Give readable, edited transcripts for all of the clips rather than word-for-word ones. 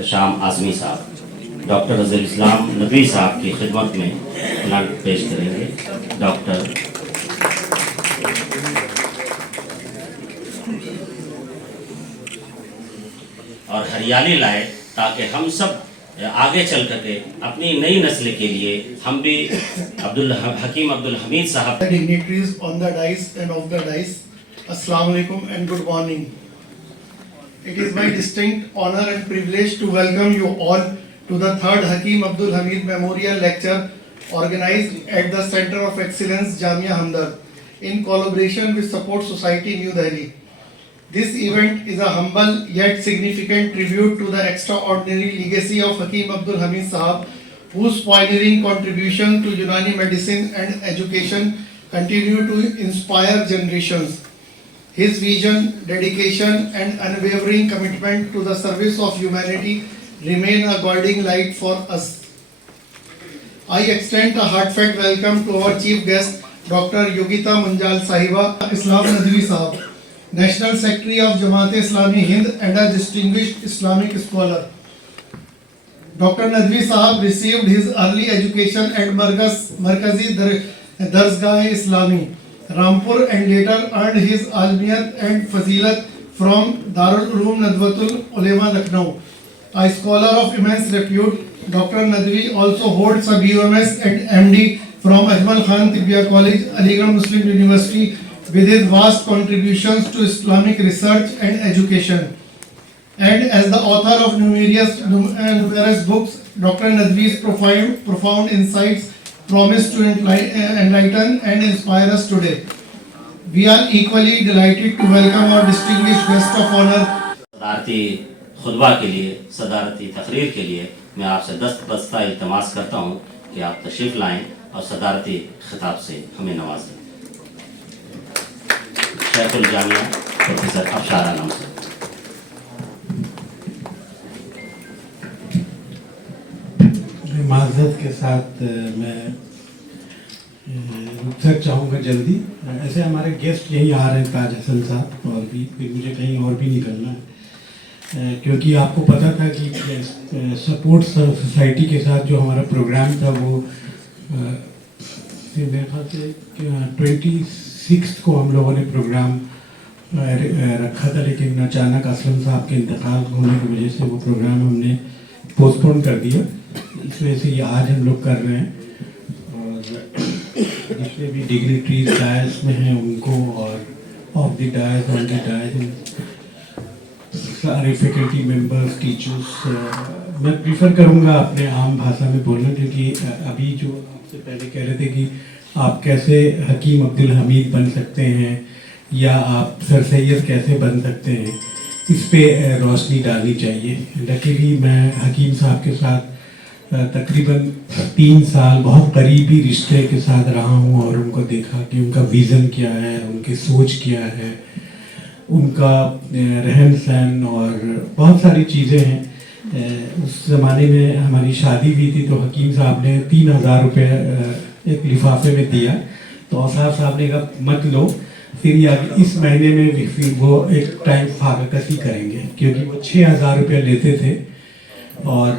احتشام اعظمی صاحب ڈاکٹر رضی اسلام ندوی صاحب کی خدمت میں پلانٹ پیش کریں گے. ڈاکٹر اور ہریالی لائے تاکہ ہم سب آگے چل کر کے اپنی نئی نسل کے لیے ہم بھی حکیم عبدالحمید صاحب. Dignitaries on the dais and off the dais, Assalamu alaikum and good morning. It is my distinct honor and privilege to welcome you all to the third Hakim Abdul Hamid Memorial Lecture organized at the Center of Excellence Jamia Hamdard in collaboration with Support Society New Delhi. This event is a humble yet significant tribute to the extraordinary legacy of Hakim Abdul Hamid Sahab, whose pioneering contribution to Unani medicine and education continue to inspire generations. His vision, dedication and unwavering commitment to the service of humanity remain a guiding light for us. I extend a heartfelt welcome to our chief guest, Dr. Yogita Munjal Sahiba, Islam Nadwi Sahab, National Secretary of Jamaat-e-Islami Hind and a distinguished Islamic scholar. Dr. Nadwi Sahab received his early education at Markazi Darsgah-e-Islami, Rampur, and later earned his Almiyat and Fazilat from Darul Uloom Nadwatul Ulema Lucknow. A scholar of immense repute, Dr. Nadwi also holds a BUMS and MD from Ajmal Khan Tibbiya College, Aligarh Muslim University, with his vast contributions to Islamic research and education. And as the author of numerous books, Dr. Nadwi's profound insights promise to enlighten and inspire us today. We are equally delighted to welcome our distinguished guest of honor. صدارتی خطبہ کے لیے، صدارتی تقریر کے لیے میں آپ سے دستبستہ التماس کرتا ہوں کہ آپ تشریف لائیں اور صدارتی خطاب سے ہمیں نوازیں. شیخ الجامعہ پروفیسر ابشار عالم صاحب. معذرت کے ساتھ میں رخصت چاہوں گا جلدی. ایسے ہمارے گیسٹ یہیں آ رہے ہیں تاج حسن صاحب، اور بھی پھر مجھے کہیں اور بھی نکلنا ہے، کیونکہ آپ کو پتہ تھا کہ سپورٹ سوسائٹی کے ساتھ جو ہمارا پروگرام تھا وہ میرے خیال سے 26 کو ہم لوگوں نے پروگرام رکھا تھا، لیکن اچانک اسلم صاحب کے انتقال ہونے کی وجہ سے وہ پروگرام ہم نے پوسٹ پون کر دیا. اس وجہ سے یہ آج ہم لوگ کر رہے ہیں، اور جتنے بھی ڈگنیٹریز ڈائز میں ہیں ان کو، اور of the dais on the dais سارے فیکلٹی ممبرز، ٹیچرس. میں پریفر کروں گا اپنے عام بھاشا میں بولنا، کیونکہ ابھی جو آپ سے پہلے کہہ رہے تھے کہ آپ کیسے حکیم عبدالحمید بن سکتے ہیں یا آپ سر سید کیسے بن سکتے ہیں، اس پہ روشنی ڈالنی چاہیے. لکیلی میں حکیم صاحب کے ساتھ تقریباً 3 سال بہت قریبی رشتے کے ساتھ رہا ہوں، اور ان کو دیکھا کہ ان کا ویژن کیا ہے، ان کی سوچ کیا ہے، ان کا رہن سہن اور بہت ساری چیزیں ہیں. اس زمانے میں ہماری شادی ہوئی تھی تو حکیم صاحب نے 3000 روپے ایک لفافے میں دیا، تو اوصاف صاحب نے کہا مت لو، پھر اس مہینے میں وہ ایک ٹائم فاقہ کسی کریں گے، کیونکہ وہ 6000 روپے لیتے تھے، اور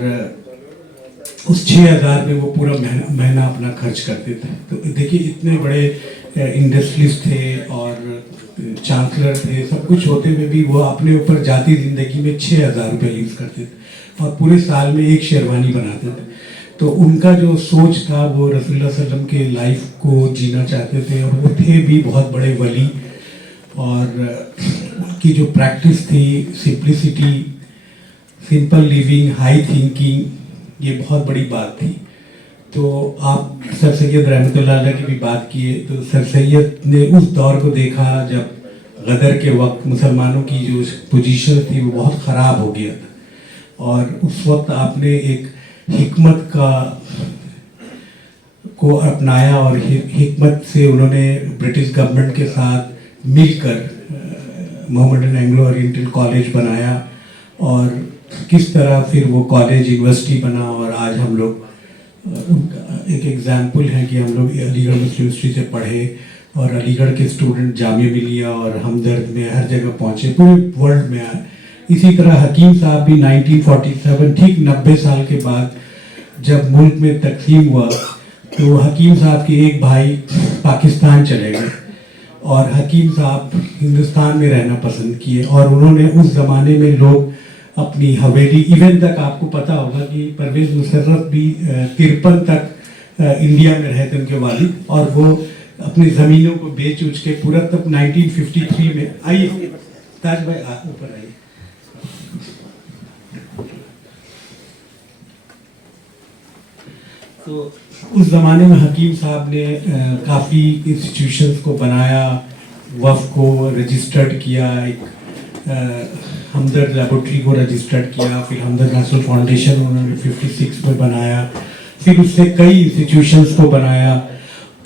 اس 6000 میں وہ پورا مہینہ اپنا خرچ کرتے تھے. تو دیکھیے اتنے بڑے انڈسٹریسٹ تھے اور چانسلر تھے، سب کچھ ہوتے ہوئے بھی وہ اپنے اوپر ذاتی زندگی میں 6000 روپے یوز کرتے تھے، اور پورے سال میں ایک شیروانی بناتے تھے. تو ان کا جو سوچ تھا وہ رسول اللہ صلی اللہ علیہ وسلم کے لائف کو جینا چاہتے تھے، اور وہ تھے بھی بہت بڑے ولی، اور ان کی جو پریکٹس تھی simplicity, simple living, high thinking, یہ بہت بڑی بات تھی. تو آپ سر سید رحمۃ اللہ علیہ کی بھی بات کیے، تو سر سید نے اس دور کو دیکھا جب غدر کے وقت مسلمانوں کی جو پوزیشن تھی وہ بہت خراب ہو گیا تھا، اور اس وقت آپ نے ایک حکمت کو اپنایا، اور حکمت سے انہوں نے برٹش گورنمنٹ کے ساتھ مل کر محمڈن اینگلو اورینٹل کالج بنایا، اور کس طرح پھر وہ کالج یونیورسٹی بنا. اور آج ہم لوگ ان کا ایک ایگزامپل ہے کہ ہم لوگ علی گڑھ مسلم یونیورسٹی سے پڑھے، اور علی گڑھ کے اسٹوڈنٹ جامعہ ملیہ اور ہمدرد میں ہر جگہ پہنچے، پورے ورلڈ میں इसी तरह हकीम साहब भी 1947 ठीक 90 साल के बाद जब मुल्क में तकसीम हुआ तो हकीम साहब के एक भाई पाकिस्तान चले गए और हकीम साहब हिंदुस्तान में रहना पसंद किए और उन्होंने उस ज़माने में लोग अपनी हवेली, इवन तक आपको पता होगा कि परवेज़ मुशर्रफ भी 53 तक इंडिया में रहे थे उनके वालिद, और वो अपनी ज़मीनों को बेच उच के पूरा तक 1953 में आइए ताज भाई ऊपर आइए। तो उस ज़माने में हकीम साहब ने काफ़ी इंस्टीट्यूशंस को बनाया, वफ़ को रजिस्टर्ड किया, एक हमदर्द लेबोरेटरी को रजिस्टर्ड किया, फिर हमदर्द नेशनल फाउंडेशन उन्होंने 56 में बनाया, फिर उससे कई इंस्टीट्यूशंस को बनाया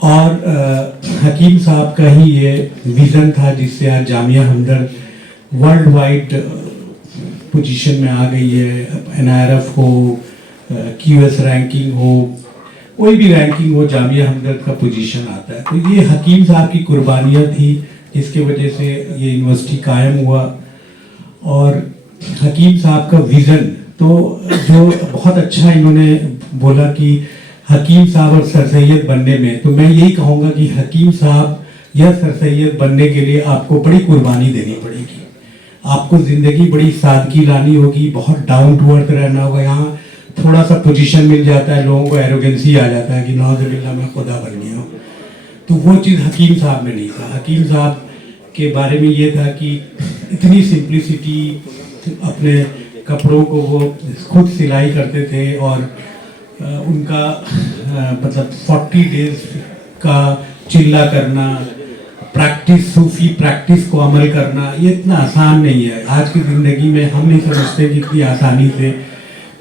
और हकीम साहब का ही ये विज़न था जिससे आज जामिया हमदर्द वर्ल्ड वाइड पोजीशन में आ गई है। NIRF हो, QS रैंकिंग हो, कोई भी रैंकिंग हो, जामिया हमदर्द का पोजीशन आता है। तो ये हकीम साहब की कुर्बानियाँ थी जिसके वजह से ये यूनिवर्सिटी कायम हुआ। और हकीम साहब का विज़न तो जो बहुत अच्छा इन्होंने बोला कि हकीम साहब और सर सैयद बनने में, तो मैं यही कहूँगा कि हकीम साहब या सर सैयद बनने के लिए आपको बड़ी कुर्बानी देनी पड़ेगी। आपको ज़िंदगी बड़ी सादगी लानी होगी, बहुत डाउन टू अर्थ रहना होगा। यहाँ थोड़ा सा पोजीशन मिल जाता है, लोगों को एरोगेंसी आ जाता है कि नौज़ुबिल्लाह मैं खुदा बन गया हूँ। तो वो चीज़ हकीम साहब में नहीं था। हकीम साहब के बारे में ये था कि इतनी सिंप्लिसिटी, अपने कपड़ों को वो खुद सिलाई करते थे और उनका मतलब 40 डेज का चिल्ला करना, प्रैक्टिस, सूफी प्रैक्टिस को अमल करना, ये इतना आसान नहीं है। आज की ज़िंदगी में हम नहीं समझते कि इतनी आसानी से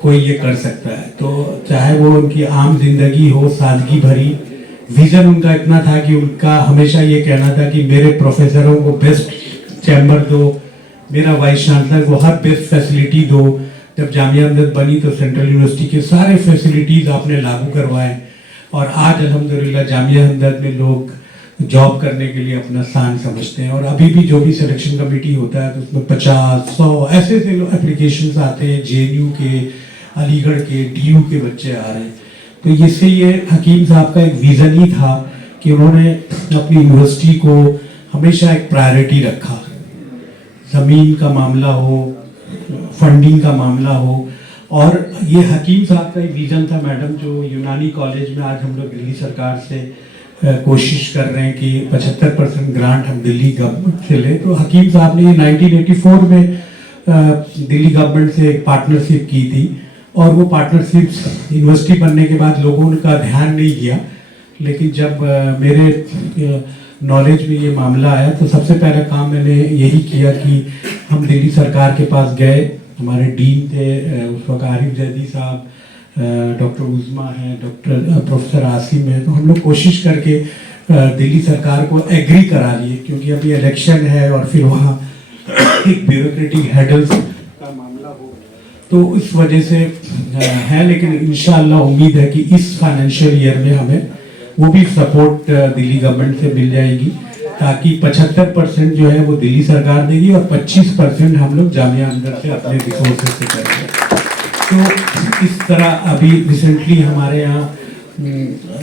कोई ये कर सकता है। तो चाहे वो उनकी आम जिंदगी हो सादगी भरी, विज़न उनका इतना था कि उनका हमेशा ये कहना था कि मेरे प्रोफेसरों को बेस्ट चैम्बर दो, मेरा वाइस चांसलर को हर बेस्ट फैसिलिटी दो। जब जामिया हमदर्द बनी तो सेंट्रल यूनिवर्सिटी के सारे फैसिलिटीज़ आपने लागू करवाए और आज अल्हम्दुलिल्लाह जामिया हमदर्द में लोग जॉब करने के लिए अपना स्थान समझते हैं। और अभी भी जो भी सिलेक्शन कमेटी होता है तो उसमें 50-100 ऐसे एप्लीकेशंस आते हैं, JNU के, अलीगढ़ के, DU के बच्चे आ रहे हैं। तो इससे ये हकीम साहब का एक विज़न ही था कि उन्होंने अपनी यूनिवर्सिटी को हमेशा एक प्रायोरिटी रखा। ज़मीन का मामला हो, फंडिंग का मामला हो, और ये हकीम साहब का एक विज़न था मैडम, जो यूनानी कॉलेज में आज हम लोग दिल्ली सरकार से कोशिश कर रहे हैं कि 75% ग्रांट हम दिल्ली गवर्नमेंट से लें। तो हकीम साहब ने ये 1984 में दिल्ली गवर्नमेंट से एक पार्टनरशिप की थी और वो पार्टनरशिप यूनिवर्सिटी बनने के बाद लोगों ने का ध्यान नहीं दिया। लेकिन जब मेरे नॉलेज में ये मामला आया तो सबसे पहला काम मैंने यही किया कि हम दिल्ली सरकार के पास गए। हमारे डीन थे उस वक्त आरिफ जैदी साहब, डॉक्टर उज़मा है, डॉक्टर प्रोफेसर आसिम है। तो हम लोग कोशिश करके दिल्ली सरकार को एग्री करा लिए, क्योंकि अभी इलेक्शन है और फिर वहाँ एक ब्यूरोक्रेटिक हेडल्स का मामला हो, तो इस वजह से है। लेकिन इंशाअल्लाह उम्मीद है कि इस फाइनेंशियल ईयर में हमें वो भी सपोर्ट दिल्ली गवर्नमेंट से मिल जाएगी, ताकि 75% जो है वो दिल्ली सरकार देगी और 25% हम लोग जामिया हमदर्द से अपने रिसोर्सेज से करेंगे। तो इस तरह अभी रिसेंटली हमारे यहाँ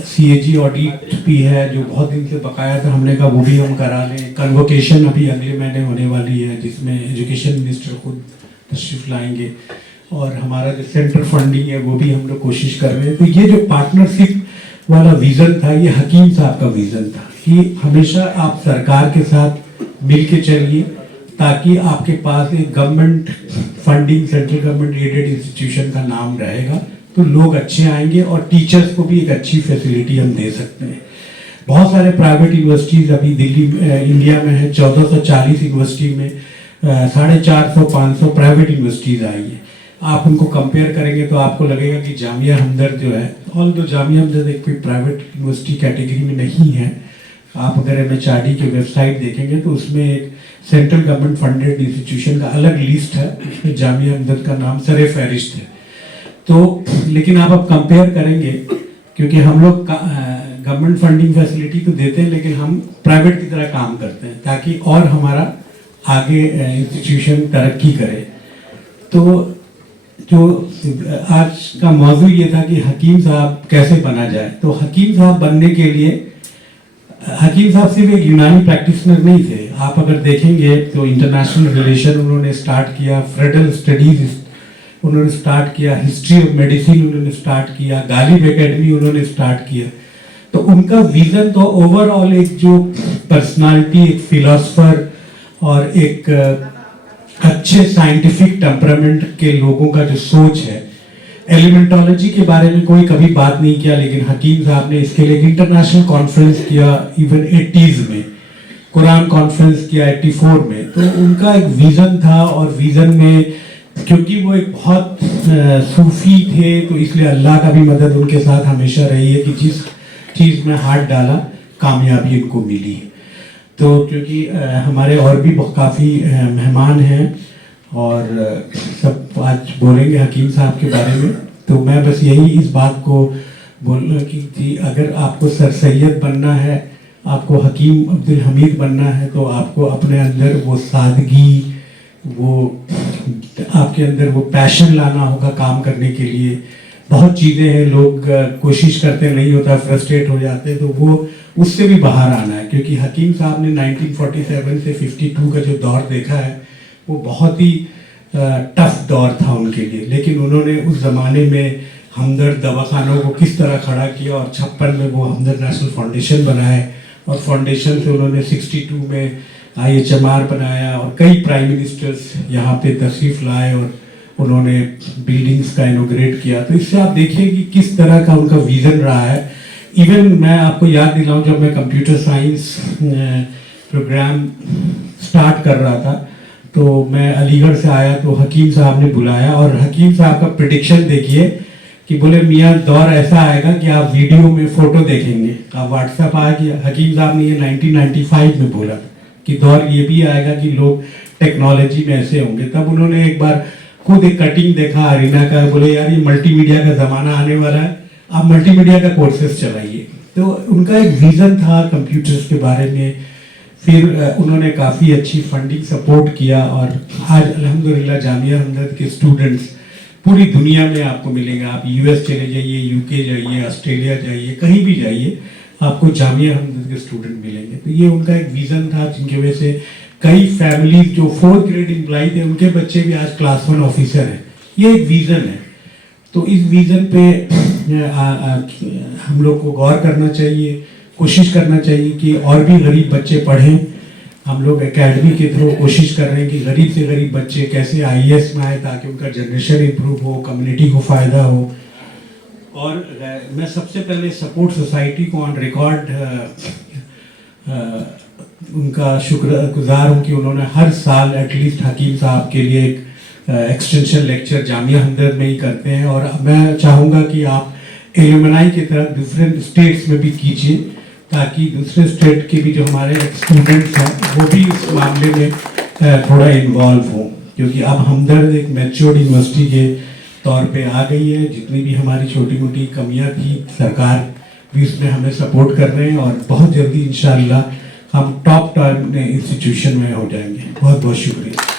CAG ऑडिट भी है जो बहुत दिन से बकाया था, हमने कहा वो भी हम करा लें। कन्वोकेशन अभी अगले महीने होने वाली है जिसमें एजुकेशन मिनिस्टर खुद तशरीफ लाएंगे और हमारा जो सेंटर फंडिंग है वो भी हम लोग कोशिश कर रहे हैं। तो ये जो पार्टनरशिप वाला विज़न था ये हकीम साहब का विज़न था कि हमेशा आप सरकार के साथ मिल के चलिए, ताकि आपके पास एक government funding, central government aided institution का नाम रहेगा तो लोग अच्छे आएंगे और टीचर्स को भी एक अच्छी फैसिलिटी हम दे सकते हैं। बहुत सारे प्राइवेट यूनिवर्सिटीज़ अभी दिल्ली इंडिया में है, 1440 यूनिवर्सिटी में 450-500 प्राइवेट यूनिवर्सिटीज़ आई है। आप उनको कंपेयर करेंगे तो आपको लगेगा कि जामिया हमदर्द जो है, ऑल दो जामिया हमदर्द एक कोई प्राइवेट यूनिवर्सिटी कैटेगरी में नहीं है। आप अगर MHRD की वेबसाइट देखेंगे तो उसमें एक सेंट्रल गवर्नमेंट फंडेड इंस्टीट्यूशन का अलग लिस्ट है, उसमें जामिया हमदर्द का नाम सरे फहरिस्त है। तो लेकिन आप अब कंपेयर करेंगे, क्योंकि हम लोग गवर्नमेंट फंडिंग फैसिलिटी तो देते हैं लेकिन हम प्राइवेट की तरह काम करते हैं ताकि और हमारा आगे इंस्टीट्यूशन तरक्की करे। تو جو آج کا موضوع یہ تھا کہ حکیم صاحب کیسے بنا جائے. تو حکیم صاحب بننے کے لیے حکیم صاحب صرف ایک یونانی پریکٹیشنر نہیں تھے. آپ اگر دیکھیں گے تو انٹرنیشنل ریلیشن انہوں نے اسٹارٹ کیا, فیڈرل اسٹڈیز انہوں نے اسٹارٹ کیا, ہسٹری آف میڈیسن انہوں نے اسٹارٹ کیا, غالب اکیڈمی انہوں نے اسٹارٹ کیا. تو ان کا ویژن تو اوور آل ایک جو پرسنالٹی, ایک فلاسفر اور ایک اچھے سائنٹیفک ٹیمپرامنٹ کے لوگوں کا جو سوچ ہے. ایلیمنٹالوجی کے بارے میں کوئی کبھی بات نہیں کیا, لیکن حکیم صاحب نے اس کے لیے ایک انٹرنیشنل کانفرنس کیا ایون 80s میں, قرآن کانفرنس کیا 84 میں. تو ان کا ایک ویژن تھا, اور ویژن میں کیونکہ وہ ایک بہت صوفی تھے تو اس لیے اللہ کا بھی مدد ان کے ساتھ ہمیشہ رہی ہے کہ جس چیز میں ہاتھ ڈالا کامیابی ان کو ملی. تو کیونکہ ہمارے اور بھی کافی مہمان ہیں اور سب آج بولیں گے حکیم صاحب کے بارے میں, تو میں بس یہی اس بات کو بولنا کہ جی اگر آپ کو سر سید بننا ہے, آپ کو حکیم عبدالحمید بننا ہے, تو آپ کو اپنے اندر وہ سادگی, وہ آپ کے اندر وہ پیشن لانا ہوگا کام کرنے کے لیے. بہت چیزیں ہیں, لوگ کوشش کرتے نہیں ہوتا, فرسٹریٹ ہو جاتے ہیں, تو وہ اس سے بھی باہر آنا ہے. کیونکہ حکیم صاحب نے 1947 سے 52 کا جو دور دیکھا ہے وہ بہت ہی ٹف دور تھا ان کے لیے, لیکن انہوں نے اس زمانے میں ہمدرد دواخانوں کو کس طرح کھڑا کیا, اور 56 میں وہ ہمدرد نیشنل فاؤنڈیشن بنائے, اور فاؤنڈیشن سے انہوں نے 62 میں IHMR بنایا, اور کئی پرائم منسٹرز یہاں پہ تشریف لائے اور انہوں نے بلڈنگز کا انوگریٹ کیا. تو اس سے آپ دیکھیے کہ کس طرح کا ان کا ویژن رہا ہے. ایون میں آپ کو یاد دلاؤں, جب میں کمپیوٹر سائنس پروگرام سٹارٹ کر رہا تھا تو میں علی گڑھ سے آیا تو حکیم صاحب نے بلایا, اور حکیم صاحب کا پریڈکشن دیکھیے کہ بولے میاں دور ایسا آئے گا کہ آپ ویڈیو میں فوٹو دیکھیں گے, آپ واٹس ایپ آ گیا. حکیم صاحب نے یہ 1995 میں بولا کہ دور یہ بھی آئے گا کہ لوگ ٹیکنالوجی میں ایسے ہوں گے. تب انہوں نے ایک بار خود ایک کٹنگ دیکھا ارینا کا, بولے یار یہ ملٹی میڈیا کا زمانہ آنے والا ہے, آپ ملٹی میڈیا کا کورسز چلائیے. تو ان کا ایک ویژن تھا کمپیوٹرز کے بارے میں. پھر انہوں نے کافی اچھی فنڈنگ سپورٹ کیا, اور آج الحمدللہ جامعہ ہمدرد کے اسٹوڈنٹس پوری دنیا میں آپ کو ملیں گے. آپ US چلے جائیے, UK جائیے, آسٹریلیا جائیے, کہیں بھی جائیے, آپ کو جامعہ ہمدرد کے اسٹوڈنٹ ملیں گے. تو یہ ان کا ایک ویژن تھا, جن کی وجہ سے کئی فیملیز جو 4th گریڈ امپلائی تھے ان کے بچے بھی آج کلاس 1 آفیسر ہیں. یہ ایک ویژن ہے. تو اس ویژن پہ ہم لوگ کو غور کرنا چاہیے, کوشش کرنا چاہیے کہ اور بھی غریب بچے پڑھیں. ہم لوگ اکیڈمی کے تھرو کوشش کر رہے ہیں کہ غریب سے غریب بچے کیسے IAS میں آئے تاکہ ان کا جنریشن امپروو ہو, کمیونٹی کو فائدہ ہو. اور میں سب سے پہلے سپورٹ سوسائٹی کو آن ریکارڈ ان کا شکر گزار ہوں کہ انہوں نے ہر سال ایٹ لیسٹ حکیم صاحب کے لیے ایک ایکسٹینشن لیکچر جامعہ ہمدرد میں ہی کرتے ہیں. اور میں چاہوں گا کہ آپ ایلومنائی کی طرح ڈفرینٹ اسٹیٹس میں بھی کیجیے تاکہ دوسرے اسٹیٹ کے بھی جو ہمارے اسٹوڈنٹس ہیں وہ بھی اس معاملے میں تھوڑا انوالو ہوں. کیونکہ اب ہمدرد ایک میچورڈ یونیورسٹی کے طور پہ آ گئی ہے. جتنی بھی ہماری چھوٹی موٹی کمیاں تھیں سرکار بھی اس میں ہمیں سپورٹ کر رہے ہیں, اور بہت جلدی انشاءاللہ ہم ٹاپ انسٹیٹیوشن میں ہو جائیں گے. بہت بہت شکریہ.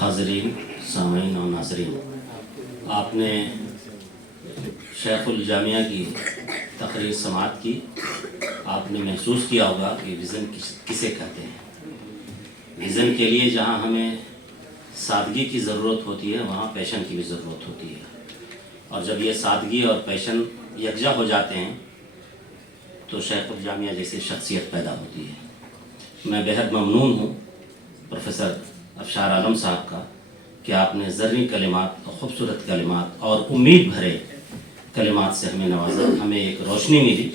حاضرین, سامعین اور ناظرین, آپ نے شیخ الجامعہ کی تقریر سماعت کی. آپ نے محسوس کیا ہوگا کہ ویژن کسے کہتے ہیں. ویژن کے لیے جہاں ہمیں سادگی کی ضرورت ہوتی ہے وہاں پیشن کی بھی ضرورت ہوتی ہے, اور جب یہ سادگی اور پیشن یکجا ہو جاتے ہیں تو شیخ الجامعہ جیسی شخصیت پیدا ہوتی ہے. میں بہت ممنون ہوں پروفیسر افشار عالم صاحب کا کہ آپ نے زرعی کلمات, خوبصورت کلمات اور امید بھرے کلمات سے ہمیں نوازا. ہمیں ایک روشنی ملی,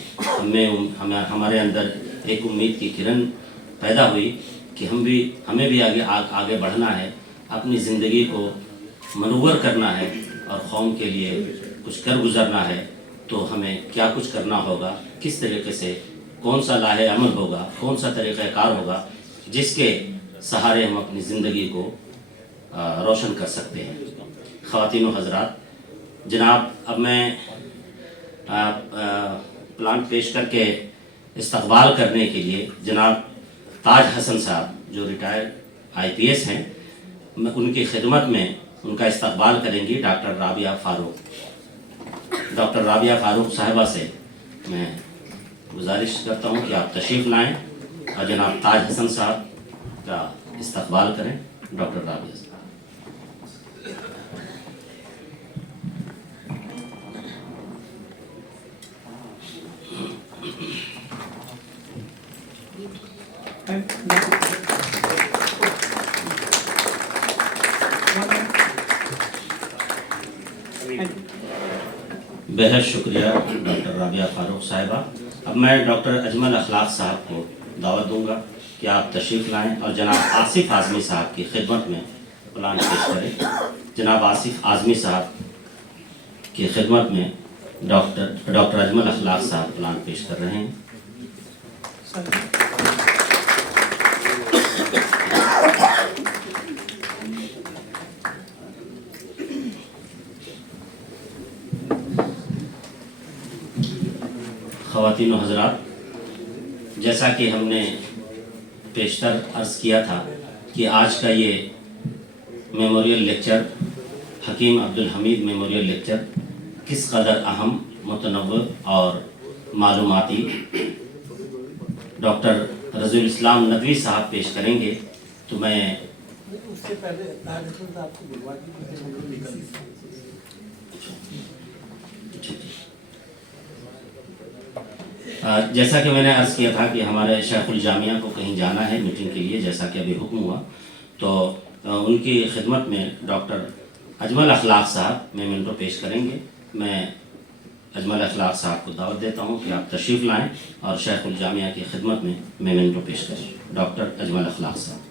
ہمارے اندر ایک امید کی کرن پیدا ہوئی کہ ہمیں بھی آگے بڑھنا ہے, اپنی زندگی کو منور کرنا ہے اور قوم کے لیے کچھ کر گزرنا ہے. تو ہمیں کیا کچھ کرنا ہوگا, کس طریقے سے, کون سا لاہ عمل ہوگا, کون سا طریقہ کار ہوگا جس کے سہارے ہم اپنی زندگی کو روشن کر سکتے ہیں. خواتین و حضرات, جناب اب میں پلان پیش کر کے استقبال کرنے کے لیے جناب ताज हसन साहब जो रिटायर्ड IPS हैं, मैं उनकी खिदमत में उनका इस्तकबाल करेंगी डॉक्टर राबिया फ़ारूक। डॉक्टर राबिया फ़ारूक साहिबा से मैं गुजारिश करता हूँ कि आप तशरीफ़ लाएँ और जनाब ताज हसन साहब का इस्तकबाल करें। डॉक्टर राबिया साहब। बेहद शुक्रिया डॉक्टर राबिया फ़ारूक साहिबा। अब मैं डॉक्टर अजमल अखलाक साहब को दावत दूंगा कि आप तशरीफ़ लाएं और जनाब आसिफ आज़मी साहब की खिदमत में प्लान पेश करें। जनाब आसिफ आज़मी साहब की खिदमत में डॉक्टर अजमल अखलाक साहब प्लान पेश कर रहे हैं। ख़वातीन व हज़रात, जैसा कि हमने पेशतर अर्ज़ किया था कि आज का ये मेमोरियल लेक्चर, हकीम अब्दुल हमीद मेमोरियल लेक्चर किस कदर अहम, मुतनव्वि और मालूमाती डॉक्टर रज़ीउल इस्लाम नदवी साहब पेश करेंगे। तो मैं उससे पहले जैसा कि मैंने अर्ज़ किया था कि हमारे शेखुल जामिया को कहीं जाना है मीटिंग के लिए, जैसा कि अभी हुक्म हुआ, तो उनकी खिदमत में डॉक्टर अजमल अखलाक साहब मेमेंटो पेश करेंगे। मैं अजमल अखलाक साहब को दावत देता हूँ कि आप तशरीफ़ लाएँ और शेखुल जामिया की खिदमत में मेमेंटो पेश करें। डॉक्टर अजमल अखलाक साहब।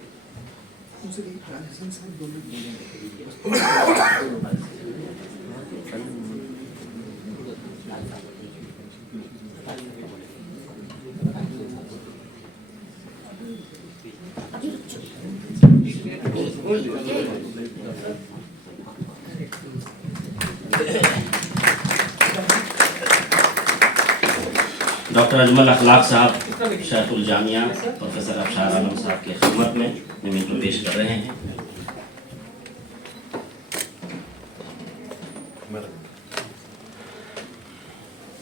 डॉक्टर अजमल अखलाक साहब शेखुल जामिया प्रोफेसर अफशार आलम साहब की खिदमत में मेमेंटो पेश कर रहे हैं।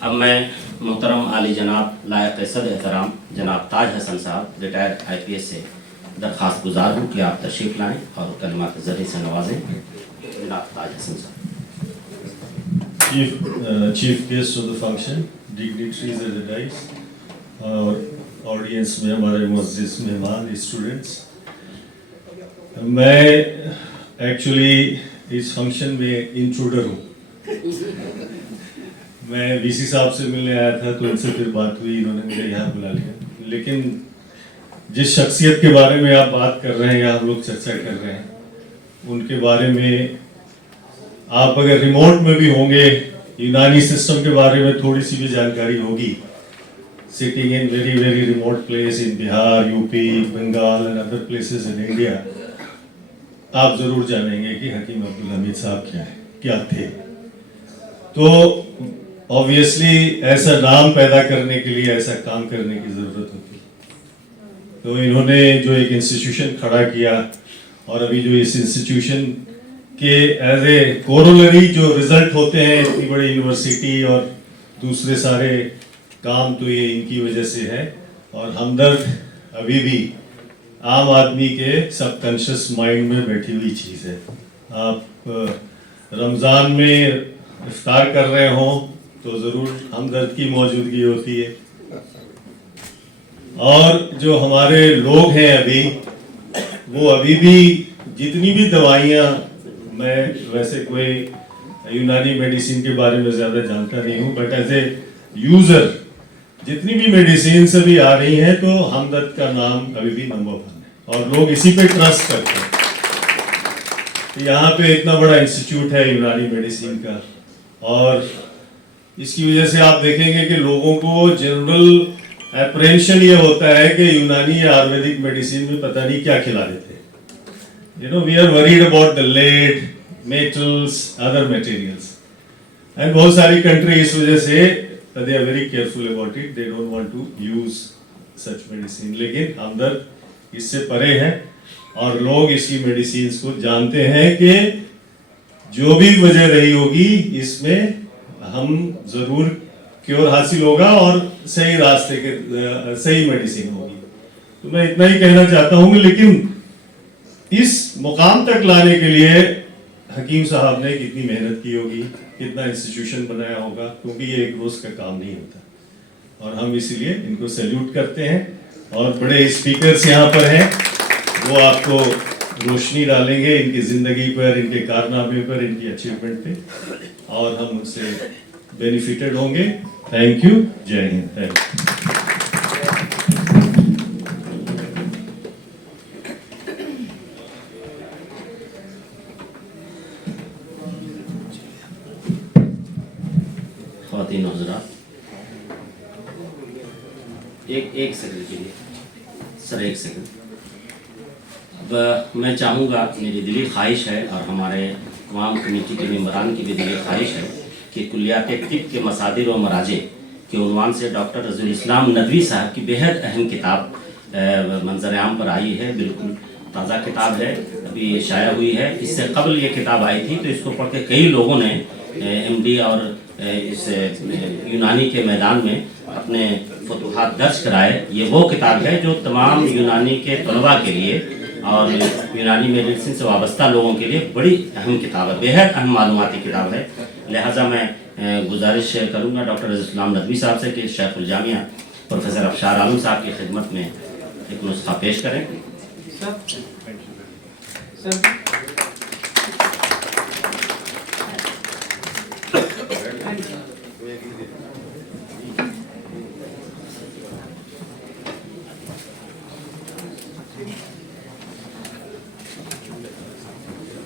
अब मैं मोहतरम आली जनाब लायक सद एहतराम जनाब ताज हसन साहब रिटायर्ड IPS से दरख्वास्त गुजार हूँ कि आप तशरीफ़ लाएँ और कलमात ज़रिए से नवाजें। जनाब ताज हसन साहब। Chief guest of the function, dignitaries at the dais, और ऑडियंस में हमारे मुअज़्ज़िज़ मेहमान, स्टूडेंट्स, मैं एक्चुअली इस फंक्शन में इंट्रूडर हूँ। मैं VC साहब से मिलने आया था तो उनसे फिर बात हुई, इन्होंने मुझे यहाँ बुला लिया। लेकिन जिस शख्सियत के बारे में आप बात कर रहे हैं या हम लोग चर्चा कर रहे हैं, उनके बारे में आप अगर रिमोट में भी होंगे, यूनानी सिस्टम के बारे में थोड़ी सी भी जानकारी होगी, sitting in very very remote place in Bihar, UP, Bengal and other places in India, आप ज़रूर जानेंगे कि हकीम अब्दुल हमीद साहब क्या थे। तो ऑब्वियसली ऐसा नाम पैदा करने के लिए ऐसा काम करने की ज़रूरत होती है। तो इन्होंने जो एक इंस्टीट्यूशन खड़ा किया और अभी जो इस इंस्टीट्यूशन के एज ए कोरोलरी जो रिजल्ट होते हैं इतनी बड़ी यूनिवर्सिटी और दूसरे सारे काम, तो ये इनकी वजह से है। और हमदर्द अभी भी आम आदमी के सबकॉन्शियस माइंड में बैठी हुई चीज़ है। आप रमज़ान में इफ्तार कर रहे हों तो ज़रूर हमदर्द की मौजूदगी होती है। और जो हमारे लोग हैं अभी, वो अभी भी जितनी भी दवाइयाँ, मैं वैसे कोई यूनानी मेडिसिन के बारे में ज़्यादा जानता नहीं हूँ, बट एज ए यूज़र जितनी भी मेडिसिन अभी आ रही हैं तो हमदर्द का नाम अभी भी नंबर 1 है और लोग इसी पे ट्रस्ट करते हैं। यहाँ पे इतना बड़ा इंस्टीट्यूट है यूनानी मेडिसिन का, और इसकी वजह से आप देखेंगे कि लोगों को जनरल अप्रेंशन ये होता है कि यूनानी या आयुर्वेदिक मेडिसिन में पता नहीं क्या खिला देते हैं। We are worried about the lead, metals, other materials, and बहुत सारी कंट्री इस वजह से they are very careful about it. They don't want to use such medicine. लेकिन हमदर्द اس سے پرے ہے اور لوگ اس کی میڈیسینز کو جانتے ہیں کہ جو بھی وجہ رہی ہوگی اس میں ہم ضرور کیور حاصل ہوگا اور صحیح راستے کے صحیح میڈیسین ہوگی. تو میں اتنا ہی کہنا چاہتا ہوں. لیکن اس مقام تک لانے کے لیے حکیم صاحب نے کتنی محنت کی ہوگی, کتنا انسٹیٹیوشن بنایا ہوگا, کیونکہ یہ ایک روز کا کام نہیں ہوتا اور ہم اسی لیے ان کو سیلیوٹ کرتے ہیں. اور بڑے اسپیکرز یہاں پر ہیں, وہ آپ کو روشنی ڈالیں گے ان کی زندگی پر, ان کے کارنامے پر, ان کی اچیومنٹ پہ, اور ہم ان سے بینیفیٹڈ ہوں گے. Thank you. J Hind. Thank you. خواتین و حضرات, ایک سیکنڈ کے لیے سر, ایک سیکنڈ. اب میں چاہوں گا, میری دلی خواہش ہے اور ہمارے تمام کمیٹی کے ممبران کی بھی دلی خواہش ہے کہ کلیات طب کے مصادر و مراجع کے عنوان سے ڈاکٹر رضی الاسلام ندوی صاحب کی بےحد اہم کتاب منظر عام پر آئی ہے. بالکل تازہ کتاب ہے, ابھی شائع ہوئی ہے. اس سے قبل یہ کتاب آئی تھی تو اس کو پڑھ کے کئی لوگوں نے ایم ڈی اور اس یونانی کے میدان میں اپنے فتوحات درج کرائے. یہ وہ کتاب ہے جو تمام یونانی کے طلباء کے لیے اور یونانی میڈیسن سے وابستہ لوگوں کے لیے بڑی اہم کتاب ہے, بےحد اہم معلوماتی کتاب ہے. لہٰذا میں گزارش کروں گا ڈاکٹر رضی الاسلام ندوی صاحب سے کہ شیخ الجامعہ پروفیسر افشار عالم صاحب کی خدمت میں ایک نسخہ پیش کریں.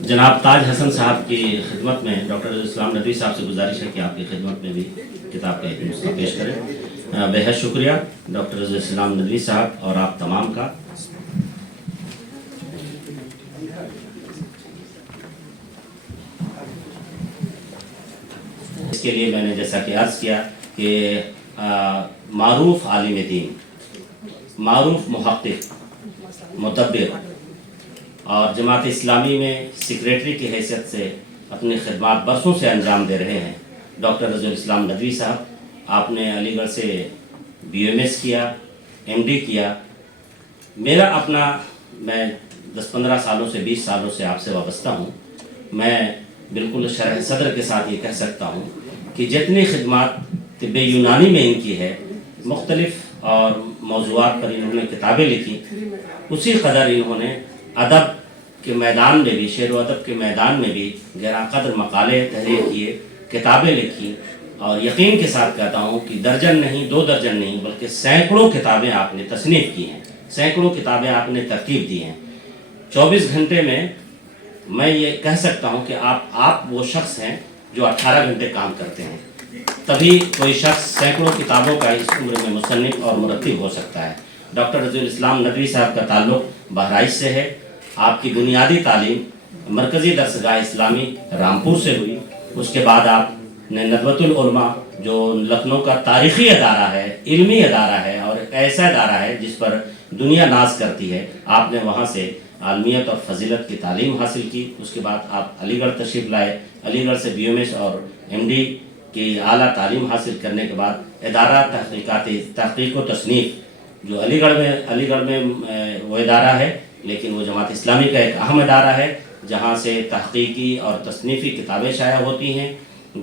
جناب تاج حسن صاحب کی خدمت میں ڈاکٹر رضی الاسلام ندوی صاحب سے گزارش ہے کہ آپ کی خدمت میں بھی کتاب کا ایک نسخہ پیش کریں. بہت شکریہ ڈاکٹر رضی الاسلام ندوی صاحب اور آپ تمام کا. اس کے لیے میں نے جیسا کہ عرض کیا کہ معروف عالم دین, معروف محقق, مدبر اور جماعت اسلامی میں سیکریٹری کی حیثیت سے اپنی خدمات برسوں سے انجام دے رہے ہیں ڈاکٹر رضی الاسلام ندوی صاحب. آپ نے علی گڑھ سے BMS کیا, MD کیا. میرا اپنا, میں 10-15 سالوں سے 20 سالوں سے آپ سے وابستہ ہوں. میں بالکل شرح صدر کے ساتھ یہ کہہ سکتا ہوں کہ جتنی خدمات طب یونانی میں ان کی ہے, مختلف اور موضوعات پر انہوں نے کتابیں لکھی, اسی قدر انہوں نے ادب کے میدان میں بھی, شعر و ادب کے میدان میں بھی گراں قدر مقالے تحریر کیے, کتابیں لکھی. اور یقین کے ساتھ کہتا ہوں کہ درجن نہیں, 2 درجن نہیں, بلکہ سینکڑوں کتابیں آپ نے تصنیف کی ہیں, سینکڑوں کتابیں آپ نے ترتیب دی ہیں. 24 گھنٹے میں یہ کہہ سکتا ہوں کہ آپ وہ شخص ہیں جو 18 گھنٹے کام کرتے ہیں. تبھی کوئی شخص سینکڑوں کتابوں کا اس عمر میں مصنف اور مرتب ہو سکتا ہے. ڈاکٹر رضی الاسلام ندوی صاحب کا تعلق بہرائچ سے ہے. آپ کی بنیادی تعلیم مرکزی درسگاہ اسلامی رامپور سے ہوئی. اس کے بعد آپ نے ندوۃ العلماء جو لکھنؤ کا تاریخی ادارہ ہے, علمی ادارہ ہے اور ایسا ادارہ ہے جس پر دنیا ناز کرتی ہے, آپ نے وہاں سے عالمیت اور فضیلت کی تعلیم حاصل کی. اس کے بعد آپ علی گڑھ تشریف لائے. علی گڑھ سے BMS اور MD کی اعلیٰ تعلیم حاصل کرنے کے بعد ادارہ تحقیق و تصنیف جو علی گڑھ میں وہ ادارہ ہے, لیکن وہ جماعت اسلامی کا ایک اہم ادارہ ہے جہاں سے تحقیقی اور تصنیفی کتابیں شائع ہوتی ہیں.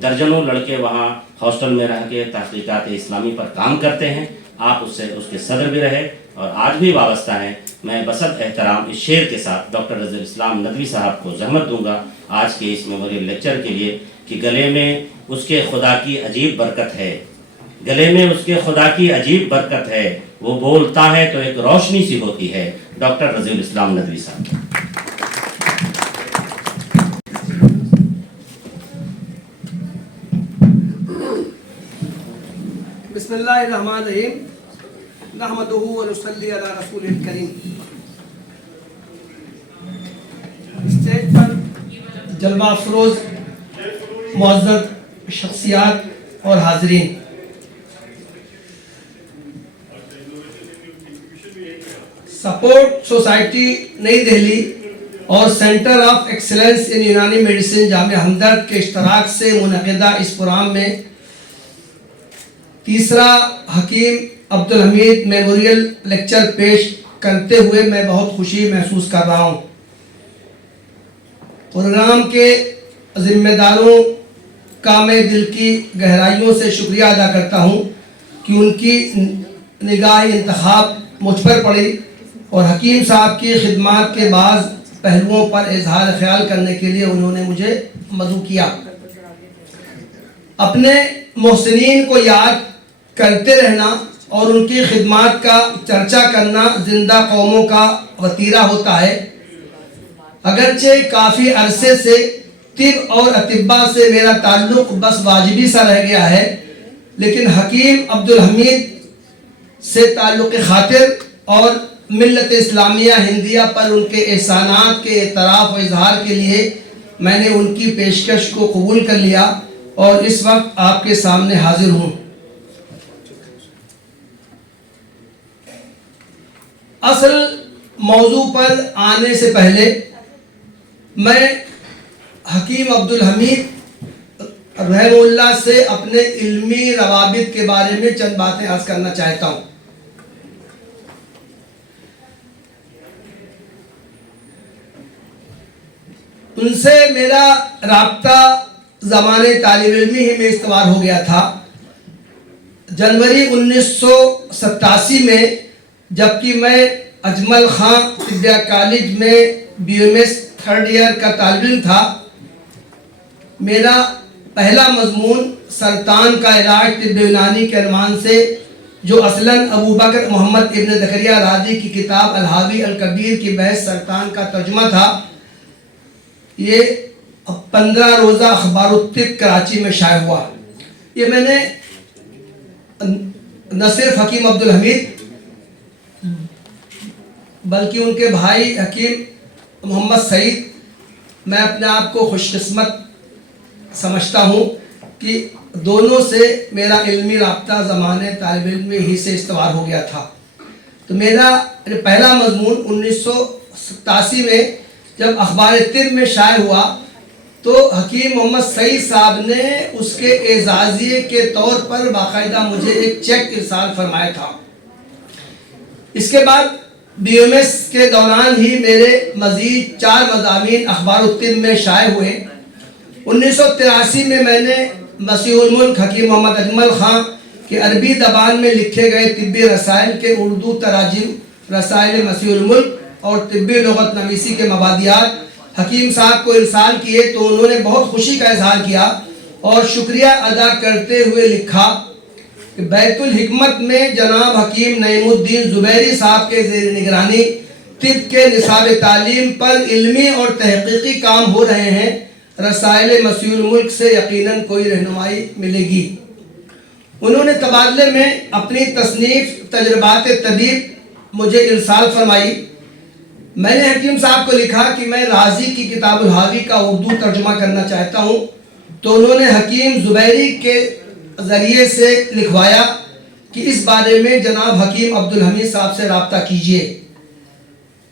درجنوں لڑکے وہاں ہاسٹل میں رہ کے تحقیقات اسلامی پر کام کرتے ہیں. آپ اس کے صدر بھی رہے اور آج بھی وابستہ ہیں. میں بصد احترام اس شعر کے ساتھ ڈاکٹر رضی الاسلام ندوی صاحب کو زحمت دوں گا آج کے اس میموریل لیکچر کے لیے کہ گلے میں اس کے خدا کی عجیب برکت ہے, گلے میں اس کے خدا کی عجیب برکت ہے, وہ بولتا ہے تو ایک روشنی سی ہوتی ہے. ڈاکٹر رضی الاسلام ندوی صاحب. بسم اللہ الرحمن الرحیم. نحمدہ و نصلی علی رسول الکریم. اسٹیج پر جلوہ افروز معزز شخصیات اور حاضرین, صفحہ सपोर्ट सोसाइटी नई दिल्ली और सेंटर ऑफ एक्सीलेंस इन यूनानी मेडिसिन जामिया हमदर्द के इश्तराक से मुनक़िदा इस प्रोग्राम में तीसरा हकीम अब्दुल हमीद मेमोरियल लेक्चर पेश करते हुए मैं बहुत खुशी महसूस कर रहा हूँ। प्रोग्राम के जिम्मेदारों का मैं दिल की गहराइयों से शुक्रिया अदा करता हूँ कि उनकी निगाह इंतखाब मुझ पर पड़ी और हकीम साहब की खिदमत के बाद पहलुओं पर इजहार ख्याल करने के लिए उन्होंने मुझे मदऊ किया। अपने मोहसिनीन को याद करते रहना और उनकी खिदमत का चर्चा करना जिंदा कौमों का वतीरा होता है। अगरचे काफ़ी अरसे से तिब और अतिब्बा से मेरा ताल्लुक़ बस वाजिबी सा रह गया है, लेकिन हकीम अब्दुल हमीद से ताल्लुक़ खातिर और मिल्लत इस्लामिया हिंदिया पर उनके एहसानात के एतराफ़ व इजहार के लिए मैंने उनकी पेशकश को कबूल कर लिया और इस वक्त आपके सामने हाजिर हूँ। असल मौजू पर आने से पहले मैं हकीम अब्दुल हमीद रहमुल्लाह से अपने इल्मी रवाबित के बारे में चंद बातें अर्ज करना चाहता हूँ। उनसे मेरा राब्ता ज़माने तालिब इल्मी ही में इस्तवार हो गया था। जनवरी 1987 में जबकि मैं अजमल खां तिब्बिया कॉलेज में BMS थर्ड ईयर का तालिब इल्म था, मेरा पहला मजमून सरतान का इलाज तिब्ब यूनानी के अनवान से, जो असलन अबू बकर मोहम्मद इब्न ज़करिया राज़ी की किताब अल-हावी अल-कबीर की बहस सरतान का तर्जुमा था, ये 15 रोज़ा अखबारुत्तिब कराची में शाया हुआ। ये मैंने न सिर्फ हकीम अब्दुल हमीद बल्कि उनके भाई हकीम मोहम्मद सईद, मैं अपने आप को खुशकिस्मत समझता हूँ कि दोनों से मेरा इल्मी राब्ता ज़माने तालिब इल्म ही से इस्तवार हो गया था। तो मेरा पहला मजमून 1987 में जब अखबार तिब में शाया हुआ तो हकीम मोहम्मद सईद साहब ने उसके एजाज़िये के तौर पर बाकायदा मुझे एक चेक इरसाल फरमाया था। इसके बाद BMS के दौरान ही मेरे मज़ीद 4 मज़ामीन अखबार तिब में शाया हुए। 1983 में मैंने मसीहुल मुल्क हकीम मोहम्मद अजमल खां के अरबी ज़बान में लिखे गए तिब्बी रसाइल के उर्दू तराजिम रसाइल मसीहुल मुल्क और तिब्बी लुग़त नवीसी के मबादियात हकीम साहब को इरसाल किए तो उन्होंने बहुत खुशी का इजहार किया और शुक्रिया अदा करते हुए लिखा कि बैतुल हिकमत में जनाब हकीम नईमुद्दीन ज़ुबैरी साहब के ज़ेर निगरानी तिब के निसाब तालीम पर इल्मी और तहक़ीक़ी काम हो रहे हैं। रसाइल मसीहुल मुल्क से यकीनन कोई रहनुमाई मिलेगी। उन्होंने तबादले में अपनी तसनीफ़ तजर्बात तबीब मुझे इरसाल फरमाई। मैंने हकीम साहब को लिखा कि मैं राज़ी की किताब अल-हावी का उर्दू तर्जुमा करना चाहता हूँ, तो उन्होंने हकीम ज़ुबैरी के ज़रिए से लिखवाया कि इस बारे में जनाब हकीम अब्दुल हमीद साहब से रब्ता कीजिए।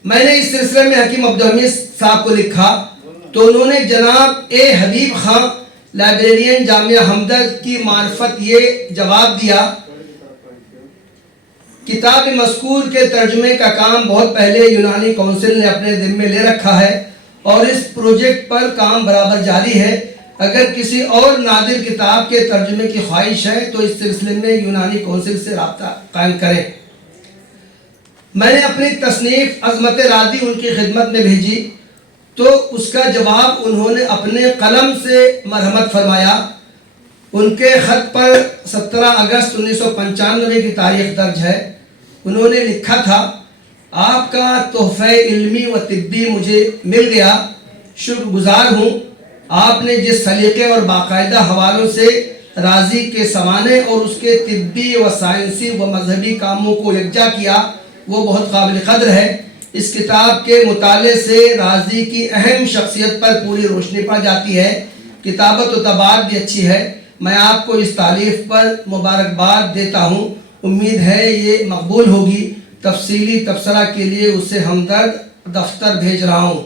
मैंने इस सिलसिले में हकीम अब्दुल हमीद साहब को लिखा तो उन्होंने जनाब ए हबीब खां लाइब्रेरियन जामिया हमदर्द की मार्फत ये जवाब दिया, किताब मज़कूर के तर्जुमे का काम बहुत पहले यूनानी काउंसिल ने अपने ज़िम्मे ले रखा है और इस प्रोजेक्ट पर काम बराबर जारी है। अगर किसी और नादिर किताब के तर्जुमे की ख्वाहिश है तो इस सिलसिले में यूनानी काउंसिल से रब्ता कायम करें। मैंने अपनी तसनीफ़ अज़मत रादी उनकी खिदमत में भेजी तो उसका जवाब उन्होंने अपने कलम से मरहमत फरमाया। उनके ख़त पर 17 अगस्त 1995 की तारीख़ दर्ज है। उन्होंने लिखा था, आपका तोहफ़े इल्मी व तिब्बी मुझे मिल गया, शुक्रगुज़ार हूँ। आपने जिस सलीक़े और बाकायदा हवालों से राज़ी के समाने और उसके तिब्बी व साइंसी व मजहबी कामों को यकजा किया वो बहुत काबिल क़द्र है। इस किताब के मुताले से राज़ी की अहम शख्सियत पर पूरी रोशनी पड़ जाती है। किताबत व तबात भी अच्छी है। मैं आपको इस तारीफ़ पर मुबारकबाद देता हूँ। उम्मीद है ये मकबूल होगी। तफसीली तबसरा के लिए उसे हमदर्द दफ्तर भेज रहा हूँ।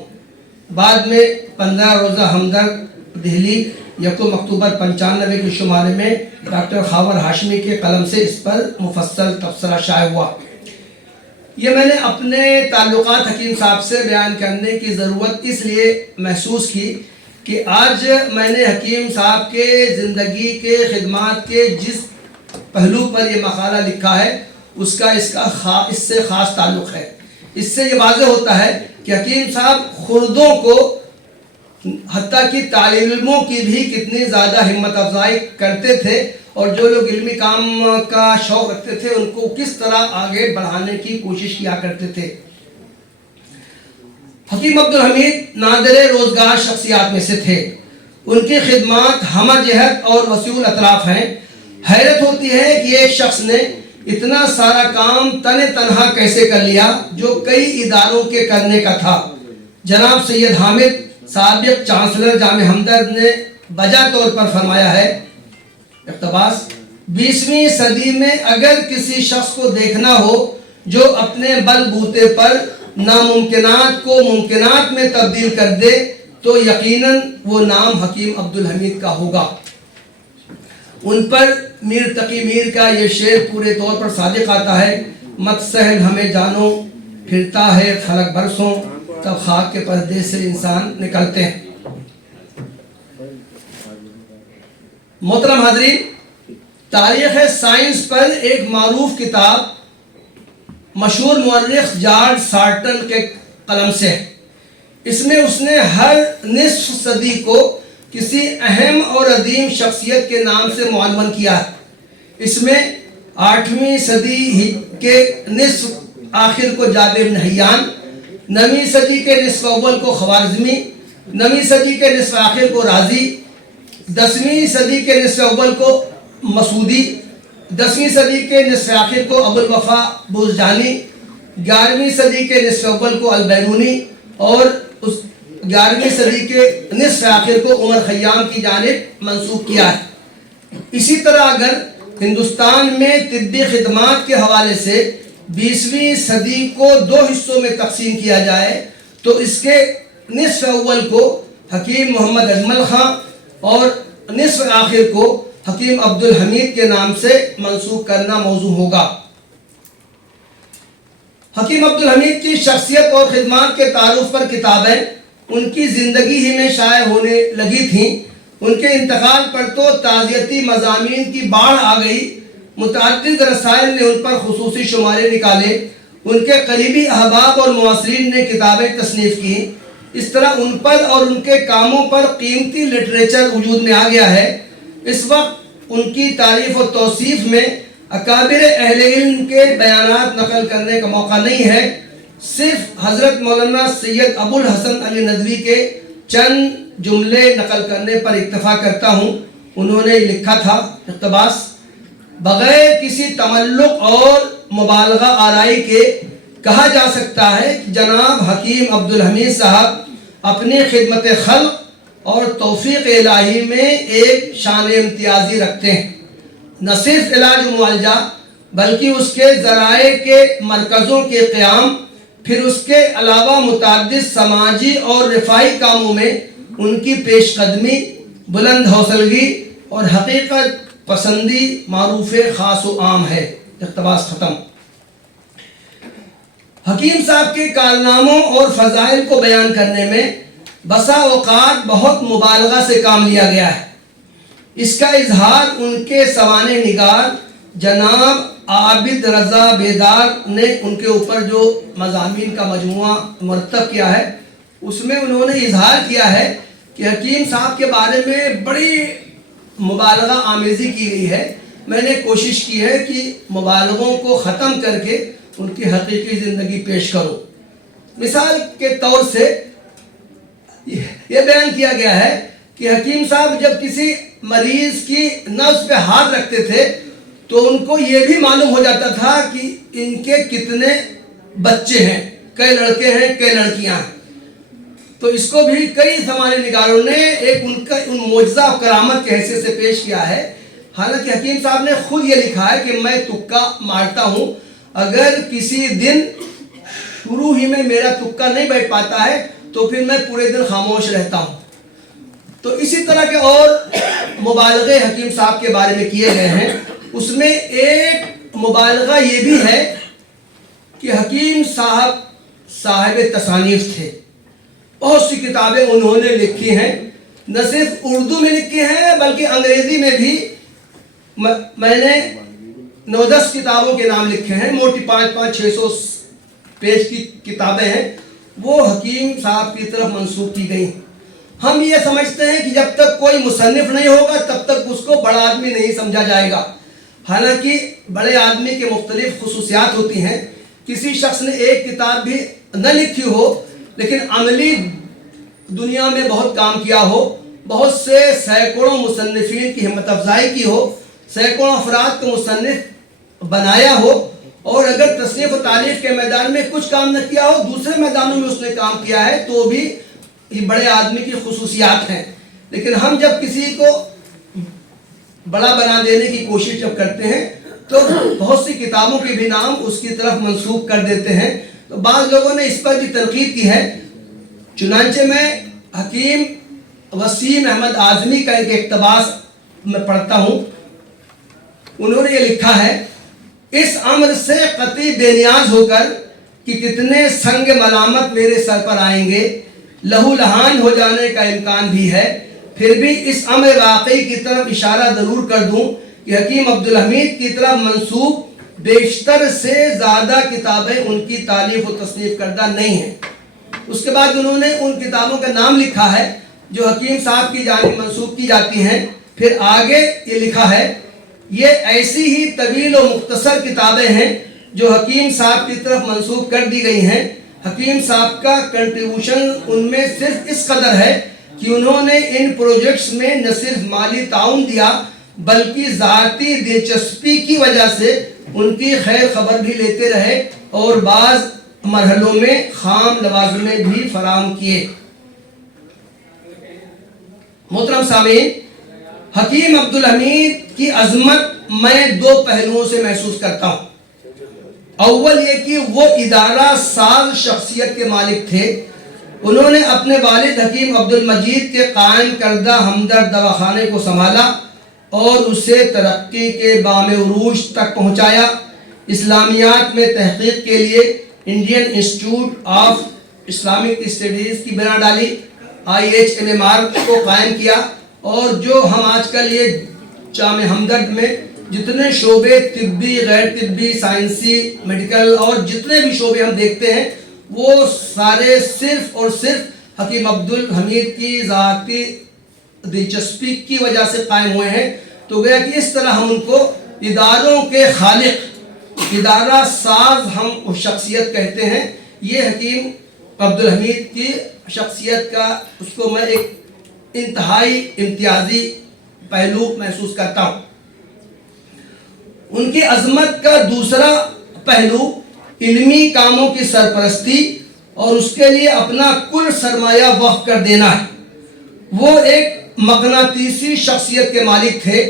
बाद में 15 रोज़ा हमदर्द दिल्ली 1 अक्टूबर 95 के शुमारे में डॉक्टर खावर हाशमी के कलम से इस पर मुफस्सल तबसरा शाये हुआ। ये मैंने अपने ताल्लुकात हकीम साहब से बयान करने की ज़रूरत इसलिए महसूस की कि आज मैंने हकीम साहब के ज़िंदगी के खिदमात के जिस पहलू पर ये मकाला लिखा है उसका इससे ख़ास ताल्लुक़ है। इससे ये वाज़ेह होता है कि हकीम साहब खुर्दों को हत्ता कि तालिब इल्मों की भी कितनी ज़्यादा हिम्मत अफजाई करते थे और जो लोग इल्मी काम का शौक़ रखते थे उनको किस तरह आगे बढ़ाने की कोशिश किया करते थे। हकीम अब्दुल हमीद नादिर रोज़गार शख्सियात में से थे। उनकी खिदमात हमर जहत और वसीउल अतराफ़ हैं। हैरत होती है कि एक शख्स ने इतना सारा काम तने तनहा कैसे कर लिया जो कई इदारों के करने का था। जनाब सैयद हामिद साबिक़ चांसलर जामे हमदर्द ने बजा तौर पर फरमाया है, इक़्तिबास, 20वीं सदी में अगर किसी शख्स को देखना हो जो अपने बलबूते पर नामुमकिनात को मुमकिनात में तब्दील कर दे तो यकीनन वो नाम हकीम अब्दुल हमीद का होगा। उन पर मीर तकी मीर का ये शेर पूरे तौर पर सादिक आता है, मत सहल हमें जानो फिरता है फलक बरसों तब खाक के पर्दे से इंसान निकलते हैं। मोहतरम हाज़रीन, तारीख़ साइंस पर एक मारूफ किताब मशहूर मुअर्रिख़ जॉर्ज सार्टन के कलम से है। इसमें उसने हर निस्फ सदी को किसी अहम और अदीम शख्सियत के नाम से मुअव्वन किया है। इसमें 8वीं सदी के निस्फ आखिर को जाबिर बिन हय्यान, 9वीं सदी के निस्फ अव्वल को ख्वारिज़मी, 9वीं सदी के निस्फ आखिर को राजी, 10वीं सदी के निस्फ अव्वल को मसूदी, 10वीं सदी के निस्फ आखिर को अबुल वफा बुज़जानी, 11वीं सदी के निस्फ अव्वल को अल-बैरूनी और उस 11वीं सदी के निस्फ आखिर को उमर खय्याम की जानिब मंसूब किया है। इसी तरह अगर हिंदुस्तान में तिब्बी खिदमात के हवाले से 20वीं सदी को 2 हिस्सों में तकसीम किया जाए तो इसके निस्फ अव्वल को हकीम मोहम्मद अजमल खां और निस्फ आखिर को हकीम अब्दुल हमीद के नाम से मंसूब करना मौजू होगा। हकीम अब्दुल हमीद की शख्सियत और खिदमात के तारुफ पर किताबें उनकी ज़िंदगी ही में शाये होने लगी थीं। उनके इंतकाल पर तो ताज़ियती मज़ामीन की बाढ़ आ गई। मुतअद्दिद रसायल ने उन पर खुसूसी शुमारे निकाले। उनके करीबी अहबाब और मुआसरीन ने किताबें तसनीफ़ की। इस तरह उन पर और उनके कामों पर कीमती लिटरेचर वजूद में आ गया है। इस वक्त उनकी तारीफ़ और तौसीफ़ में अकाबिर अहले इल्म के बयानात नकल करने का मौका नहीं है। सिर्फ हज़रत मौलाना सैयद अबुल हसन अली नदवी के चंद जुमले नकल करने पर इत्तफ़ा करता हूँ। उन्होंने लिखा था, इक़्तिबास, बग़ैर किसी तमल्लुक और मुबालगा आराई के कहा जा सकता है कि जनाब हकीम अब्दुल हमीद साहब अपनी खिदमत खल्क़ और तौफ़ीक़ इलाही में एक शान इम्तियाज़ी रखते हैं। न सिर्फ इलाज मुआलजा बल्कि उसके ज़राए के मरकज़ों के क़याम, फिर उसके अलावा मुतअद्दिद समाजी और रिफ़ाई कामों में उनकी पेशकदमी, बुलंद हौसलगी और हकीकत पसंदी मारूफ़ ख़ास व आम है। इक़्तिबास ख़त्म। हकीम साहब के कारनामों और फ़ज़ाइल को बयान करने में बसा औक़ात बहुत मुबालगा से काम लिया गया है। इसका इजहार उनके सवाने निगार जनाब आबिद रज़ा बेदार ने उनके ऊपर जो मज़ामीन का मजमुआ मरतब किया है उसमें उन्होंने इजहार किया है कि हकीम साहब के बारे में बड़ी मुबालगा आमेज़ी की गई है। मैंने कोशिश की है कि मुबालगों को ख़त्म करके उनकी हकीकी ज़िंदगी पेश करो। मिसाल के तौर से ये बयान किया गया है कि हकीम साहब जब किसी मरीज़ की नब्ज़ पे हाथ रखते थे तो उनको ये भी मालूम हो जाता था कि इनके कितने बच्चे हैं, कई लड़के हैं, कई लड़कियां हैं। तो इसको भी कई ज़माने निगारों ने एक उनका उन मोजज़ा और करामत के हैसियत से पेश किया है। हालांकि हकीम साहब ने खुद ये लिखा है कि मैं तुक्का मारता हूँ, अगर किसी दिन शुरू ही में मेरा तुक्का नहीं बैठ पाता है तो फिर मैं पूरे दिन खामोश रहता हूँ। तो इसी तरह के और मुबालगे हकीम साहब के बारे में किए गए हैं। उसमें एक मुबालगा ये भी है कि हकीम साहब साहिब तसानीफ थे, बहुत सी किताबें उन्होंने लिखी हैं, न सिर्फ उर्दू में लिखी हैं बल्कि अंग्रेजी में भी मैंने 9-10 किताबों के नाम लिखे हैं, मोटी 500-600 पेज की किताबें हैं, वो हकीम साहब की तरफ मंसूब की गई। हम ये समझते हैं कि जब तक कोई मुसन्निफ नहीं होगा तब तक उसको बड़ा आदमी नहीं समझा जाएगा। हालांकि बड़े आदमी के मुख्तलिफ खुसूसियात होती हैं। किसी शख्स ने एक किताब भी न लिखी हो लेकिन अमली दुनिया में बहुत काम किया हो, बहुत से सैकड़ों मुसन्निफीन की हिम्मत अफजाई की हो, सैकड़ों अफराद को मुसन्निफ बनाया हो, और अगर तस्नीफ और तारीफ के मैदान में कुछ काम न किया हो, दूसरे मैदानों में उसने काम किया है, तो भी ये बड़े आदमी की खुसूसियात हैं। लेकिन हम जब किसी को बड़ा बना देने की कोशिश जब करते हैं तो बहुत सी किताबों के भी नाम उसकी तरफ मंसूब कर देते हैं। तो बाज़ लोगों ने इस पर भी तनकीद की है। चुनांचे मैं हकीम वसीम अहमद आज़मी का एक इक़्तिबास में पढ़ता हूँ। उन्होंने ये लिखा है, इस अम्र से कतई बेनियाज होकर कि कितने संग मलामत मेरे सर पर आएंगे, लहू लहान हो जाने का इम्कान भी है, फिर भी इस अम्र वाकई की तरफ इशारा ज़रूर कर दूँ कि हकीम अब्दुल हमीद की तरफ मंसूब बेशतर से ज़्यादा किताबें उनकी तालीफ और तस्नीफ करदा नहीं हैं। उसके बाद उन्होंने उन किताबों का नाम लिखा है जो हकीम साहब की जानिब मंसूब की जाती हैं। फिर आगे ये लिखा है, ये ऐसी ही तवील और मुख्तसर किताबें हैं जो हकीम साहब की तरफ मंसूब कर दी गई हैं। हकीम साहब का कंट्रीब्यूशन उनमें सिर्फ इस कदर है कि उन्होंने इन प्रोजेक्ट्स में न सिर्फ माली ताउन दिया बल्कि ज़ाती दिलचस्पी की वजह से उनकी खैर खबर भी लेते रहे और बाज़ मरहलों में खाम लवाज़िमें भी फराहम किए। मोहतरम सामीन, हकीम अब्दुल हमीद की अजमत मैं दो पहलुओं से महसूस करता हूँ। अव्वल ये कि वो इदारा साज शख्सियत के मालिक थे। उन्होंने अपने वालिद हकीम अब्दुल मजीद के कायम करदा हमदर्द दवाखाने को संभाला और उसे तरक्की के बामे उरूज तक पहुँचाया। इस्लामियात में तहकीक के लिए Indian institute of Islamic studies की बिना डाली, IHMMR को कायम किया, और जो हम आजकल ये जामे हमदर्द में जितने शोबे तिब्बी, गैर तिब्बी, साइंसी, मेडिकल और जितने भी शोबे हम देखते हैं वो सारे सिर्फ और सिर्फ हकीम अब्दुल हमीद की ज़ाती दिलचस्पी की वजह से कायम हुए हैं। तो गया कि इस तरह हम उनको इदारों के खालिक, इदारा साज हम उस शख्सियत कहते हैं। ये हकीम अब्दुल हमीद की शख्सियत का उसको मैं एक इंतहाई इम्तियाजी पहलू महसूस करता हूँ। उनकी अजमत का दूसरा पहलू इल्मी कामों की सरपरस्ती और उसके लिए अपना कुल सरमाया वक्फ कर देना है। वो एक मगनातीसी शख्सियत के मालिक थे।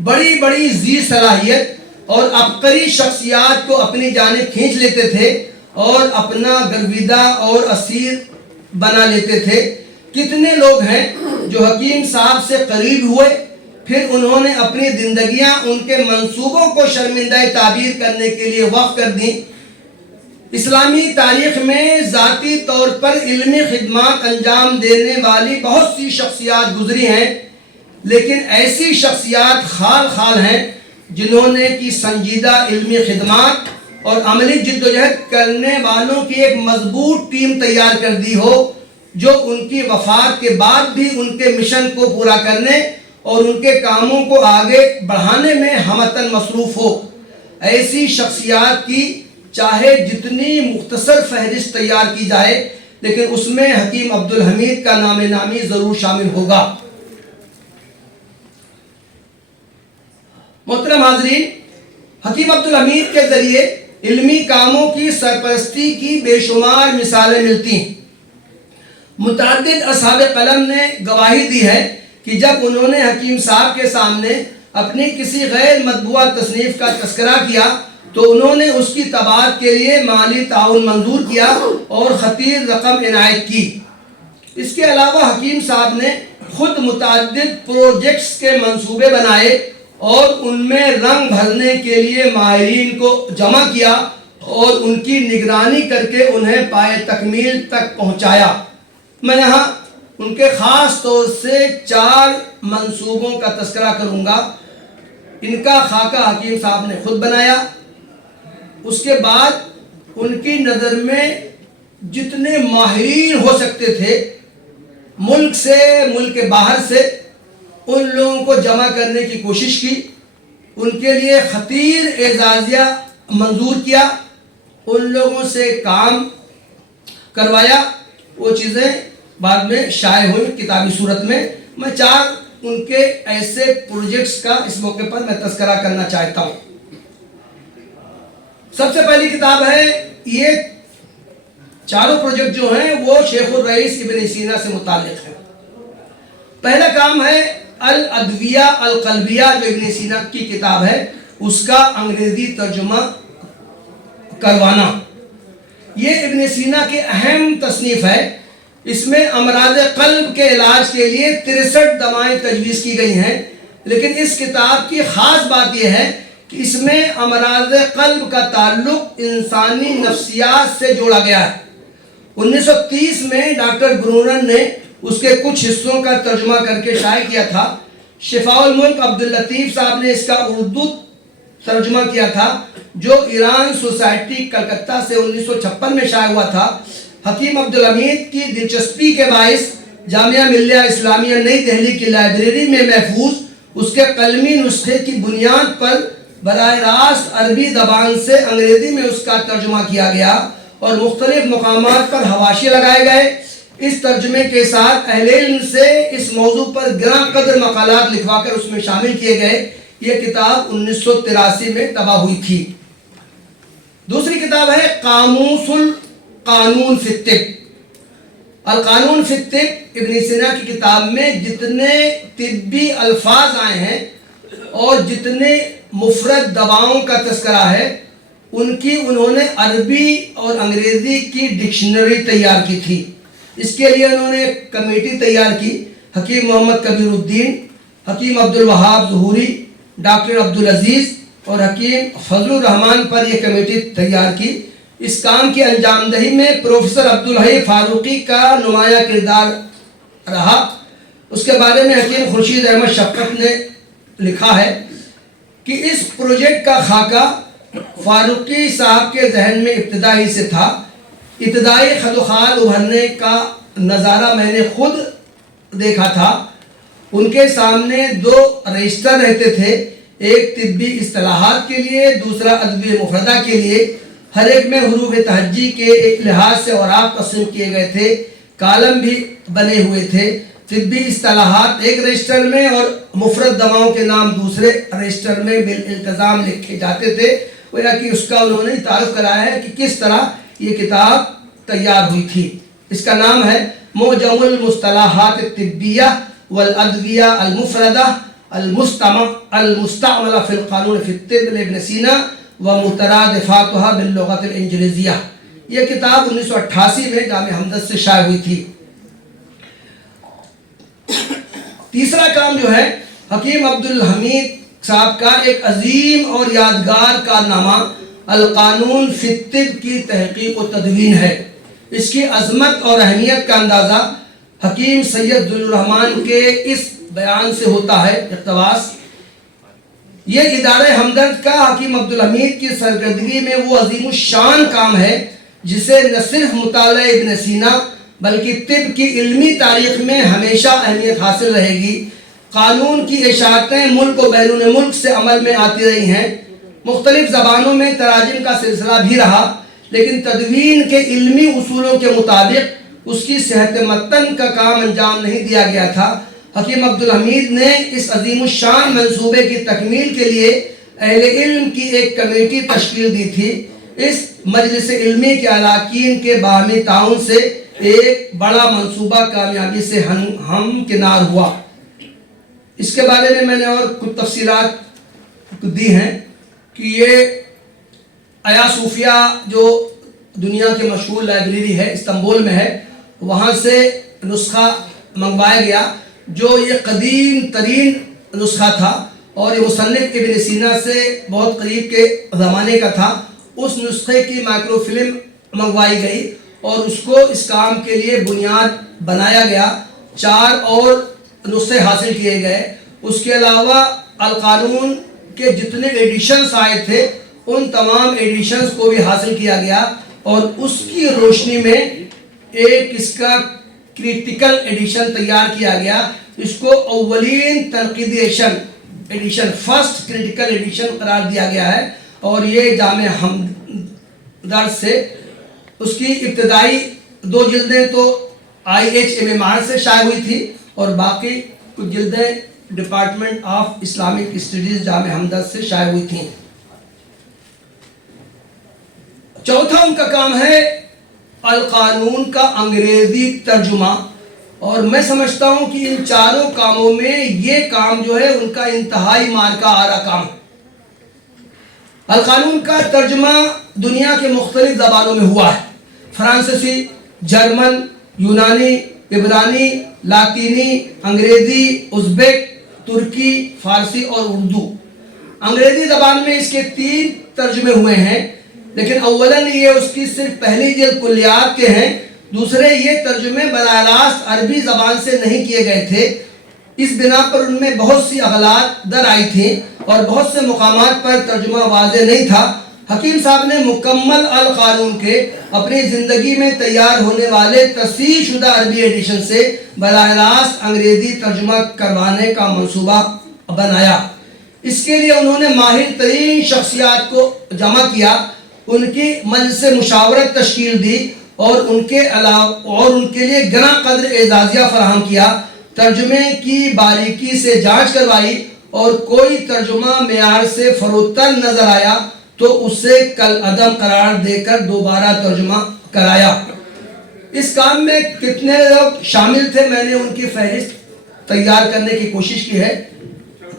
बड़ी बड़ी जी सलाहियत और अबकरी शख्सियात को अपनी जानिब खींच लेते थे और अपना गर्विदा और असीर बना लेते थे। कितने लोग हैं जो हकीम साहब से करीब हुए, फिर उन्होंने अपनी जिंदगियां उनके मंसूबों को शर्मिंदा ताबीर करने के लिए वक्फ कर दी। इस्लामी तारीख में ज़ाती तौर पर इल्मी खिदमत अंजाम देने वाली बहुत सी शख्सियात गुजरी हैं, लेकिन ऐसी शख्सियात खाल खाल हैं जिन्होंने की संजीदा इल्मी खिदमत और अमली जिद्दोजहद करने वालों की एक मजबूत टीम तैयार कर दी हो, जो उनकी वफात के बाद भी उनके मिशन को पूरा करने और उनके कामों को आगे बढ़ाने में हमतन मसरूफ़ हो। ऐसी शख्सियात की चाहे जितनी मुख्तसर फहरिस्त तैयार की जाए, लेकिन उसमें हकीम अब्दुल हमीद का नाम नामी ज़रूर शामिल होगा। मोहतरम हाज़रीन, हकीम अब्दुल हमीद के ज़रिए इल्मी कामों की सरपरस्ती की बेशुमार मिसालें मिलती हैं। मुतअद्दिद असहाब कलम ने गवाही दी है कि जब उन्होंने हकीम साहब के सामने अपनी किसी गैर मतबूआ तसनीफ़ का तस्करा किया تو انہوں نے اس کی طباعت کے لیے مالی تعاون منظور کیا اور خطیر رقم عنایت کی۔ اس کے علاوہ حکیم صاحب نے خود متعدد پروجیکٹس کے منصوبے بنائے اور ان میں رنگ بھرنے کے لیے ماہرین کو جمع کیا اور ان کی نگرانی کر کے انہیں پائے تکمیل تک پہنچایا۔ میں یہاں ان کے خاص طور سے 4 منصوبوں کا تذکرہ کروں گا۔ ان کا خاکہ حکیم صاحب نے خود بنایا۔ اس کے بعد ان کی نظر میں جتنے ماہرین ہو سکتے تھے ملک سے، ملک کے باہر سے، ان لوگوں کو جمع کرنے کی کوشش کی، ان کے لیے خطیر اعزازیہ منظور کیا، ان لوگوں سے کام کروایا۔ وہ چیزیں بعد میں شائع ہوئی کتابی صورت میں۔ میں 4 ان کے ایسے پروجیکٹس کا اس موقع پر میں تذکرہ کرنا چاہتا ہوں۔ سب سے پہلی کتاب ہے، یہ چاروں پروجیکٹ جو ہیں وہ شیخ الرئیس ابن سینا سے متعلق ہیں۔ پہلا کام ہے الادویہ القلبیہ، جو ابن سینا کی کتاب ہے، اس کا انگریزی ترجمہ کروانا۔ یہ ابن سینا کی اہم تصنیف ہے۔ اس میں امراض قلب کے علاج کے لیے 63 دوائیں تجویز کی گئی ہیں، لیکن اس کتاب کی خاص بات یہ ہے کہ اس میں امراض قلب کا تعلق انسانی نفسیات سے جوڑا گیا ہے۔ 1930 میں ڈاکٹر برونن نے اس کے کچھ حصوں کا ترجمہ کر کے شائع کیا تھا۔ شفاء الملک عبداللطیف صاحب نے اس کا اردو ترجمہ کیا تھا، جو ایران سوسائٹی کلکتہ سے 1956 میں شائع ہوا تھا۔ حکیم عبدالحمید کی دلچسپی کے باعث جامعہ ملیہ اسلامیہ نئی دہلی کی لائبریری میں محفوظ اس کے قلمی نسخے کی بنیاد پر براہ راست عربی زبان سے انگریزی میں اس کا ترجمہ کیا گیا اور مختلف مقامات پر حواشی لگائے گئے۔ اس ترجمے کے ساتھ اہل علم سے اس موضوع پر گراں قدر مقالات لکھوا کر اس میں شامل کیے گئے۔ یہ کتاب 1983 میں طبع ہوئی تھی۔ دوسری کتاب ہے قاموس القانون فی الطب۔ القانون فی الطب ابن سینا کی کتاب میں جتنے طبی الفاظ آئے ہیں اور جتنے مفرد دواؤں کا تذکرہ ہے، ان کی انہوں نے عربی اور انگریزی کی ڈکشنری تیار کی تھی۔ اس کے لیے انہوں نے ایک کمیٹی تیار کی۔ حکیم محمد کبیر الدین، حکیم عبدالوہاب ظہوری، ڈاکٹر عبدالعزیز اور حکیم فضل الرحمان پر یہ کمیٹی تیار کی۔ اس کام کی انجام دہی میں پروفیسر عبدالحی فاروقی کا نمایاں کردار رہا۔ اس کے بارے میں حکیم خورشید احمد شفقت نے لکھا ہے کہ اس پروجیکٹ کا خاکہ فاروقی صاحب کے ذہن میں ابتدائی سے تھا۔ ابتدائی خد و خال ابھرنے کا نظارہ میں نے خود دیکھا تھا۔ ان کے سامنے 2 رجسٹر رہتے تھے، ایک طبی اصطلاحات کے لیے، دوسرا ادویہ مفردہ کے لیے۔ ہر ایک میں حروف تہجی کے ایک لحاظ سے اوراق تقسیم کیے گئے تھے، کالم بھی بنے ہوئے تھے۔ طبی اصطلاحات ایک رجسٹر میں اور مفرد دواؤں کے نام دوسرے رجسٹر میں بالانتظام لکھے جاتے تھے۔ گویا کہ اس کا انہوں نے تعارف کرایا ہے کہ کس طرح یہ کتاب تیار ہوئی تھی۔ اس کا نام ہے معجم المصطلحات الطبیہ والادویہ المفردہ المستعملہ فی القانون فی الطب لابن سینا ومترادفاتها باللغت الانجلیزیہ۔ یہ کتاب 1988 میں جامعہ ہمدرد سے شائع ہوئی تھی۔ تیسرا کام جو ہے حکیم عبدالحمید صاحب کا ایک عظیم اور یادگار کارنامہ القانون فی الطب کی تحقیق و تدوین ہے۔ اس کی عظمت اور اہمیت کا اندازہ حکیم سید ذو الرحمان کے اس بیان سے ہوتا ہے، اقتباس: یہ ادارہ ہمدرد کا حکیم عبدالحمید کی سرگردگی میں وہ عظیم الشان کام ہے جسے نہ صرف مطالعہ ابن سینا بلکہ طب کی علمی تاریخ میں ہمیشہ اہمیت حاصل رہے گی۔ قانون کی اشاعتیں ملک و بیرون ملک سے عمل میں آتی رہی ہیں، مختلف زبانوں میں تراجم کا سلسلہ بھی رہا، لیکن تدوین کے علمی اصولوں کے مطابق اس کی صحت متن کا کام انجام نہیں دیا گیا تھا۔ حکیم عبدالحمید نے اس عظیم الشان منصوبے کی تکمیل کے لیے اہل علم کی ایک کمیٹی تشکیل دی تھی۔ اس مجلس علمی کے اراکین کے باہمی تعاون سے ایک بڑا منصوبہ کامیابی سے ہمکنار ہوا۔ اس کے بارے میں نے اور کچھ تفصیلات دی ہیں کہ یہ आया सूफिया जो दुनिया की मशहूर लाइब्रेरी है, इस्तांबुल में है, वहाँ से नुस्खा मंगवाया गया जो ये कदीम तरीन नुस्खा था और ये मुसन्निफ इब्न सीना से बहुत करीब के ज़माने का था। उस नुस्खे की माइक्रोफिल्म मंगवाई गई और उसको इस काम के लिए बुनियाद बनाया गया। 4 और नुस्खे हासिल किए गए। उसके अलावा अल कानून के जितने एडिशंस आए थे उन तमाम एडिशंस को भी हासिल किया गया और उसकी रोशनी में एक इसका क्रिटिकल एडिशन तैयार किया गया। इसको अव्वलीन तनकीदी एडिशन फर्स्ट क्रिटिकल एडिशन करार दिया गया है और ये जामे हमदर्द से उसकी इब्तदाई 2 जिल्दें तो IHMMR से शाये हुई थी और बाकी कुछ जिल्दें डिपार्टमेंट ऑफ इस्लामिक स्टडीज जामे हमदर्द से शाये हुई थी। चौथा उनका काम है अल कानून का अंग्रेजी तर्जुमा और मैं समझता हूं कि इन चारों कामों में ये काम जो है उनका इंतहाई मार्का आरा काम है। अल कानून का तर्जुमा दुनिया के मुख्तलिफ ज़बानों में हुआ है। फ्रांसीसी, जर्मन, यूनानी, इब्रानी, लातीनी, अंग्रेजी, उज़्बेक, तुर्की, फारसी और उर्दू। अंग्रेजी ज़बान में इसके 3 तर्जुमे हुए हैं, लेकिन अव्वलन ये उसकी सिर्फ पहली जिल्द कुल्लियात के हैं। दूसरे ये तर्जुमे बराह रास्त अरबी ज़बान से नहीं किए गए थे। इस बिना पर उनमें बहुत सी अगलात दर आई थी और बहुत से मुकामात पर तर्जुमा वाज़ेह नहीं था। हकीम साहब ने मुकम्मल अल कानून के अपनी ज़िंदगी में तैयार होने वाले तस्हीह शुदा अरबी एडिशन से बराह रास्त अंग्रेज़ी तर्जुमा करवाने का मंसूबा बनाया। इसके लिए उन्होंने माहिर तरीन शख्सियात को जमा किया, उनकी मजलिस मुशावरत तश्कील दी और उनके लिए गना कदर एजाजिया फराहम किया। तर्जुमे की बारीकी से जांच करवाई और कोई तर्जुमा मेयार से फरोतर नजर आया तो उसे कल अदम करार देकर दोबारा तर्जुमा कराया। इस काम में कितने लोग शामिल थे मैंने उनकी फहरिस्त तैयार करने की कोशिश की है।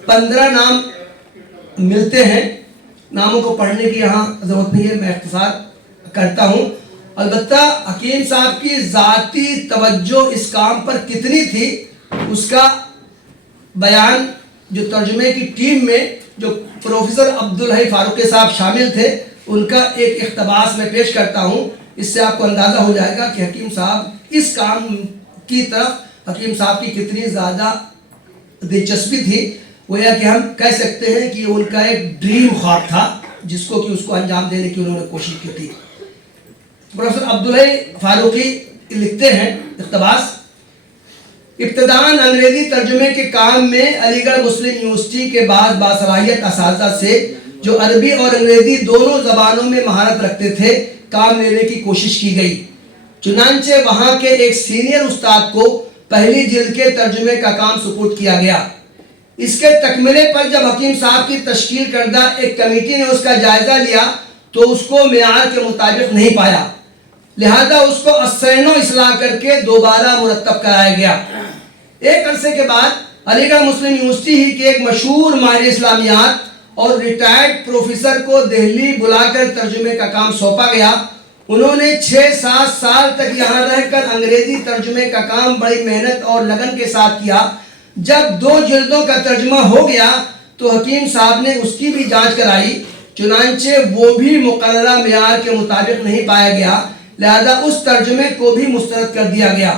15 नाम मिलते हैं। नामों को पढ़ने की यहाँ ज़रूरत नहीं है, मैं इख्तिसार करता हूँ। अलबत्ता हकीम साहब की ज़ाती तवज्जो इस काम पर कितनी थी उसका बयान जो तर्जुमे की टीम में जो प्रोफेसर अब्दुल हई फारूकी साहब शामिल थे उनका एक इख्तबास में पेश करता हूँ। इससे आपको अंदाज़ा हो जाएगा कि हकीम साहब इस काम की तरफ हकीम साहब की कितनी ज़्यादा दिलचस्पी थी। गोया कि हम कह सकते हैं कि उनका एक ड्रीम ख्वाब था जिसको कि उसको अंजाम देने की उन्होंने कोशिश की थी। प्रोफेसर अब्दुल हई फारूकी लिखते हैं इख्तबास, इब्तदान अंग्रेजी तर्जुमे के काम में अलीगढ़ मुस्लिम यूनिवर्सिटी के बाद बासलाहियत असातिज़ा से जो अरबी और अंग्रेजी दोनों ज़बानों में महारत रखते थे काम लेने की कोशिश की गई। चुनांचे वहाँ के एक सीनियर उस्ताद को पहली जिल्द के तर्जुमे का काम सुपुर्द किया गया। इसके तकमीले पर जब हकीम साहब की तश्कील करदा एक कमेटी ने उसका जायजा लिया तो उसको मेयार के मुताबिक नहीं पाया, लिहाजा उसको असैनो इस्लाह करके दोबारा मुरतब कराया गया। एक अरसे के बाद अलीगढ़ मुस्लिम यूनिवर्सिटी ही के एक मशहूर माहिर इस्लामियात और रिटायर्ड प्रोफेसर को दिल्ली बुलाकर तर्जुमे का काम सौंपा गया। उन्होंने 6-7 साल तक यहाँ रहकर अंग्रेजी तर्जुमे का काम बड़ी मेहनत और लगन के साथ किया। जब 2 जिल्दों का तर्जुमा हो गया तो हकीम साहब ने उसकी भी जांच कराई, चुनांचे वो भी मुकर्ररा मेयार के मुताबिक नहीं पाया गया, लिहाजा उस तर्जुमे को भी मुस्तरद कर दिया गया।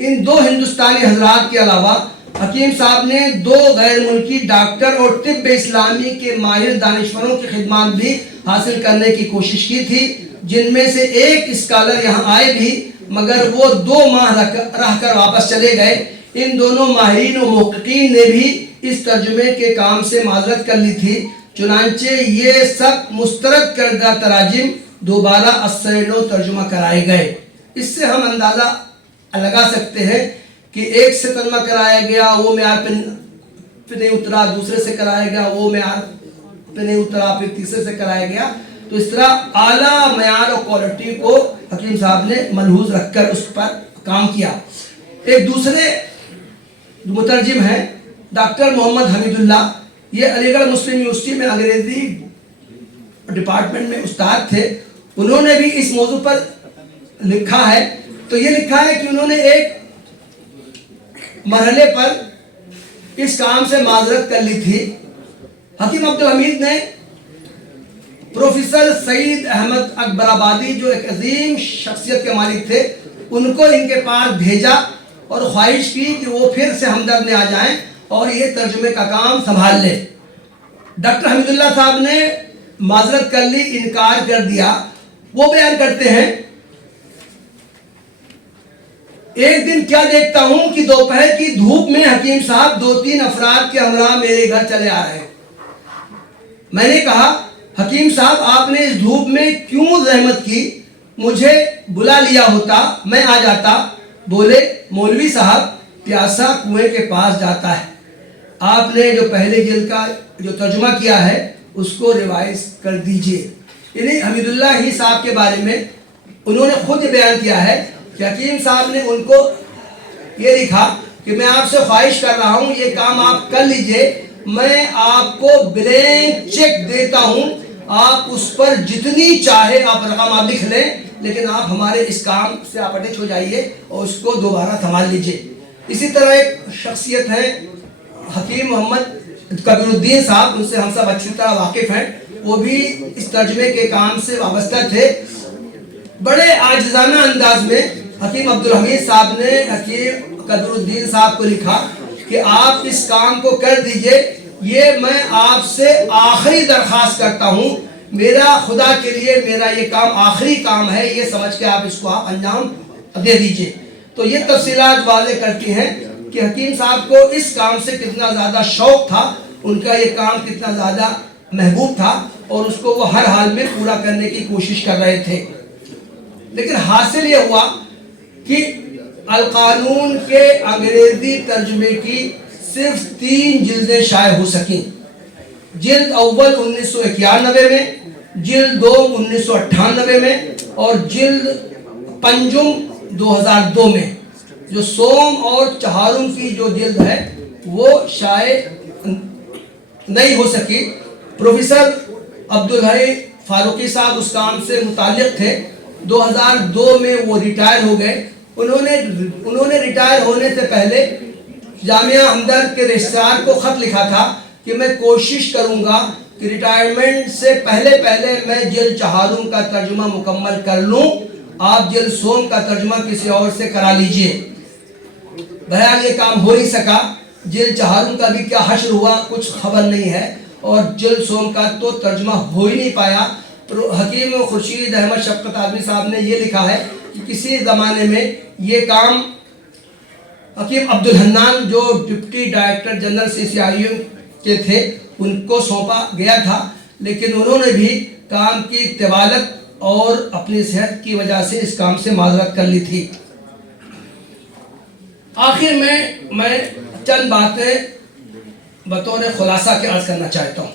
इन 2 हिंदुस्तानी हजरात के अलावा हकीम साहब ने 2 गैर मुल्की डॉक्टर और तिब्ब इस्लामी के माहिर दानिशवरों की खिदमत भी हासिल करने की कोशिश की थी, जिनमें से एक स्कॉलर यहाँ आए भी मगर वो 2 माह रहकर वापस चले गए। इन दोनों माहिरीन और मुहक्किकीन ने भी इस तर्जुमे के काम से माजरत कर ली थी। चुनांचे ये सब मुस्तरद करदा तराजिम दोबारा असैनो तर्जुमा कराए गए। इससे हम अंदाज़ा लगा सकते हैं कि एक से तर्जुमा कराया गया वो मेयार पे नहीं उतरा, दूसरे से कराया गया वो मेयार पे नहीं उतरा, फिर तीसरे से कराया गया। तो इस तरह आला मेयार और क्वालिटी को हकीम साहब ने मलहूज रखकर उस पर काम किया। एक दूसरे मुतरजिम हैं डॉक्टर मोहम्मद हमीदुल्लाह, ये अलीगढ़ मुस्लिम यूनिवर्सिटी में अंग्रेजी डिपार्टमेंट में उस्ताद थे, उन्होंने भी इस मौजू पर लिखा है। तो ये लिखा है कि उन्होंने एक मरहले पर इस काम से माजरत कर ली थी। हकीम अब्दुल हमीद ने प्रोफेसर सईद अहमद अकबराबादी, जो एक अजीम शख्सियत के मालिक थे, उनको इनके पास भेजा और ख्वाहिश की कि वो फिर से हमदर्द में आ जाएं और ये तर्जुमे का काम संभाल ले। डॉक्टर हमीदुल्लाह साहब ने माजरत कर ली, इनकार कर दिया। वो बयान करते हैं, एक दिन क्या देखता हूं कि दोपहर की धूप में हकीम साहब 2-3 अफराद के हमरा मेरे घर चले आ रहे हैं। मैंने कहा, हकीम साहब आपने इस धूप में क्यों रहमत की, मुझे बुला लिया होता, मैं आ जाता। बोले, मौलवी साहब प्यासा कुएं के पास जाता है। आपने जो पहले जिल्द का जो तर्जुमा किया है उसको रिवाइज कर दीजिए। यानी हमीदुल्लाह ही साहब के बारे में उन्होंने खुद बयान किया है कि हकीम साहब ने उनको ये लिखा कि मैं आपसे ख्वाहिश कर रहा हूँ, ये काम आप कर लीजिए, मैं आपको ब्लैंक चेक देता हूँ, आप उस पर जितनी चाहे आप रकम आप लिख लें, लेकिन आप हमारे इस काम से आप अटैच हो जाइए और उसको दोबारा संभाल लीजिए। इसी तरह एक शख्सियत है हकीम मोहम्मद कबीरुद्दीन साहब, उनसे हम सब अच्छी तरह वाकिफ हैं। वो भी इस तर्जमे के काम से वाबस्ता थे। बड़े आजिज़ाना अंदाज में हकीम अब्दुल हमीद साहब ने हकीम कबीरुद्दीन साहब को लिखा कि आप इस काम को कर दीजिए, ये मैं आपसे आखिरी दरख्वास्त करता हूँ, मेरा खुदा के लिए मेरा ये काम आखिरी काम है, ये समझ के आप इसको आप अंजाम दे दीजिए। तो ये तफसीलात वाज़े करती हैं कि हकीम साहब को इस काम से कितना ज़्यादा शौक़ था, उनका ये काम कितना ज़्यादा महबूब था और उसको वो हर हाल में पूरा करने की कोशिश कर रहे थे। लेकिन हासिल ये हुआ कि अल कानून के अंग्रेजी तर्जुमे की सिर्फ 3 जिल्दें शाये हो सकें। जिल्द अव्वल 1991 में, जिल्द 2 1998 में और जिल्द पंजुम 2002 में। जो सोम और चहारुम की जो जिल्द है वो शाये नहीं हो सकी। प्रोफेसर अब्दुल हई फारूकी साहब उस काम से मुताल्लिक थे। 2002 में वो रिटायर हो गए। उन्होंने रिटायर होने से पहले जामिया हमदर्द के रजिस्ट्रार को ख़त लिखा था कि मैं कोशिश करूंगा कि रिटायरमेंट से पहले मैं जिल्द चहारुम का तर्जुमा मुकम्मल कर लूं, आप जिल्द सोम का तर्जुमा किसी और से करा लीजिए। बहरहाल ये काम हो नहीं सका। जिल्द चहारुम का भी क्या हश्र हुआ कुछ खबर नहीं है और जिल्द सोम का तो तर्जुमा हो ही नहीं पाया। तो हकीम खुर्शीद अहमद शफकत आदमी साहब ने ये लिखा है कि किसी ज़माने में ये काम हकीम अब्दुल हन्नान, जो डिप्टी डायरेक्टर जनरल CCIU के थे, उनको सौंपा गया था, लेकिन उन्होंने भी काम की तिवालत और अपनी सेहत की वजह से इस काम से माजरत कर ली थी। आखिर में मैं चंद बातें बतौर खुलासा के अर्ज करना चाहता हूँ।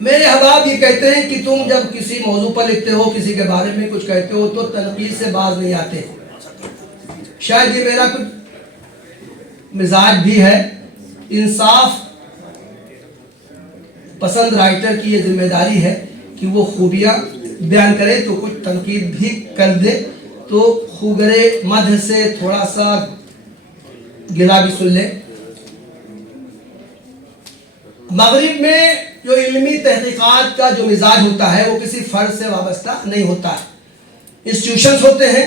मेरे अहबाब ये कहते हैं कि तुम जब किसी मौजू पर लिखते हो, किसी के बारे में कुछ कहते हो तो तनकीद से बाज नहीं आते। शायद ये मेरा कुछ मिजाज भी है। इंसाफ पसंद राइटर की ये जिम्मेदारी है कि वो खूबियाँ बयान करे तो कुछ तनकीद भी कर दे, तो खूगरे मध्य से थोड़ा सा गिला भी सुन ले। मगरिब में जो इल्मी तहकीकात का जो मिजाज होता है वो किसी फर्द से वाबस्ता नहीं होता है। इंस्टीट्यूशंस होते हैं,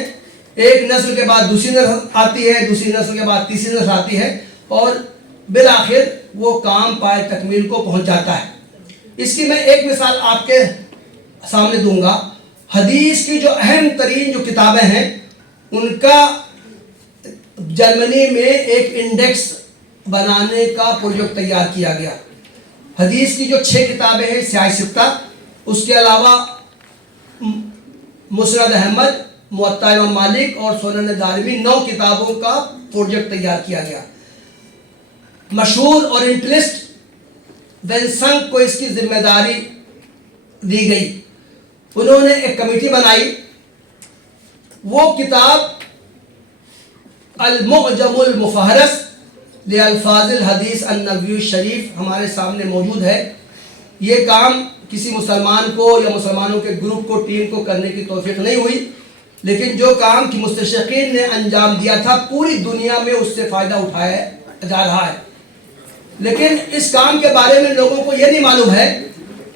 एक नस्ल के बाद दूसरी नस्ल आती है, दूसरी नस्ल के बाद तीसरी नस्ल आती है और बिलाखिर वो काम पाए तकमील को पहुंच जाता है। इसकी मैं एक मिसाल आपके सामने दूंगा। हदीस की जो अहम तरीन जो किताबें हैं उनका जर्मनी में एक इंडेक्स बनाने का प्रोजेक्ट तैयार किया गया। हदीस की जो 6 किताबें हैं सियासित्ता, उसके अलावा मुस्नद अहमद, मुअत्ता इमाम मालिक और सुनन दारिमी 9 किताबों का प्रोजेक्ट तैयार किया गया। मशहूर ओरिएंटलिस्ट वेनसंग को इसकी जिम्मेदारी दी गई। उन्होंने एक कमेटी बनाई। वो किताब अल-मुअजमुल मुफहरस लिअल्फाज़िल हदीस अन-नबवी शरीफ हमारे सामने मौजूद है। یہ کام کسی مسلمان کو یا مسلمانوں کے گروپ کو ٹیم کو کرنے کی توفیق نہیں ہوئی، لیکن جو کام کہ مستشرقین نے انجام دیا تھا پوری دنیا میں اس سے فائدہ اٹھایا جا رہا ہے. لیکن اس کام کے بارے میں لوگوں کو یہ نہیں معلوم ہے،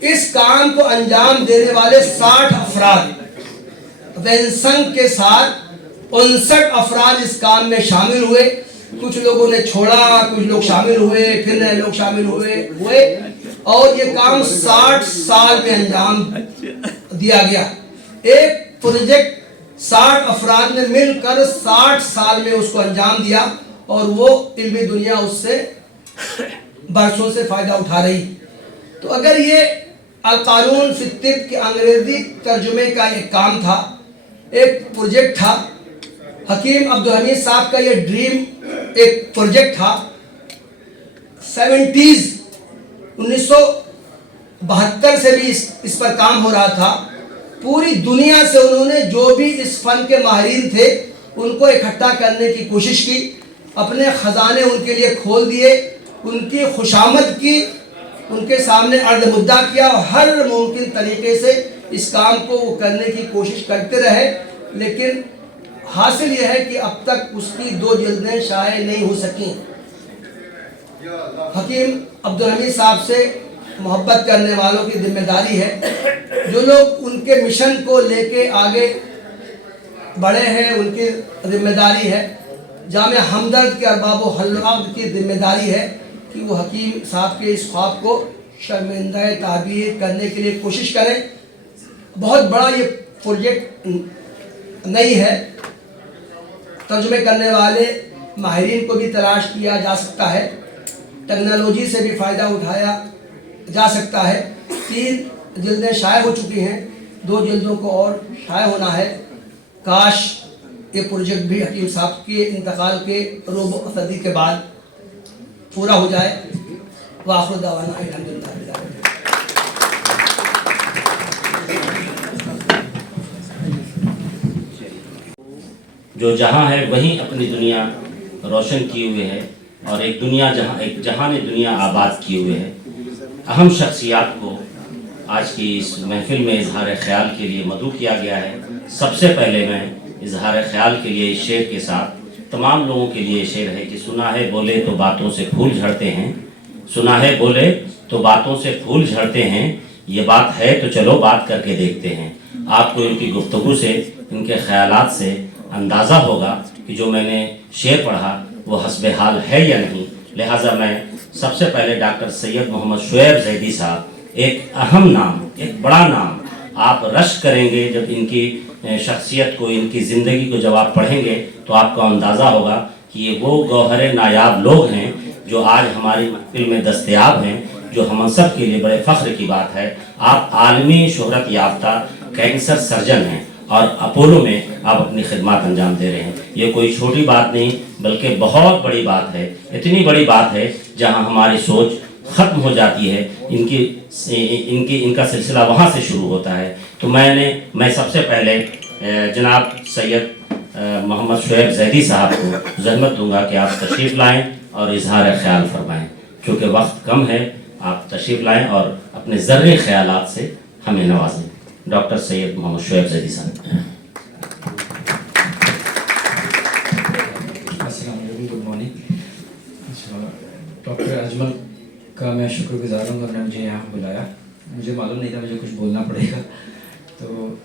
اس کام کو انجام دینے والے 60 افراد وینسنگ کے ساتھ 59 افراد اس کام میں شامل ہوئے. کچھ لوگوں نے چھوڑا، کچھ لوگ شامل ہوئے، پھر نئے لوگ شامل ہوئے اور یہ کام 60 سال میں انجام دیا گیا. ایک پروجیکٹ 60 افراد نے مل کر 60 سال میں اس کو انجام دیا اور وہ علمی دنیا اس سے برسوں سے فائدہ اٹھا رہی. تو اگر یہ القانون فی الطب کے انگریزی ترجمے کا ایک کام تھا، ایک پروجیکٹ تھا، حکیم عبدالحمید صاحب کا یہ ڈریم ایک پروجیکٹ تھا. 1972 سے بھی اس پر کام ہو رہا تھا. پوری دنیا سے انہوں نے جو بھی اس فن کے ماہرین تھے ان کو اکٹھا کرنے کی کوشش کی، اپنے خزانے ان کے لیے کھول دیے، ان کی خوشامد کی، ان کے سامنے عرض مدعا کیا اور ہر ممکن طریقے سے اس کام کو وہ کرنے کی کوشش کرتے رہے. لیکن حاصل یہ ہے کہ اب تک اس کی 2 جلدیں شائع نہیں ہو سکیں. حکیم عبدالحمید صاحب سے محبت کرنے والوں کی ذمہ داری ہے، جو لوگ ان کے مشن کو لے کے آگے بڑھے ہیں ان کی ذمہ داری ہے. جامعہ ہمدرد کے ارباب و حلقات کی ذمہ داری ہے کہ وہ حکیم صاحب کے اس خواب کو شرمندہ تعبیر کرنے کے لیے کوشش کریں. بہت بڑا یہ پروجیکٹ نہیں ہے، ترجمے کرنے والے ماہرین کو بھی تلاش کیا جا سکتا ہے، ٹیکنالوجی سے بھی فائدہ اٹھایا جا سکتا ہے. 3 جلدیں شائع ہو چکی ہیں، 2 جلدوں کو اور شائع ہونا ہے. کاش یہ پروجیکٹ بھی حکیم صاحب کے انتقال کے ربع صدی کے بعد پورا ہو جائے. وآخر دعوانا الحمدللہ رب العالمین. جو جہاں ہے وہیں اپنی دنیا روشن کیے ہوئے ہے اور ایک جہان دنیا آباد کیے ہوئے ہے. اہم شخصیات کو آج کی اس محفل میں اظہار خیال کے لیے مدعو کیا گیا ہے. سب سے پہلے میں اظہار خیال کے لیے اس شعر کے ساتھ تمام لوگوں کے لیے شعر ہے کہ سنا ہے بولے تو باتوں سے پھول جھڑتے ہیں، سنا ہے بولے تو باتوں سے پھول جھڑتے ہیں، یہ بات ہے تو چلو بات کر کے دیکھتے ہیں. آپ کو ان کی گفتگو سے، ان کے خیالات سے اندازہ ہوگا کہ جو میں نے شعر پڑھا وہ حسب حال ہے یا نہیں. لہٰذا میں سب سے پہلے ڈاکٹر سید محمد شعیب زیدی صاحب، ایک اہم نام، ایک بڑا نام، آپ رشک کریں گے جب ان کی شخصیت کو، ان کی زندگی کو جب آپ پڑھیں گے تو آپ کو اندازہ ہوگا کہ یہ وہ گوہر نایاب لوگ ہیں جو آج ہماری محفل میں دستیاب ہیں، جو ہم سب کے لیے بڑے فخر کی بات ہے. آپ عالمی شہرت یافتہ کینسر سرجن ہیں اور اپولو میں آپ اپنی خدمات انجام دے رہے ہیں. یہ کوئی چھوٹی بات نہیں بلکہ بہت بڑی بات ہے. اتنی بڑی بات ہے جہاں ہماری سوچ ختم ہو جاتی ہے، ان کا سلسلہ وہاں سے شروع ہوتا ہے. تو میں سب سے پہلے جناب سید محمد شعیب زیدی صاحب کو زحمت دوں گا کہ آپ تشریف لائیں اور اظہار خیال فرمائیں. چونکہ وقت کم ہے، آپ تشریف لائیں اور اپنے ذرے خیالات سے ہمیں نوازیں. ڈاکٹر سید محمد شعیب زیدی صاحب. السلام علیکم، گڈ مارننگ. ڈاکٹر اجمل کا میں شکر گزار ہوں کہ انہوں نے مجھے یہاں بلایا. مجھے معلوم نہیں تھا مجھے کچھ بولنا پڑے گا، تو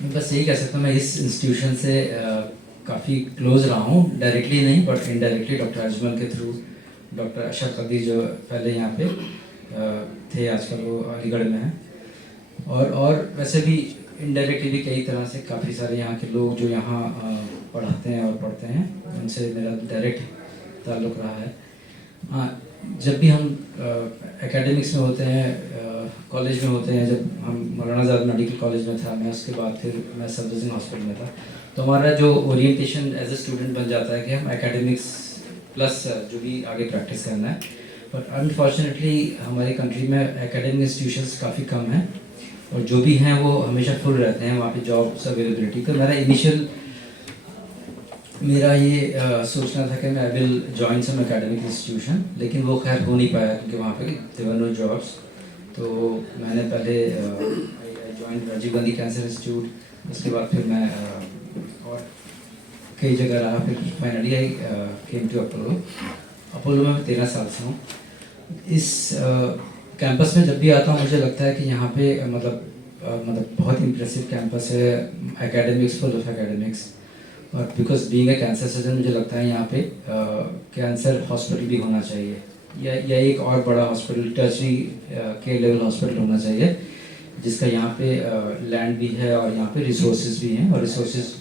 میں بس یہی کہہ سکتا ہوں میں اس انسٹیٹیوشن سے کافی کلوز رہا ہوں، ڈائریکٹلی نہیں بٹ انڈائریکٹلی ڈاکٹر اجمل کے تھرو. ڈاکٹر اشرف قدیر جو پہلے یہاں پہ تھے، آج کل وہ علی گڑھ میں ہیں، اور ویسے بھی انڈائریکٹلی بھی کئی طرح سے کافی سارے یہاں کے لوگ جو یہاں پڑھاتے ہیں اور پڑھتے ہیں ان سے میرا ڈائریکٹ تعلق رہا ہے. جب بھی ہم اکیڈمکس میں ہوتے ہیں، کالج میں ہوتے ہیں، جب ہم مولانا آزاد میڈیکل کالج میں تھا میں، اس کے بعد پھر میں سب ڈویژن ہاسپٹل میں تھا، تو ہمارا جو اورینٹیشن ایز اے اسٹوڈنٹ بن جاتا ہے کہ ہم اکیڈمکس پلس جو بھی آگے پریکٹس کرنا ہے. بٹ انفارچونیٹلی ہماری کنٹری میں اکیڈمک انسٹیٹیوشنس کافی کم ہیں اور جو بھی ہیں وہ ہمیشہ فل رہتے ہیں وہاں پہ جابس اویلیبلٹی. تو میرا یہ سوچنا تھا کہ میں I will join some academic institution, لیکن وہ خیر ہو نہیں پایا کیونکہ وہاں پہ دیور نو جابس. تو میں نے پہلے join Rajiv Gandhi cancer institute, اس کے بعد پھر میں اور کئی جگہ رہا، پھر finally I came to Apollo میں 13 سال سے ہوں. اس کیمپس میں جب بھی آتا ہوں مجھے لگتا ہے کہ یہاں پہ مطلب بہت امپریسو کیمپس ہے، اکیڈمکس، فل آف اکیڈمکس. اور because being a cancer surgeon مجھے لگتا ہے یہاں پہ کینسر ہاسپٹل بھی ہونا چاہیے، یا ایک اور بڑا hospital, tertiary care level hospital ہونا چاہیے، جس کا یہاں پہ لینڈ بھی ہے اور یہاں پہ ریسورسز بھی ہیں، اور ریسورسز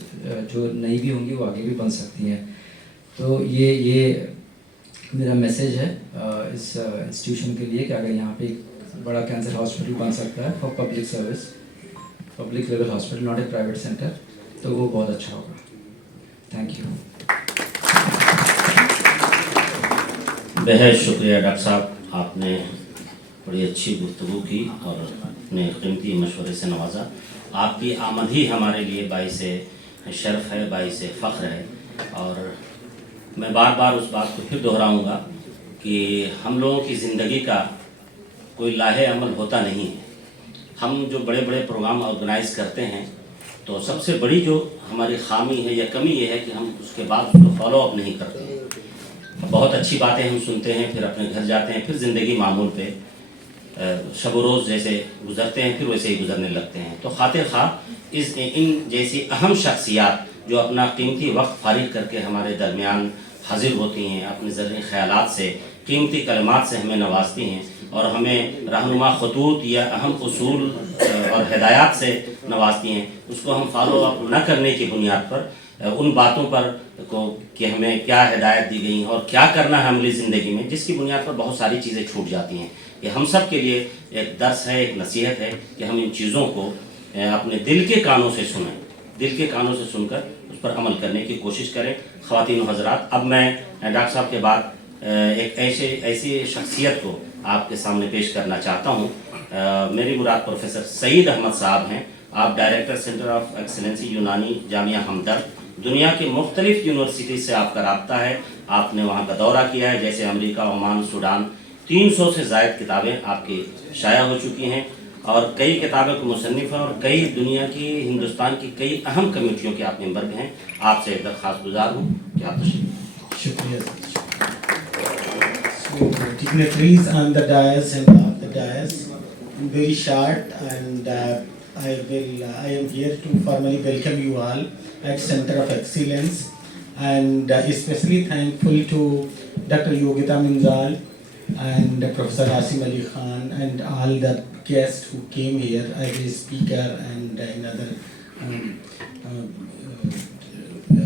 جو نئی بھی ہوں گی وہ آگے بھی بن سکتی ہیں. تو یہ میرا میسیج ہے اس انسٹیٹیوشن کے لیے کہ اگر یہاں پہ ایک بڑا کینسر ہاسپٹل بن سکتا ہے for public service, public level hospital, not a private centre, تو وہ بہت اچھا ہوگا. Thank you. بہت شکریہ ڈاکٹر صاحب، آپ نے بڑی اچھی گفتگو کی اور اپنے قیمتی مشورے سے نوازا. آپ کی آمد ہی ہمارے لیے باعث شرف ہے، باعث فخر ہے. اور میں بار بار اس بات کو پھر دہراؤں گا کہ ہم لوگوں کی زندگی کا کوئی لاہے عمل ہوتا نہیں ہے. ہم جو بڑے بڑے پروگرام آرگنائز کرتے ہیں تو سب سے بڑی جو ہماری خامی ہے یا کمی یہ ہے کہ ہم اس کے بعد اس کو فالو اپ نہیں کرتے ہیں. بہت اچھی باتیں ہم سنتے ہیں، پھر اپنے گھر جاتے ہیں، پھر زندگی معمول پہ شب و روز جیسے گزرتے ہیں پھر ویسے ہی گزرنے لگتے ہیں. تو خاطر خواہ ان جیسی اہم شخصیات جو اپنا قیمتی وقت فارغ کر کے ہمارے درمیان حاضر ہوتی ہیں، اپنے ذرعی خیالات سے، قیمتی کلمات سے ہمیں نوازتی ہیں اور ہمیں رہنما خطوط یا اہم اصول اور ہدایات سے نوازتی ہیں، اس کو ہم فالو اپ نہ کرنے کی بنیاد پر ان باتوں پر کہ ہمیں کیا ہدایت دی گئی اور کیا کرنا ہے عملی زندگی میں، جس کی بنیاد پر بہت ساری چیزیں چھوٹ جاتی ہیں. یہ ہم سب کے لیے ایک درس ہے، ایک نصیحت ہے کہ ہم ان چیزوں کو اپنے دل کے کانوں سے سنیں، دل کے کانوں سے سن کر اس پر عمل کرنے کی کوشش کریں. خواتین و حضرات، اب میں ڈاکٹر صاحب کے بعد ایک ایسی شخصیت کو آپ کے سامنے پیش کرنا چاہتا ہوں. میری مراد پروفیسر سعید احمد صاحب ہیں. آپ ڈائریکٹر سینٹر آف ایکسلنسی یونانی جامعہ ہمدرد. دنیا کے مختلف یونیورسٹیز سے آپ کا رابطہ ہے، آپ نے وہاں کا دورہ کیا ہے، جیسے امریکہ، عمان، سوڈان. 300 سے زائد کتابیں آپ کی شائع ہو چکی ہیں اور کئی کتابیں کو مصنف ہیں اور کئی دنیا کی، ہندوستان کی کئی اہم کمیٹیوں کے آپ ممبر ہیں. آپ سے ایک درخواست گزار ہوں کہ آپ تشریف. شکریہ. So, dignitaries on the dais and off the dais, very short, and I am here to formally welcome you all at Center of Excellence, and especially thankful to Dr. Yogita Minzal and Professor Asim Ali Khan and all the guests who came here as a speaker and in other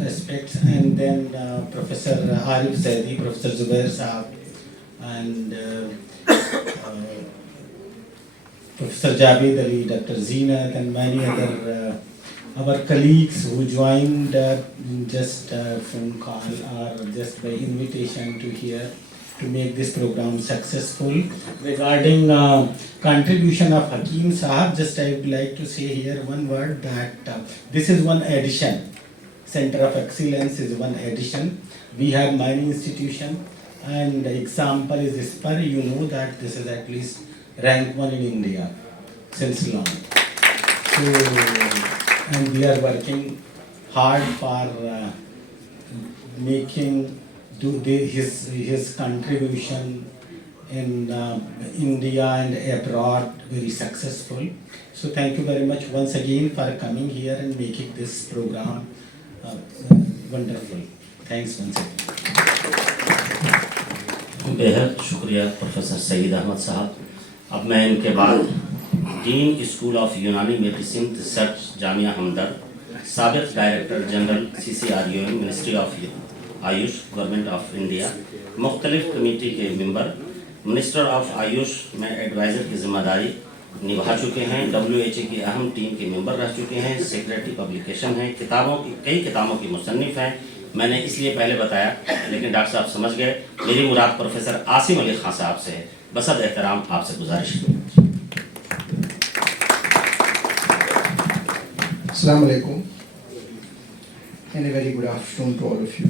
aspects, and then Professor Arif Zaidi, Professor Zubair Saab, and Professor Javed Ali, Dr. Zeenat, and many other our colleagues who joined just phone call or just by invitation to here to make this program successful. Regarding contribution of Hakim Sahab, just I would like to say here one word that this is one addition. Center of Excellence is one addition. We have many institutions, and the example is ISPAR. You know that this is at least rank 1 in India since long. So, and we are working hard for making his contribution in India and abroad very successful. So thank you very much once again for coming here and making this program wonderful. Thanks once again. بہت شکریہ professor سعید احمد صاحب. اب میں ان کے بعد ڈین school of یونانی medicine research Jamia Hamdard, سابق director general CCRUM ministry of AYUSH government of India, مختلف کمیٹی کے ممبر، منسٹر آف آیوش میں ایڈوائزر کی ذمہ داری نبھا چکے ہیں، WHO کی اہم ٹیم کے ممبر رہ چکے ہیں، سیکریٹری پبلیکیشن ہیں، کئی کتابوں کی مصنف ہیں. میں نے اس لیے پہلے بتایا لیکن ڈاکٹر صاحب سمجھ گئے. میری مراد پروفیسر عاصم علی خان صاحب سے ہے. بصد احترام آپ سے گزارش. السلام علیکم and a very good afternoon to all of you.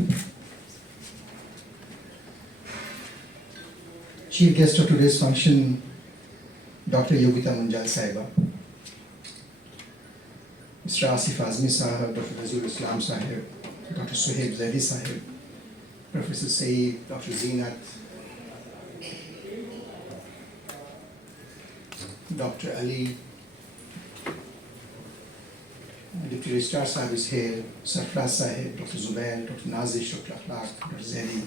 Chief guest of today's function, Dr. Yogita Munjal Saiba, Mr. Asif Azmi Sahib, Dr. Nazir Islam Sahib, Dr. Suhaib Zaidi Sahib, Professor Saeed, Dr. Zeenat, Dr. Ali, Deputy Registrar Sahib is here, Sarfraz Sahib, Dr. Zubair, Dr. Nazish, Dr. Akhlaq, Dr. Zaidi,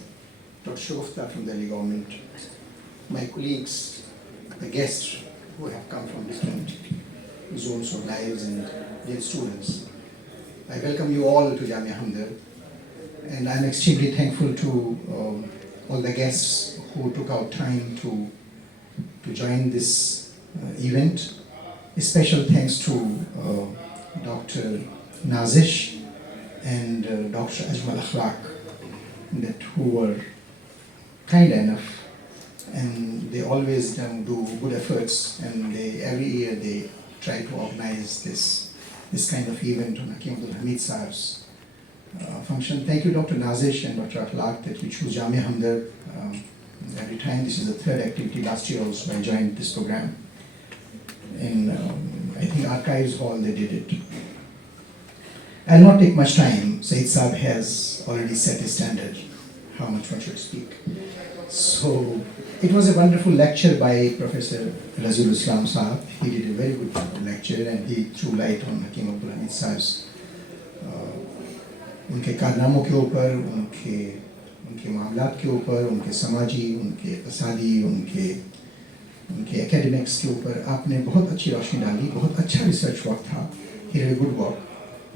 Dr. Shogufta from Delhi government, my colleagues, the guests who have come from different zones of lives and dear students. I welcome you all to Jamia Hamdard, and I'm extremely thankful to all the guests who took out time to join this event. A special thanks to Dr. Nazish and Dr. Ajmal Akhlaq that who were kind enough, and they always do good efforts, and every year they try to organize this kind of event on Hakim Abdul Hamid Sahib's function. Thank you, Dr. Nazish and Dr. Akhlaq, that you choose Jamia Hamdard every time. This is the third activity. Last year also I joined this program. In I think Archives Hall they did it. I'll not take much time. Saeed Saab has already set a standard how much one should speak. So it was a wonderful lecture by Professor Razul Islam Saab. He did a very good lecture and he threw light on Hakim Abdul Hamid Saab's उनके कारनामों के ऊपर, उनके मामलात के ऊपर, उनके समाजी, उनके इक़्तिसादी, उनके एकेडमिक्स के ऊपर आपने बहुत अच्छी रोशनी डाली. बहुत अच्छा रिसर्च वर्क था. ही डिड गुड वर्क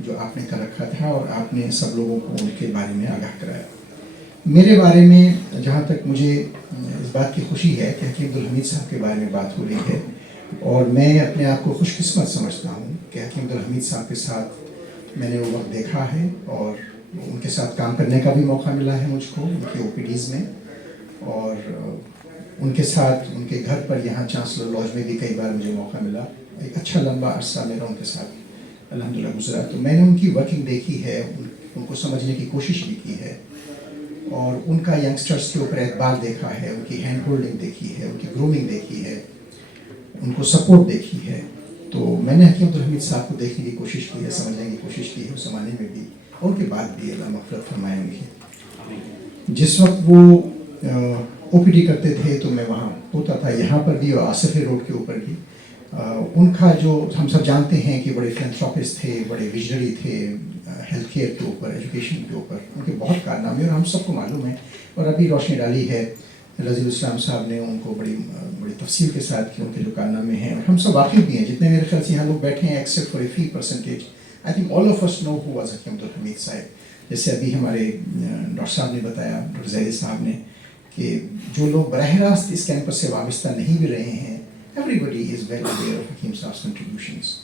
जो आपने कर रखा था और आपने सब लोगों को उनके बारे में आगाह कराया. मेरे बारे में जहाँ तक मुझे इस बात की खुशी है कि हकीम अब्दुल हमीद साहब के बारे में बात हो रही है और मैं अपने आप को खुशकिस्मत समझता हूँ कि हकीम अब्दुल हमीद साहब के साथ मैंने वो वक्त देखा है और उनके साथ काम करने का भी मौका मिला है मुझको उनके ओपीडीज़ में, और उनके साथ उनके घर पर यहाँ चांसलर लॉज में भी कई बार मुझे मौका मिला. एक अच्छा लंबा अरसा मेरा उनके साथ अल्हम्दुलिल्लाह गुजरा. तो मैंने उनकी वर्किंग देखी है, उनको समझने की कोशिश भी की है और उनका यंगस्टर्स के ऊपर एतबार देखा है, उनकी हैंड होल्डिंग देखी है, उनकी ग्रूमिंग देखी है, उनको सपोर्ट देखी है. तो मैंने हकीम अब्दुल हमीद साहब को देखने की कोशिश की है, समझने की कोशिश की है उस ज़माने में भी और उनके बाद भी. अल्लाह मग़फ़िरत फरमाए उनकी. जिस वक्त वो ओपीडी करते थे तो मैं वहाँ होता था, यहाँ पर भी और आसिफ रोड के ऊपर भी. उनका जो हम सब जानते हैं कि बड़े फिलैंथ्रोपिस्ट थे, बड़े विजनरी थे हेल्थ केयर के ऊपर, एजुकेशन के ऊपर. उनके बहुत कारनामे और हम सबको मालूम है और अभी रोशनी डाली है रज़ील इस्लाम साहब ने उनको बड़ी तफसील के साथ कि उनके जो कारनामे हैं और हम सब वाकिफ़ भी हैं. जितने मेरे ख्याल से यहाँ लोग बैठे हैं except for a few percentage, I think all of us know who was Hakim Abdul Hamid Sahab. जैसे अभी हमारे डॉक्टर साहब ने बताया, डॉक्टर ज़ैदी साहब ने, कि जो लोग बराह रास्त इस कैंपस से वाबस्ता नहीं भी रहे हैं, everybody is well aware of Hakim Sahab contributions.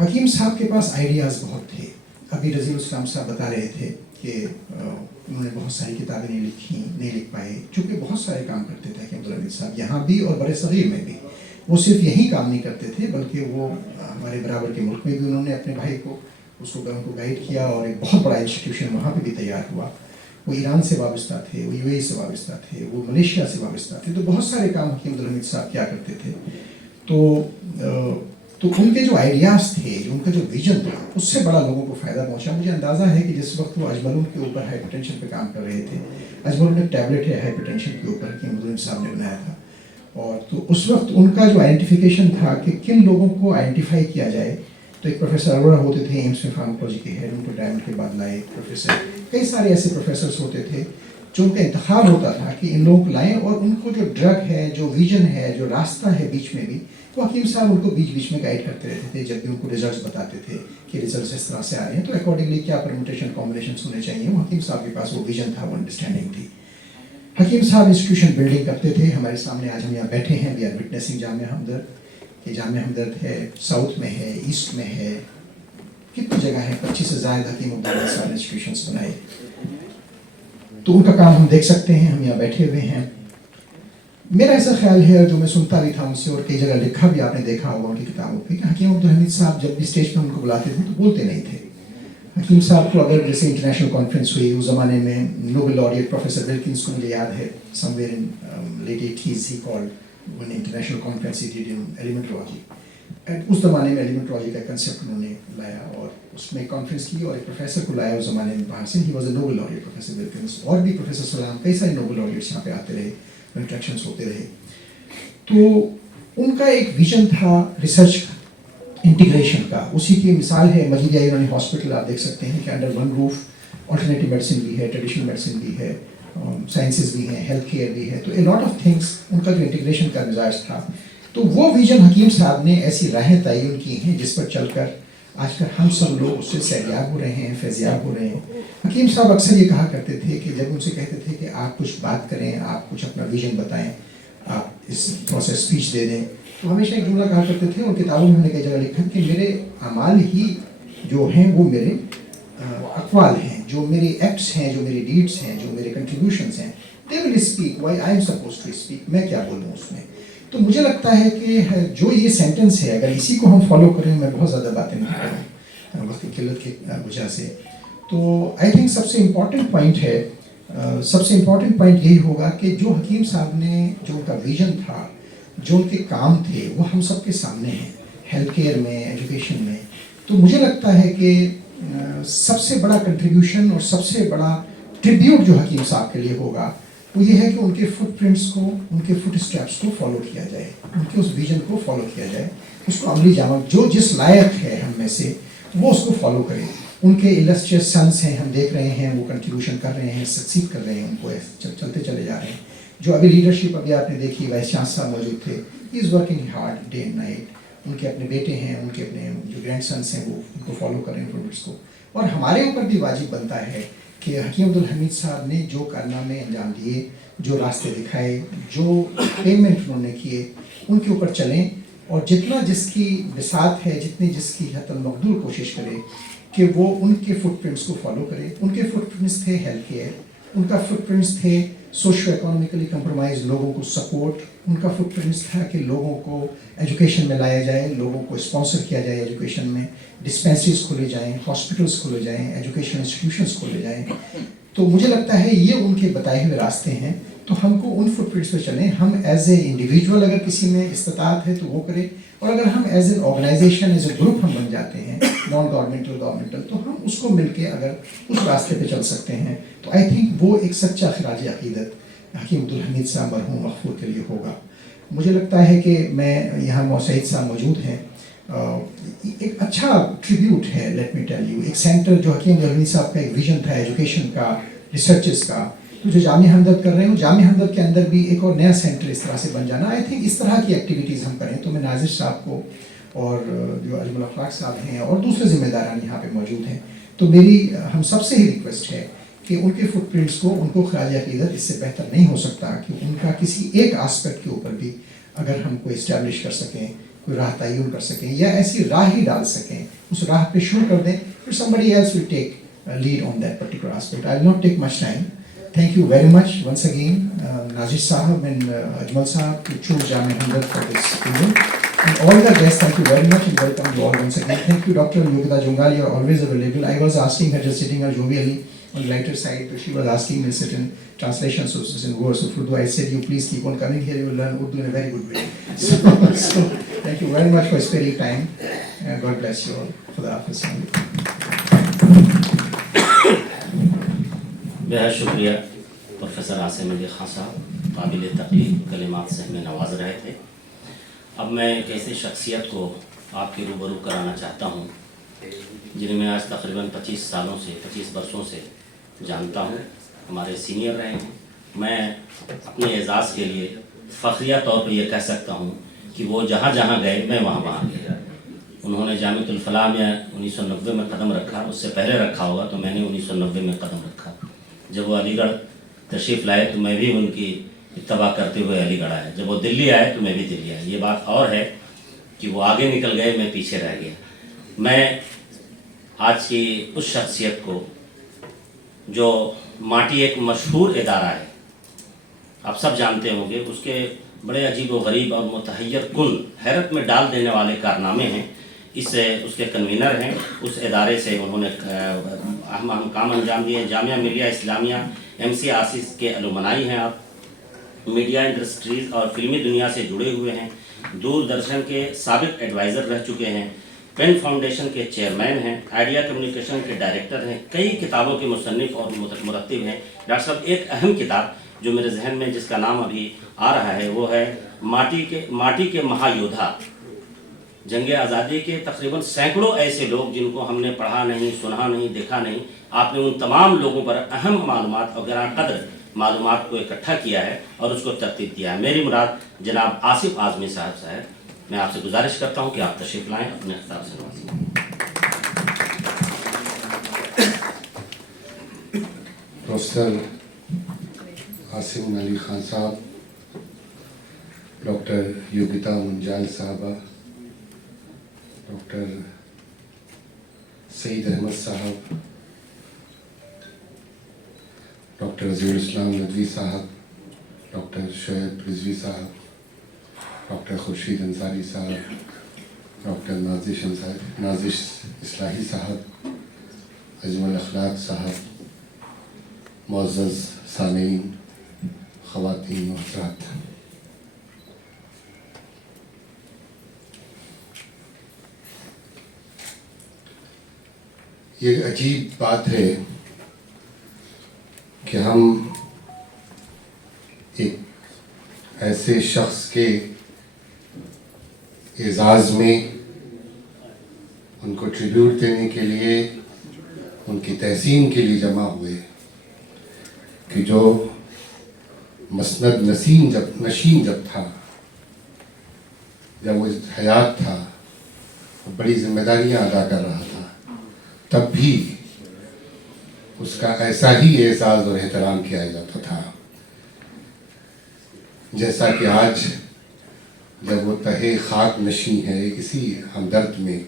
हकीम साहब के पास आइडियाज़ बहुत थे. अभी रज़ील इस्लाम साहब बता रहे थे कि उन्होंने बहुत सारी किताबें नहीं लिख पाए, चूँकि बहुत सारे काम करते थे हकीम अब्दुल हमीद साहब, यहाँ भी और बड़े सग़ीर में भी. वो सिर्फ यही काम नहीं करते थे बल्कि वो हमारे बराबर के मुल्क में भी उन्होंने अपने भाई को उनको गाइड किया और एक बहुत बड़ा इंस्टीट्यूशन वहाँ पे भी तैयार हुआ. वो ईरान से वाबस्ता थे, वो यूएई से वाबस्ता थे, वो मलेशिया से वाबस्ता थे. तो बहुत सारे काम हकीम अब्दुल हमीद साहब क्या करते थे. तो उनके जो आइडियाज़ थे, उनका जो विजन था, उससे बड़ा लोगों को फ़ायदा पहुंचा. मुझे अंदाज़ा है कि जिस वक्त वो अजमलून के ऊपर हाइपरटेंशन पे काम कर रहे थे, अजमलून एक टैबलेट है हाइपरटेंशन के ऊपर हकीम अब्दुल हमीद साहब ने बनाया था, और तो उस वक्त उनका जो आइडेंटिफिकेशन था कि किन लोगों को आइडेंटिफाई किया जाए. तो एक प्रोफेसर अरोड़ा होते थे एम्स में फार्माकोलॉजी के हेड, उनको डायमंड के बाद लाए प्रोफेसर. कई सारे ऐसे प्रोफेसर्स होते थे जो उनका इंतखाब होता था कि इन लोगों को लाएँ और उनको जो ड्रग है, जो विजन है, जो रास्ता है बीच में भी, तो हकीम साहब उनको बीच में गाइड करते रहते थे. जब भी उनको रिजल्ट्स बताते थे कि रिजल्ट्स इस तरह से आ रहे हैं तो अकॉर्डिंगली क्या परम्यूटेशन कॉम्बिनेशंस होने चाहिए, वो हकीम साहब के पास वो विजन था, वो अंडरस्टैंडिंग थी. हकीम साहब इंस्टीट्यूशन बिल्डिंग करते थे. हमारे सामने आज हम यहाँ बैठे हैं, वी आर विटनेसिंग जामिया हमदर्द. कि जामिया हमदर्द है, साउथ में है, ईस्ट में है, कितनी जगह है, 25 से ज़्यादा हकीम अब्दुल हमीद साहब इंस्टीट्यूशंस बनाए. तो उनका काम हम देख सकते हैं, हम यहाँ बैठे हुए हैं. मेरा ऐसा ख्याल है, जो मैं सुनता भी था उनसे और कई जगह लिखा भी आपने देखा होगा उनकी किताबों पे, कि हकीम अब्दुल हमीद साहब जब भी स्टेज पर उनको बुलाते थे तो बोलते नहीं थे. हकीम साहब को अगर जैसे इंटरनेशनल कॉन्फ्रेंस हुई उस ज़माने में नोबेल लॉरिएट प्रोफेसर विल्किंस को मुझे याद है somewhere in late 80s he called one international conference he did in elementology and उस ज़माने में एलिमेंट्रोलॉजी का कंसेप्ट उन्होंने लाया और उसमें कॉन्फ्रेंस की और एक प्रोफेसर को लाया उस ज़माने में बाहर से he was a Nobel laureate professor Wilkins और भी प्रोफेसर सलाम कई सारे नोबेल लॉरिएट्स यहाँ पे आते रहे इंट्रैक्शंस होते रहे। तो उनका एक विजन था रिसर्च का इंटीग्रेशन का, उसी की मिसाल है मजीदिया यूनानी हॉस्पिटल। आप देख सकते हैं कि under one roof alternative medicine भी है, ट्रेडिशनल मेडिसिन भी है, साइंसेस भी हैं, हेल्थ केयर भी है, तो ए लॉट ऑफ थिंग्स उनका जो इंटीग्रेशन का मिजाज था। तो वो विजन हकीम साहब ने ऐसी राहें तयन की हैं जिस पर चलकर आजकल हम सब लोग उससे सैयाब हो रहे हैं, फैज़याब हो रहे हैं। हकीम साहब अक्सर ये कहा करते थे कि जब उनसे कहते थे कि आप कुछ बात करें, आप कुछ अपना विजन बताएं, आप इस प्रोसेस स्पीच दे दें, तो हमेशा एक जुमला कहा करते थे और किताबों में हमने कई जगह लिखा कि मेरे अमाल ही जो हैं वो मेरे अक़वाल हैं, जो मेरे एक्ट्स हैं, जो मेरे डीड्स हैं, जो मेरे कंट्रीब्यूशंस हैं, they will speak why I am supposed to speak, मैं क्या बोलूँ उसमें। तो मुझे लगता है कि जो ये सेंटेंस है अगर इसी को हम फॉलो करें, मैं बहुत ज़्यादा बातें नहीं कर रहा हूँ वक्त की किल्लत की वजह से, तो आई थिंक सबसे इम्पॉर्टेंट पॉइंट है, सबसे इम्पॉर्टेंट पॉइंट यही होगा कि जो हकीम साहब ने जो उनका विजन था, जो उनके काम थे, वो हम सब के सामने हैं, हेल्थ केयर में, एजुकेशन में। तो मुझे लगता है कि सबसे बड़ा कंट्रीब्यूशन और सबसे बड़ा ट्रिब्यूट जो हकीम साहब के लिए होगा वो ये है कि उनके फुटप्रिंट्स को, उनके फुट स्टेप्स को फॉलो किया जाए, उनके उस विजन को फॉलो किया जाए, उसको अमली जामा जो जिस लायक है हम में से वो उसको फॉलो करें। उनके इलस्ट्रियस सन्स हैं, हम देख रहे हैं वो कंट्रीब्यूशन कर रहे हैं, सक्सीड कर रहे हैं, उनको चलते चले जा रहे हैं। जो अभी लीडरशिप अभी आपने देखी, वाइस चांसलर साहब मौजूद थे, he is working hard day and night. उनके अपने बेटे हैं, उनके अपने जो ग्रैंड सन्स हैं वो उनको फॉलो कर रहे हैं प्रोजेक्ट्स को। और हमारे ऊपर भी वाजिब बनता है कि हकीम अब्दुल हमीद साहब ने जो कारनामे अंजाम दिए, जो रास्ते दिखाए, जो पेमेंट उन्होंने किए, उनके ऊपर चलें और जितना जिसकी बिसात है, जितनी जिसकी हतल मकदूर कोशिश करे कि वो उनके फुटप्रिंट्स को फॉलो करे। उनके फुटप्रिंट्स थे हेल्थ केयर, उनका फुटप्रिंट्स थे सोशो इकोनॉमिकली कंप्रोमाइज लोगों को सपोर्ट, उनका फुटप्रिंट्स था कि लोगों को एजुकेशन में लाया जाए, लोगों को स्पॉन्सर किया जाए एजुकेशन में, डिस्पेंसरीज खोले जाएं, हॉस्पिटल्स खोले जाएं, एजुकेशन इंस्टीट्यूशंस खोले जाएं। तो मुझे लगता है ये उनके बताए हुए रास्ते हैं, तो हमको उन फुटप्रिंट्स पे चलें। हम एज ए इंडिविजुअल अगर किसी में इस्तात है तो वो करें, और अगर हम as an organisation, as a group हम बन जाते हैं, नॉन गवर्नमेंटल गवर्नमेंटल, तो हम उसको मिलके अगर उस रास्ते पे चल सकते हैं, तो आई थिंक वो एक सच्चा खराज अक़ीदत हकीम अब्दुल हमीद साहब मरहूम मग़फ़ूर के लिए होगा। मुझे लगता है कि मैं यहाँ मौसईद साहब मौजूद हैं, एक अच्छा ट्रिब्यूट है, लेट मी टेल यू। एक सेंटर जो हकीम अब्दुल हमीद साहब का एक विजन था एजुकेशन का, रिसर्चेस का, तो जो जामिया हमदर्द कर रहे हैं, जामिया हमदर्द के अंदर भी एक और नया सेंटर इस तरह से बन जाना, आई थिंक इस तरह की एक्टिविटीज़ हम करें। तो मैं नाजिर साहब को और जो अजमल अखलाक साहब हैं और दूसरे ज़िम्मेदारान यहाँ पे मौजूद हैं, तो मेरी हम सबसे ही रिक्वेस्ट है कि उनके फुटप्रिंट्स को, उनको खराज अक़ीदत इससे बेहतर नहीं हो सकता कि उनका किसी एक आस्पेक्ट के ऊपर भी अगर हम कोई इस्टेब्लिश कर सकें, कोई राह तयन कर सकें या ऐसी राह ही डाल सकें, उस राह पे शुरू कर दें, फिर somebody else will take lead on that particular aspect. I will not take much time. Thank you very much once again, Nazir Sahab and Ajmal Sahab, to choose Jamia Hamdard for this event. And all the guests, thank you very much and welcome you all once again. Thank you, Dr. Yogita Jungali, you are always available. I was asking her, just sitting her jovially on the lighter side, but she was asking me certain translations of certain words of Urdu. I said, you please keep on coming here, you will learn Urdu in a very good way. So thank you very much for sparing time. God bless you all for the afternoon. बेहद शुक्रिया professor Asim Ali Khan साहब, काबिल तक़लीद कलिमात से हमें नवाज रहे थे। अब मैं एक ऐसी शख्सियत को आपके रूबरू कराना चाहता हूँ जिन्हें मैं आज तकरीबन 25 वर्षों से जानता हूँ, हमारे सीनियर रहे हैं। मैं अपने एजाज़ के लिए फ़ख्रिया तौर पर यह कह सकता हूँ कि वो जहाँ जहाँ गए मैं वहाँ गया। उन्होंने जामिअतुल फलाह में 1990 में कदम रखा, उससे पहले रखा होगा तो मैंने 1990 में कदम रखा। जब वो अलीगढ़ तशरीफ़ लाए तो मैं भी उनकी इत्तबा करते हुए अलीगढ़ आया। जब वो दिल्ली आए तो मैं भी दिल्ली आया। ये बात और है कि वो आगे निकल गए, मैं पीछे रह गया। मैं आज की उस शख्सियत को, जो माटी एक मशहूर इदारा है, आप सब जानते होंगे, उसके बड़े अजीब व गरीब और मुतहय्यर कुन, हैरत में डाल देने वाले कारनामे हैं, اس کے کنوینر ہیں. اس ادارے سے انہوں نے اہم کام انجام دیے. جامعہ ملیہ اسلامیہ MC آسیس کے الومنائی ہیں آپ. میڈیا انڈسٹریز اور فلمی دنیا سے جڑے ہوئے ہیں. دوردرشن کے سابق ایڈوائزر رہ چکے ہیں. پین فاؤنڈیشن کے چیئرمین ہیں. آئیڈیا کمیونیکیشن کے ڈائریکٹر ہیں. کئی کتابوں کے مصنف اور مرتب ہیں. ڈاکٹر صاحب ایک اہم کتاب جو میرے ذہن میں جس کا نام ابھی آ رہا ہے وہ ہے ماٹی کے مہا یودھا. جنگ آزادی کے تقریباً سینکڑوں ایسے لوگ جن کو ہم نے پڑھا نہیں, سنا نہیں, دیکھا نہیں, آپ نے ان تمام لوگوں پر اہم معلومات اور گراں قدر معلومات کو اکٹھا کیا ہے اور اس کو ترتیب دیا ہے. میری مراد جناب آصف اعظمی صاحب, میں آپ سے گزارش کرتا ہوں کہ آپ تشریف لائیں, اپنے خطاب سے نوازیں. پروفیسر عاصم علی خان صاحب, ڈاکٹر یوگیتا منجال صاحبہ, ڈاکٹر سعید احمد صاحب, ڈاکٹر رضی الاسلام ندوی صاحب, ڈاکٹر شعیب رضوی صاحب, ڈاکٹر خورشید انصاری صاحب, ڈاکٹر نازش اصلاحی صاحب, اجمل اخلاق صاحب, معزز سامعین, خواتین و حضرات, یہ عجیب بات ہے کہ ہم ایک ایسے شخص کے اعزاز میں ان کو ٹریبیوٹ دینے کے لیے, ان کی تحسین کے لیے جمع ہوئے کہ جو مسند نشین جب تھا, جب وہ حیات تھا, بڑی ذمہ داریاں ادا کر رہا تھا, تب بھی اس کا ایسا ہی اعزاز اور احترام کیا جاتا تھا جیسا کہ آج جب وہ تہے خاک نشین ہے. اسی ہمدرد میں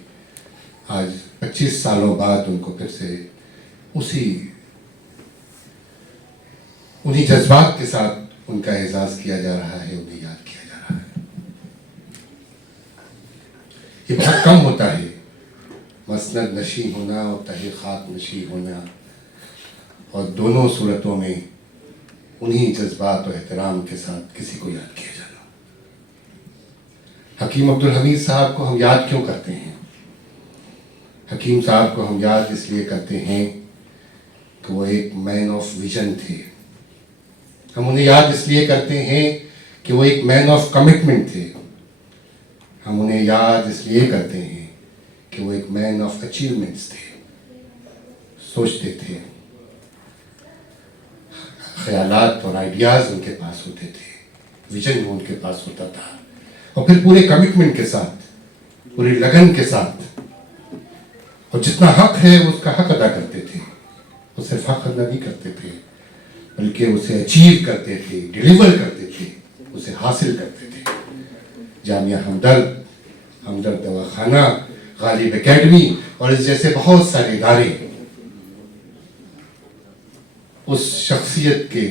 آج 25 سالوں بعد ان کو پھر سے انہی جذبات کے ساتھ ان کا اعزاز کیا جا رہا ہے, انہیں یاد کیا جا رہا ہے. یہ بہت کم ہوتا ہے مسند نشین ہونا اور تہے خاک نشین ہونا, اور دونوں صورتوں میں انہی جذبات و احترام کے ساتھ کسی کو یاد کیا جانا. حکیم عبدالحمید صاحب کو ہم یاد کیوں کرتے ہیں؟ حکیم صاحب کو ہم یاد اس لیے کرتے ہیں کہ وہ ایک مین آف ویژن تھے. ہم انہیں یاد اس لیے کرتے ہیں کہ وہ ایک مین آف کمٹمنٹ تھے. ہم انہیں یاد اس لیے کرتے ہیں کہ وہ ایک مین آف اچیومنٹس تھے. سوچتے تھے, خیالات اور آئیڈیاز ان کے پاس ہوتے تھے, ویژن ان کے پاس ہوتا تھا, اور پھر پورے کمٹمنٹ کے ساتھ, پوری لگن کے ساتھ, اور جتنا حق ہے اس کا حق ادا کرتے تھے. وہ صرف حق ادا نہیں کرتے تھے بلکہ اسے اچیو کرتے تھے, ڈیلیور کرتے تھے, اسے حاصل کرتے تھے. جامعہ ہمدرد دواخانہ, غالب اکیڈمی اور اس جیسے بہت سارے ادارے اس شخصیت کے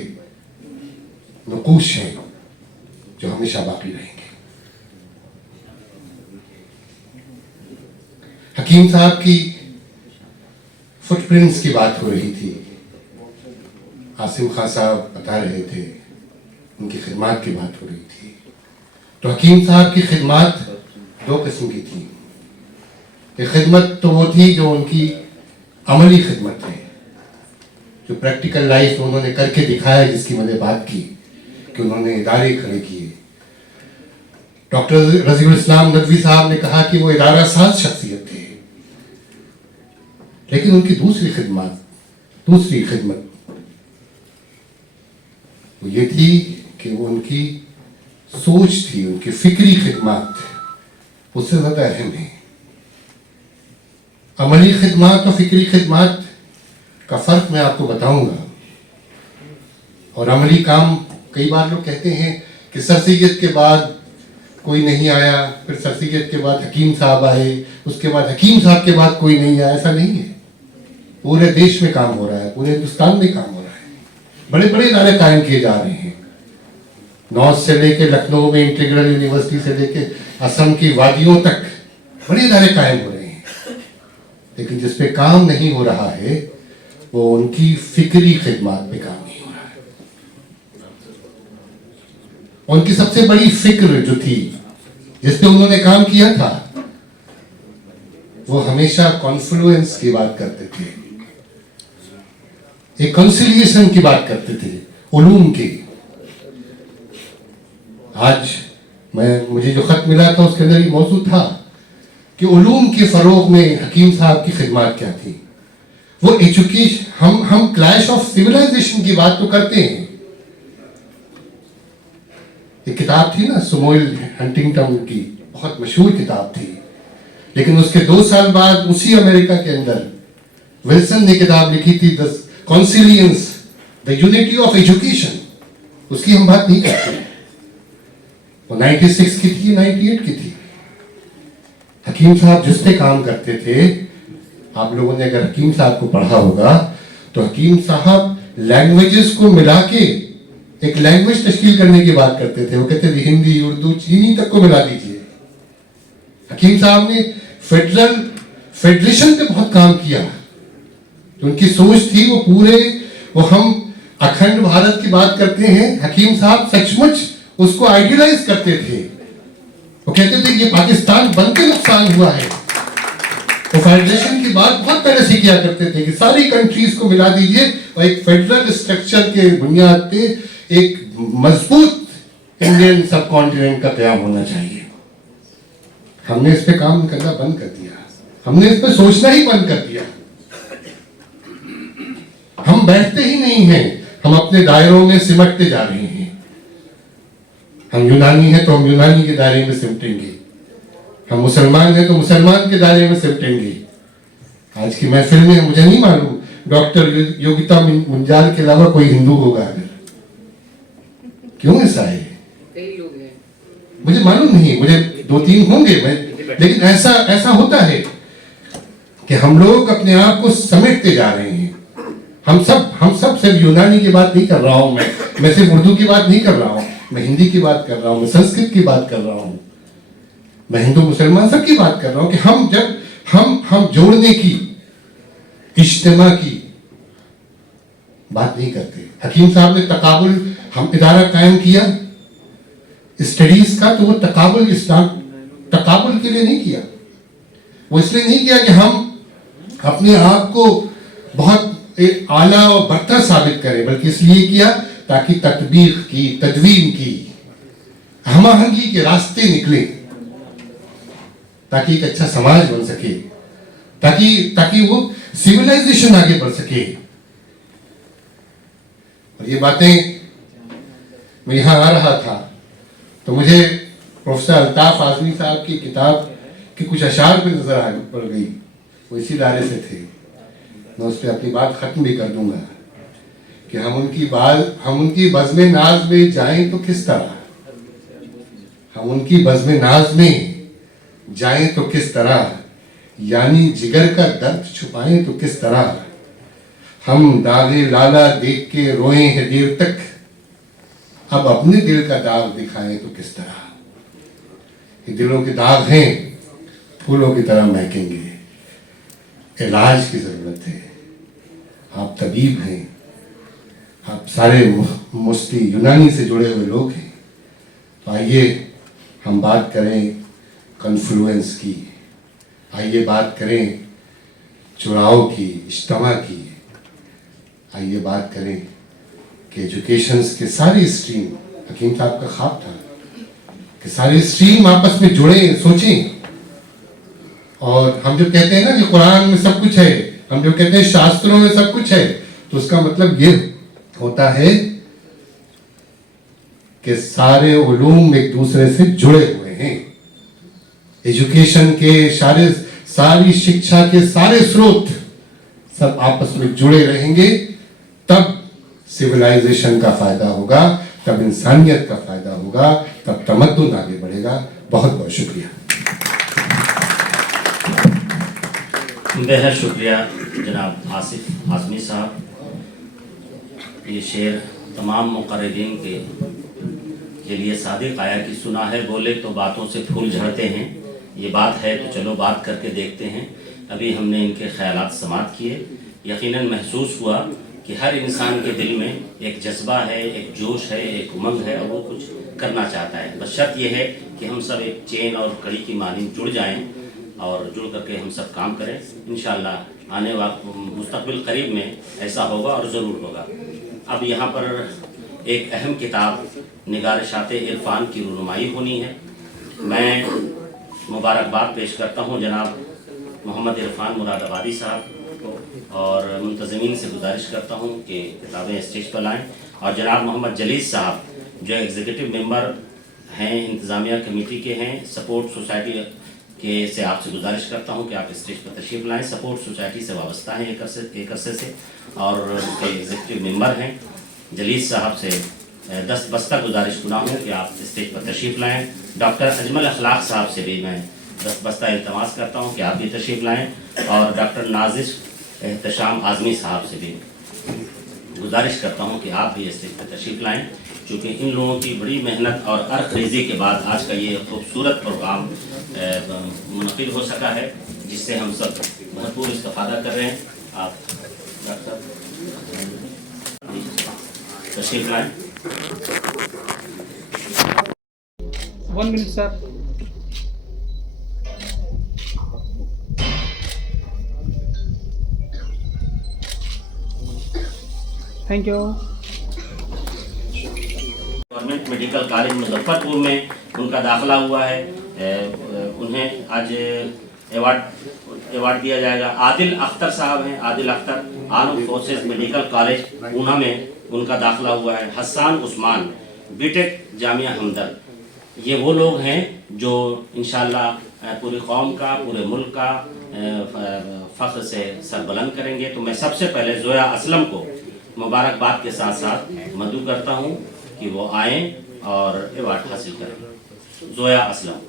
نقوش ہیں جو ہمیشہ باقی رہیں گے. حکیم صاحب کی فٹ پرنٹس کی بات ہو رہی تھی, عاصم خان صاحب بتا رہے تھے, ان کی خدمات کی بات ہو رہی تھی. تو حکیم صاحب کی خدمات دو قسم کی تھیں. ایک خدمت تو وہ تھی جو ان کی عملی خدمت ہے, جو پریکٹیکل لائف انہوں نے کر کے دکھایا, جس کی میں نے بات کی کہ انہوں نے ادارے کھڑے کیے. ڈاکٹر رضی الاسلام ندوی صاحب نے کہا کہ وہ ادارہ ساز شخصیت تھے, لیکن ان کی دوسری خدمت وہ یہ تھی کہ وہ ان کی سوچ تھی, ان کی فکری خدمات اس سے زیادہ اہم ہیں. عملی خدمات اور فکری خدمات کا فرق میں آپ کو بتاؤں گا. اور عملی کام, کئی بار لوگ کہتے ہیں کہ سر سید کے بعد کوئی نہیں آیا, پھر سر سید کے بعد حکیم صاحب آئے, اس کے بعد حکیم صاحب کے بعد کوئی نہیں آیا. ایسا نہیں ہے. پورے دیش میں کام ہو رہا ہے, پورے ہندوستان میں کام ہو رہا ہے. بڑے بڑے ادارے قائم کیے جا رہے ہیں, نارتھ سے لے کے لکھنؤ میں انٹیگرل یونیورسٹی سے لے کے اسم کی وادیوں تک बड़े इदारे कायम हो रहे हैं, लेकिन जिस पे काम नहीं हो रहा है वो उनकी फिक्री खिदमत पे काम नहीं हो रहा है। उनकी सबसे बड़ी फिक्र जो थी, जिस पे उन्होंने काम किया था, वो हमेशा कॉन्फ्लुएंस की बात करते थे, एक कंसिलिएशन की बात करते थे, उलूम की। आज मुझे जो खत मिला था उसके अंदर ये मौजूद था कि उलूम के फरोग में हकीम साहब की खिदमत क्या थी। वो एजुकेशन, हम क्लैश ऑफ सिविलाइजेशन की बात तो करते हैं। एक किताब थी ना समुएल हंटिंगटन की, बहुत मशहूर किताब थी, लेकिन उसके 2 साल बाद उसी अमेरिका के अंदर विल्सन ने किताब लिखी थी the consilience, the unity of education. उसकी हम बात नहीं करते। वो 96 की थी, 98 की थी। हकीम साहब जिस पे काम करते थे, आप लोगों ने अगर हकीम साहब को पढ़ा होगा तो हकीम साहब लैंग्वेजेस को मिला के एक लैंग्वेज तश्कील करने की बात करते थे। वो कहते थे हिंदी, उर्दू, चीनी तक को मिला दीजिए। हकीम साहब ने फेडरेशन पे बहुत काम किया। तो उनकी सोच थी वो हम अखंड भारत की बात करते हैं, हकीम साहब सचमुच उसको आइडियलाइज करते थे। वो कहते थे ये पाकिस्तान बन के नुकसान हुआ है। वो फेडरेशन की बात बहुत पहले से किया करते थे कि सारी कंट्रीज को मिला दीजिए और एक फेडरल स्ट्रक्चर के बुनियाद पे एक मजबूत इंडियन सब कॉन्टिनेंट का कयाम होना चाहिए। हमने इस पे काम करना बंद कर दिया, हमने इस पे सोचना ही बंद कर दिया। हम बैठते ही नहीं हैं, हम अपने दायरों में सिमटते जा रहे हैं। हम यूनानी हैं तो हम यूनानी के दायरे में सिमटेंगे, हम मुसलमान हैं तो मुसलमान के दायरे में सिमटेंगे। आज की महफिल में मुझे नहीं मालूम डॉक्टर योगिता मुंजाल के अलावा कोई हिंदू होगा अगर, क्यों ऐसा है कई लोग हैं, मुझे मालूम नहीं, मुझे 2-3 होंगे, लेकिन ऐसा होता है कि हम लोग अपने आप को समेटते जा रहे हैं। हम सब सिर्फ यूनानी की बात नहीं कर रहा हूं, मैं सिर्फ उर्दू की बात नहीं कर रहा हूं, मैं हिंदी की बात कर रहा हूं, मैं संस्कृत की बात कर रहा हूं, मैं हिंदू मुसलमान सबकी बात कर रहा हूं कि हम जोड़ने की, इज्तिमा की बात नहीं करते। हकीम साहब ने तकाबुल, हम इदारा कायम किया स्टडीज का, तो वो तकाबुल के लिए नहीं किया। वो इसलिए नहीं किया कि हम अपने आप को बहुत एक आला और बरतर साबित करें, बल्कि इसलिए किया ताकि तत्बीक की, तदवीन की, हमआहंगी के रास्ते निकले, ताकि एक अच्छा समाज बन सके, ताकि वो सिविलाइजेशन आगे बढ़ सके। और ये बातें मैं यहां आ रहा था तो मुझे प्रोफेसर अल्ताफ आजमी साहब की किताब के कुछ अशार पे नजर पड़ गई। वो इसी दायरे से थे, मैं उस पर अपनी बात खत्म भी कर दूंगा कि हम उनकी बज़्म नाज में जाएं तो किस तरह, हम उनकी बज़्म नाज में जाएं तो किस तरह, यानी जिगर का दर्द छुपाएं तो किस तरह, हम दागे लाला देख के रोए हैं देर तक, अब अपने दिल का दाग दिखाएं तो किस तरह। ये दिलों के दाग हैं, फूलों की तरह महकेंगे, इलाज की जरूरत है। आप तबीब हैं, आप सारे मुस्लिम यूनानी से जुड़े हुए लोग हैं, तो आइए हम बात करें कॉन्फ्लुएंस की, आइए बात करें चुनाव की, इज्तिमा की, आइए बात करें कि एजुकेशन के सारी स्ट्रीम, हकीम साहब का ख्वाब था कि सारी स्ट्रीम आपस में जुड़े, सोचें। और हम जो कहते हैं ना कि कुरान में सब कुछ है, हम जो कहते हैं शास्त्रों में सब कुछ है, तो उसका मतलब ये होता है कि सारे उलूम एक दूसरे से जुड़े हुए हैं। एजुकेशन के सारी शिक्षा के सारे स्रोत सब आपस में जुड़े रहेंगे, तब सिविलाइजेशन का फायदा होगा, तब इंसानियत का फायदा होगा, तब तमद्दुन आगे बढ़ेगा। बहुत बहुत शुक्रिया। बेहद शुक्रिया जनाब आसिफ आज़मी साहब। ये शेर तमाम मुक़र्रिरीन के लिए सादिक आया कि सुना है बोले तो बातों से फूल झड़ते हैं, یہ بات ہے تو چلو بات کر کے دیکھتے ہیں. ابھی ہم نے ان کے خیالات سماعت کیے. یقیناً محسوس ہوا کہ ہر انسان کے دل میں ایک جذبہ ہے, ایک جوش ہے, ایک امنگ ہے اور وہ کچھ کرنا چاہتا ہے. بس شرط یہ ہے کہ ہم سب ایک چین اور کڑی کی مانند جڑ جائیں اور جڑ کر کے ہم سب کام کریں. انشاءاللہ آنے والا مستقبل قریب میں ایسا ہوگا اور ضرور ہوگا. اب یہاں پر ایک اہم کتاب نگارشات عرفان کی رونمائی ہونی ہے. میں مبارکباد پیش کرتا ہوں جناب محمد عرفان مراد آبادی صاحب کو اور منتظمین سے گزارش کرتا ہوں کہ کتابیں اسٹیج پر لائیں. اور جناب محمد جلیل صاحب جو ایگزیکٹو ممبر ہیں, انتظامیہ کمیٹی کے ہیں, سپورٹ سوسائٹی کے سے آپ سے گزارش کرتا ہوں کہ آپ اسٹیج پر تشریف لائیں. سپورٹ سوسائٹی سے وابستہ ہیں ایک عرصے سے اور اس کے ایگزیکٹو ممبر ہیں. جلیل صاحب سے دستبستہ گزارش کرنا ہوں کہ آپ اسٹیج پر تشریف لائیں. ڈاکٹر اجمل اخلاق صاحب سے بھی میں دستبستہ التماس کرتا ہوں کہ آپ بھی تشریف لائیں. اور ڈاکٹر نازش احتشام اعظمی صاحب سے بھی گزارش کرتا ہوں کہ آپ بھی اسٹیج پر تشریف لائیں. چونکہ ان لوگوں کی بڑی محنت اور عرق ریزی کے بعد آج کا یہ خوبصورت پروگرام منعقد ہو سکا ہے, جس سے ہم سب بھرپور استفادہ کر رہے ہیں. آپ ڈاکٹر تشریف لائیں. 1 minute, sir. Thank you. Government medical college Muzaffar پور میں ان کا داخلہ ہوا ہے. انہیں آج ایوارڈ دیا جائے گا. عادل اختر صاحب ہیں, عادل Akhtar arm forces medical college پونا میں ان کا داخلہ ہوا ہے. حسان عثمان بی ٹیک جامعہ ہمدرد. یہ وہ لوگ ہیں جو انشاءاللہ پوری قوم کا, پورے ملک کا فخر سے سربلند کریں گے. تو میں سب سے پہلے زویا اسلم کو مبارکباد کے ساتھ ساتھ مدعو کرتا ہوں کہ وہ آئیں اور ایوارڈ حاصل کریں. زویا اسلم.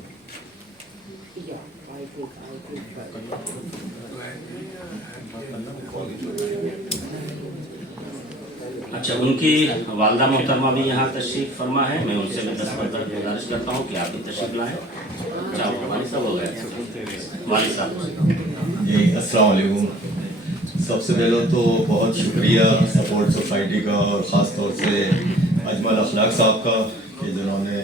اچھا, ان کی والدہ محترمہ بھی یہاں تشریف فرما ہے. میں ان سے بھی دستبردار گزارش کرتا ہوں کہ آپ بھی تشریف لائیں. اچھا, والد صاحب ہو گئے. والد صاحب جی السلام علیکم. سب سے پہلے تو بہت شکریہ سپورٹ سوسائٹی کا اور خاص طور سے اجمل اخلاق صاحب کا کہ جنہوں نے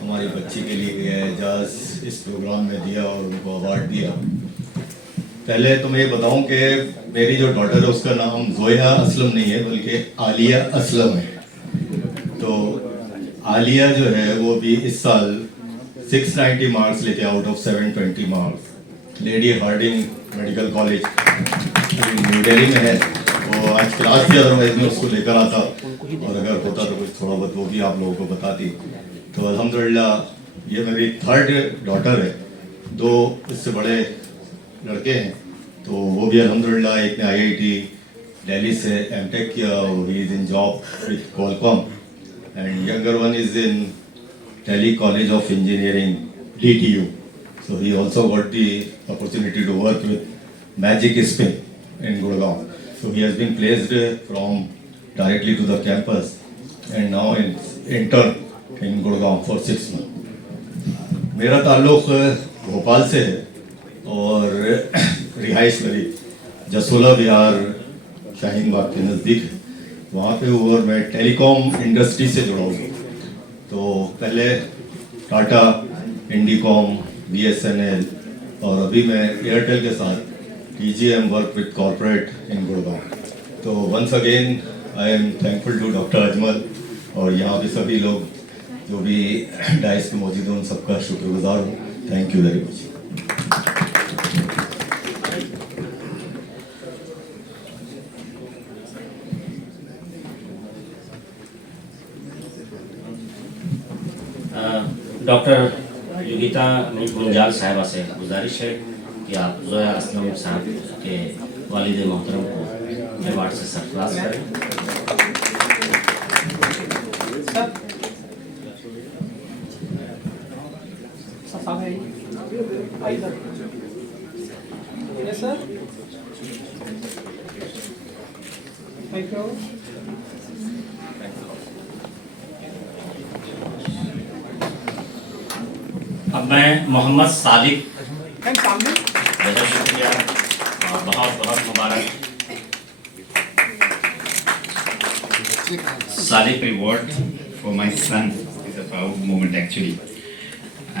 ہماری بچی کے لیے اعزاز اس پروگرام میں دیا اور ان کو ایوارڈ دیا. پہلے تو میں یہ بتاؤں کہ میری جو ڈاٹر ہے اس کا نام زویا اسلم نہیں ہے بلکہ عالیہ اسلم ہے. تو عالیہ جو ہے وہ بھی اس سال 690 مارکس لے کے out of 720 marks Lady Hardinge medical college New Delhi میں ہے. وہ آج کلاس تھی, ادروائز میں اس کو لے کر آتا اور اگر ہوتا تو کچھ تھوڑا بہت وہ بھی آپ لوگوں کو بتاتی. تو الحمدللہ یہ میری 3rd ڈاٹر ہے. 2 اس سے بڑے لڑکے ہیں تو وہ بھی الحمدللہ. ایک نے IIT دہلی سے ایم ٹیک کیا اور he is in job with Qualcomm and younger one is in Delhi college of engineering DTU. So he also got the opportunity to work with Magic Spin in Gurgaon. So he has been placed from directly to the campus and now in intern in Gurgaon for 6 months. میرا تعلق بھوپال سے ہے اور رہائش میری جسولہ بہار شاہین باغ کے نزدیک ہے, وہاں پہ ہوں اور میں ٹیلی کام انڈسٹری سے جڑا ہوں. تو پہلے ٹاٹا, انڈیکام, BSNL اور ابھی میں ایئرٹیل کے ساتھ TGM work with corporate in Gurgaon. تو once again I am thankful to doctor Ajmal اور یہاں پہ سبھی لوگ جو بھی ڈائس پہ موجود ہیں ان سب کا شکر گزار ہوں. Thank you very much. Doctor Yogita Manjal sahiba سے گزارش ہے کہ آپ زویا اسلم صاحب کے والد محترم کو ایوارڈ سے سرفراز کریں. Sir thank you. اب میں محمد صادق And family. بہت شکریہ اور بہت بہت مبارک. Sadiq Reward for my son is a proud moment actually,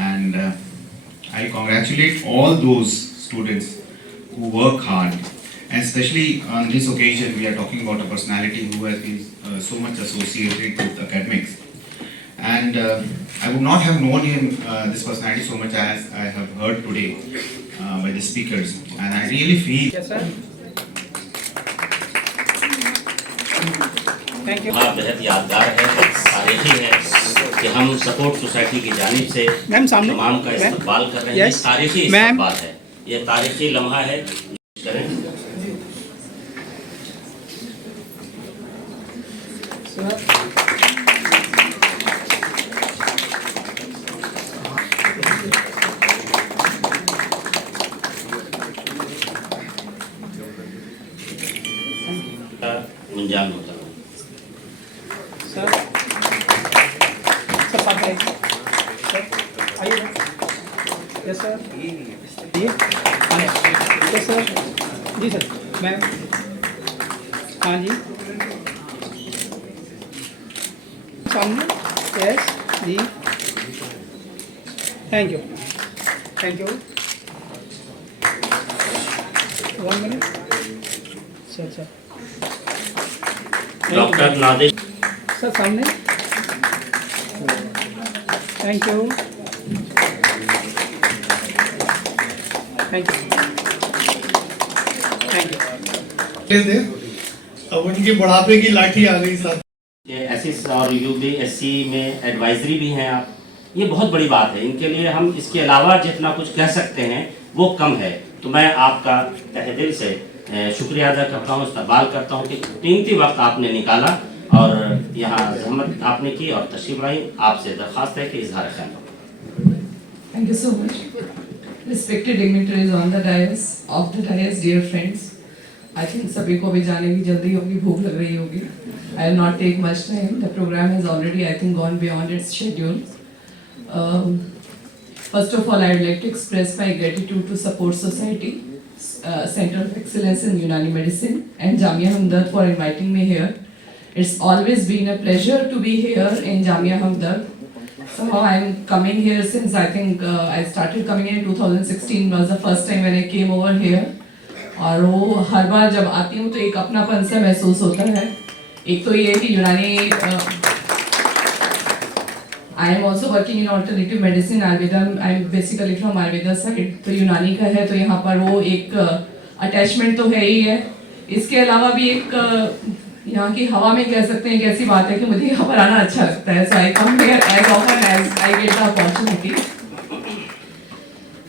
and I congratulate all those students who work hard, and especially on this occasion we are talking about a personality who has been so much associated with academics, and I would not have known him, this personality, so much as I have heard today by the speakers, and I really feel Yes, sir. Thank you. ہاں بہت یادگار ہے، تاریخی ہے کہ ہم support society کی جانب سے میم سامنے تمام کا استقبال کر رہے ہیں. Yes. تاریخی میم. استقبال ہے، یہ تاریخی لمحہ ہے. کریں Sir. منجان ہوتا ہے. Sir. Sir, पास आइए. Sir, आइए ना. Yes, sir. जी. हाँ. Yes, sir. जी सर. मैम. हाँ जी. सामने. Yes. जी. Thank you. Thank you. 1 minute. Sir, sir. Doctor Nadir sir سامنے. Thank you. Thank you. Thank you. تھے اب ان کی بڑھاپے کی لاٹھی آ گئی ساتھ. ایس ایس اور یو بی ایس سی میں ایڈوائزری بھی ہیں آپ. یہ بہت بڑی بات ہے ان کے لیے. ہم اس کے علاوہ جتنا کچھ کہہ سکتے ہیں وہ کم ہے. تو میں آپ کا تہ دل سے شکریہ ادا کرتا ہوں، استقبال کرتا ہوں کہ قیمتی وقت آپ نے نکالا اور یہاں زحمت آپ نے کی اور تشریف لائی. آپ سے درخواست ہے کہ اظہار خیال کریں. Thank you so much. Respected dignitaries on the dais, off the dais, dear friends. I think سبھی کو بھی جانے کی جلدی ہوگی، بھوک لگ رہی ہوگی. I will not take much time. The program has already, I think, gone beyond its schedule. First of all, I would like to express my gratitude to Support Society, Center of Excellence in Unani Medicine, and Jamia Hamdard for inviting me here. It's always been a pleasure to be here in Jamia Hamdard. Somehow I'm coming here since I think I started coming in 2016 was the first time when I came over here. اور وہ ہر بار جب آتی ہوں تو ایک اپناپن سا محسوس ہوتا ہے. ایک تو یہ کہ یونانی I am also working in alternative medicine, Ayurveda. I am basically from Ayurveda side. تو یونانی کا ہے تو یہاں پر وہ ایک اٹیچمنٹ تو ہے ہی ہے. اس کے علاوہ بھی ایک یہاں کی ہوا میں کہہ سکتے ہیں ایک ایسی بات ہے کہ مجھے یہاں پر آنا اچھا لگتا ہے. So I come here as often as I get the opportunity.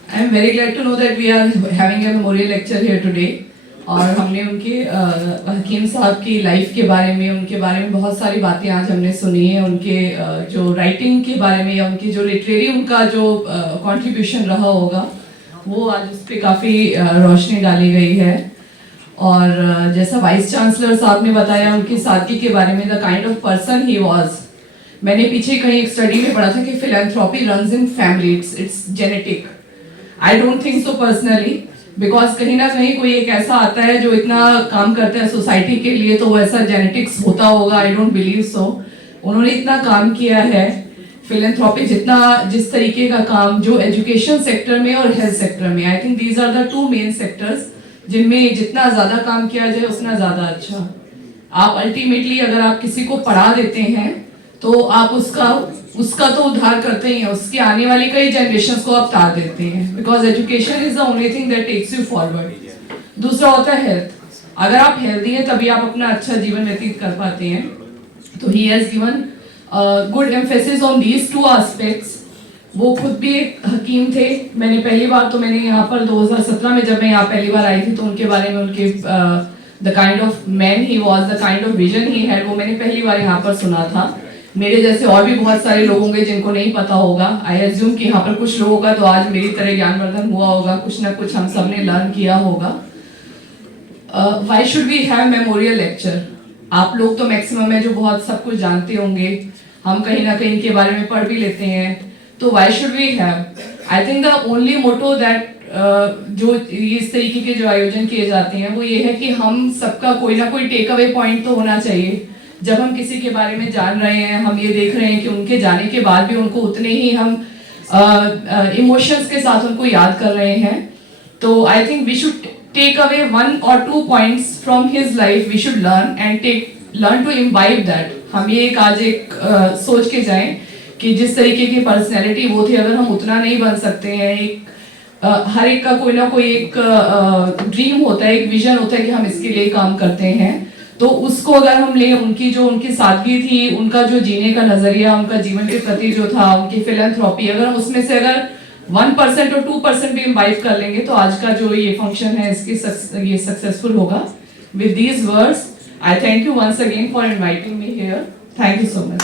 I am very glad to know that we are having a memorial lecture here today. اور ہم نے ان کے حکیم صاحب کی لائف کے بارے میں، ان کے بارے میں بہت ساری باتیں آج ہم نے سنی ہیں. ان کے جو رائٹنگ کے بارے میں یا ان کی جو لٹریری ان کا جو کنٹریبیوشن رہا ہوگا وہ آج اس پہ کافی روشنی ڈالی گئی ہے. اور جیسا وائس چانسلر صاحب نے بتایا ان کی سادگی کے بارے میں، دا kind of person he was. میں نے پیچھے کہیں ایک اسٹڈی میں پڑھا تھا کہ philanthropy runs in family, it's genetic. I don't think so personally, because کہیں نہ کہیں کوئی ایک ایسا آتا ہے جو اتنا کام کرتا ہے سوسائٹی کے لیے تو وہ ایسا جینیٹکس ہوتا ہوگا. I don't believe so. انہوں نے اتنا کام کیا ہے فیلینتھروپی، جتنا جس طریقے کا کام جو ایجوکیشن سیکٹر میں اور ہیلتھ سیکٹر میں، I think these are the 2 main sectors جن میں جتنا زیادہ کام کیا جائے اتنا زیادہ اچھا. آپ الٹیمیٹلی اگر آپ کسی کو پڑھا دیتے ہیں تو آپ اس کا تو ادھار کرتے ہی ہیں، اس کے آنے والی کئی جنریشنز کو آپ تار دیتے ہیں. Because education is the only thing that takes you forward. دوسرا ہوتا ہے ہیلتھ. اگر آپ ہیلدی ہیں تبھی آپ اپنا اچھا جیون ویتیت کر پاتے ہیں. تو he has given good emphasis on these 2 aspects. وہ خود بھی ایک حکیم تھے. میں نے پہلی بار تو میں نے یہاں پر 2017 میں جب میں یہاں پہلی بار آئی تھی تو ان کے بارے میں ان کے the kind of man he was, the kind of vision he had, وہ میں نے پہلی بار یہاں پر سنا تھا. میرے جیسے اور بھی بہت سارے لوگ ہوں گے جن کو نہیں پتا ہوگا. آئی ایزیوم کہ یہاں پر کچھ لوگوں کا تو آج میری طرح گیان وردھن ہوا ہوگا، کچھ نہ کچھ ہم سب نے لرن کیا ہوگا. Why should we have memorial lecture? آپ لوگ تو میکسیمم ہے جو بہت سب کچھ جانتے ہوں گے، ہم کہیں نہ کہیں کے بارے میں پڑھ بھی لیتے ہیں. تو why should we have? I think the only motto that जो इस तरीके के जो आयोजन किए जाते हैं वो ये है कि हम सबका कोई ना कोई टेक अवे पॉइंट तो होना चाहिए। जब हम किसी के बारे में जान रहे हैं, हम ये देख रहे हैं कि उनके जाने के बाद भी उनको उतने ही हम इमोशंस के साथ उनको याद कर रहे हैं, तो I think we should take away 1 or 2 points from his life. We should learn and learn to imbibe that. हम ये आज एक सोच के जाएं कि जिस तरीके की पर्सनैलिटी वो थी, अगर हम उतना नहीं बन सकते हैं, हर एक का कोई ना कोई एक ड्रीम होता है, एक विजन होता है कि हम इसके लिए काम करते हैं, तो उसको अगर हम ले, उनकी सादगी थी, उनका जो जीने का नजरिया, उनका जीवन के प्रति जो था, उनकी फिलैंथ्रोपी, अगर हम उसमें से अगर 1% और 2% भी इम्बाइब कर लेंगे तो आज का जो ये फंक्शन है ये सक्सेसफुल होगा। With these words I thank you once again for inviting me here. Thank you so much.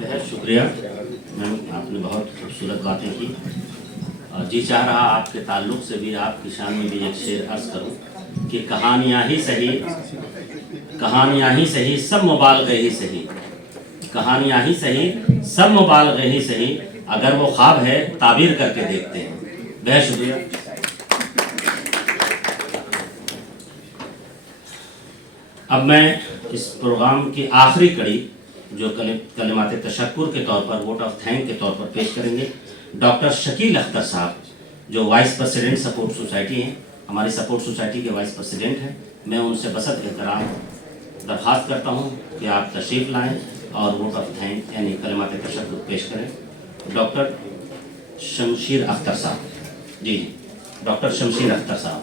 बेहद शुक्रिया मैम, आपने बहुत खूबसूरत बातें की और जी चाह रहा आपके ताल्लुक़ से भी आपकी शान में भी एक शेर अर्ज़ करूं कि कहानियाँ ही सही सब मुबालगे ही सही, कहानियाँ ही सही सब मुबालगे ही सही, अगर वो ख्वाब है ताबीर करके देखते हैं। बेहद शुक्रिया। अब मैं इस प्रोग्राम की आखिरी कड़ी जो कलिमात तशक्कुर के तौर पर, वोट ऑफ थैंक के तौर पर पेश करेंगे डॉक्टर शकील अख्तर साहब, जो वाइस प्रेसिडेंट सपोर्ट सोसाइटी हैं, हमारी सपोर्ट सोसाइटी के वाइस प्रेसिडेंट हैं। मैं उनसे बसत एहतराम दरख्वास्त करता हूँ कि आप तशरीफ़ लाएँ और वोट ऑफ थैंक यानी कलिमात तशक्कुर पेश करें। डॉक्टर शमशीर अख्तर साहब, जी डॉक्टर शमशीर अख्तर साहब।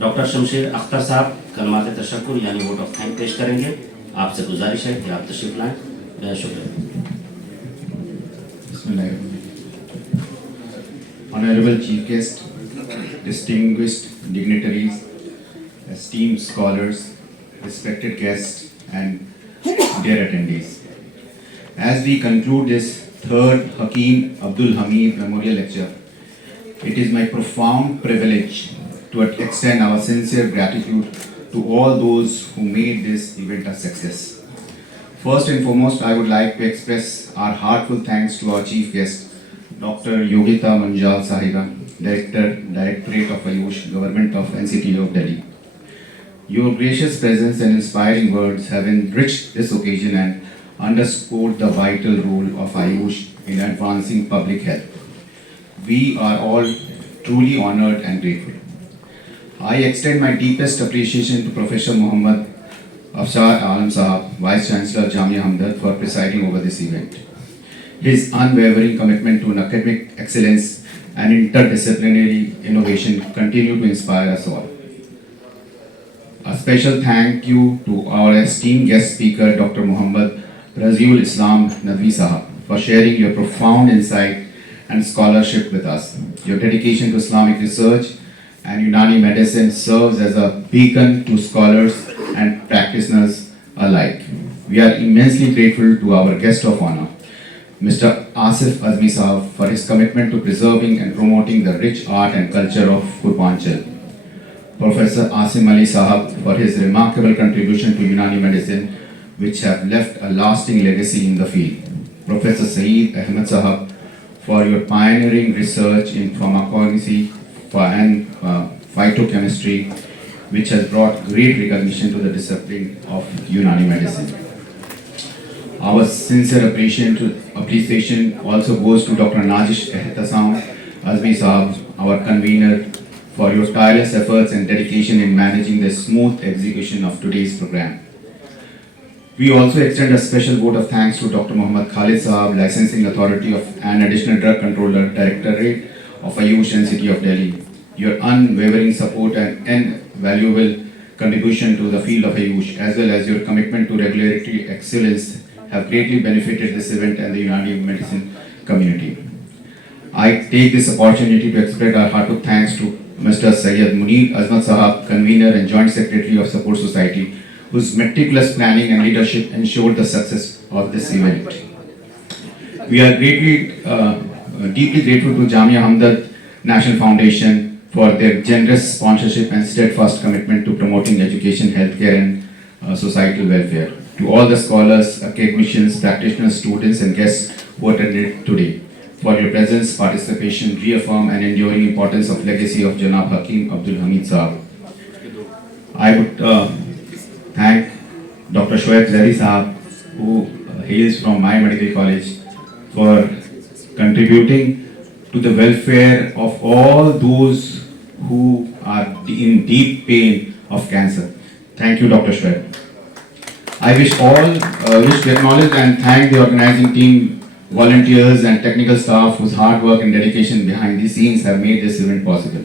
डॉक्टर शमशीर अख्तर साहब कलिमात तशक्कुर यानी वोट ऑफ थैंक पेश करेंगे। आपसे गुजारिश है कि आप तशरीफ़ लाएँ। बहुत शुक्रिया। Honorable Chief Guest, distinguished dignitaries, esteemed scholars, respected guests, and dear attendees. As we conclude this third Hakeem Abdul Hamid Memorial Lecture, it is my profound privilege to extend our sincere gratitude to all those who made this event a success. First and foremost, I would like to express our heartfelt thanks to our chief guest, Dr. Yogita Manjal Sahiba, Directorate of Ayush, Government of NCT of Delhi. Your gracious presence and inspiring words have enriched this occasion and underscored the vital role of Ayush in advancing public health. We are all truly honored and grateful. I extend my deepest appreciation to Professor Muhammad Afshar Alam Sahab, Vice Chancellor Jamia Hamdard, for presiding over this event. His unwavering commitment to academic excellence and interdisciplinary innovation continue to inspire us all. A special thank you to our esteemed guest speaker, Dr. Muhammad Raziul Islam Nadwi Sahab, for sharing your profound insight and scholarship with us. Your dedication to Islamic research and Unani medicine serves as a beacon to scholars and practitioners alike. We are immensely grateful to our guest of honor, Mr. Asif Azmi Sahab, for his commitment to preserving and promoting the rich art and culture of Purvanchal. Professor Asim Ali Sahab, for his remarkable contribution to Unani medicine, which have left a lasting legacy in the field. Professor Saeed Ahmed Sahab, for your pioneering research in pharmacology and phytochemistry, which has brought great recognition to the discipline of Unani medicine. Our sincere appreciation also goes to Dr. Najish Ehtasam Azmi Sahab, our convener, for your tireless efforts and dedication in managing the smooth execution of today's program. We also extend a special vote of thanks to Dr. Muhammad Khalid Sahab, Licensing Authority of and Additional Drug Controller, Directorate of Ayush and City of Delhi. Your unwavering support and invaluable contribution to the field of Ayush, as well as your commitment to regulatory excellence, have greatly benefited this event and the Unani medicine community. I take this opportunity to express our heartfelt thanks to Mr. Syed Munir Azmat Sahab, Convener and Joint Secretary of Support Society, whose meticulous planning and leadership ensured the success of this event. We are deeply grateful to Jamia Hamdard National Foundation for their generous sponsorship and steadfast commitment to promoting education, healthcare, and societal welfare. To all the scholars, academicians, practitioners, students, and guests who attended today, for your presence, participation, reaffirm and enduring importance of legacy of Janab Hakim Abdul Hamid Sahab. I would thank Dr. Shoaib Zaidi Sahab, who hails from my medical college, for contributing to the welfare of all those who are in deep pain of cancer. Thank you, Dr. Shoaib. I wish to acknowledge and thank the organizing team, volunteers and technical staff whose hard work and dedication behind the scenes have made this event possible.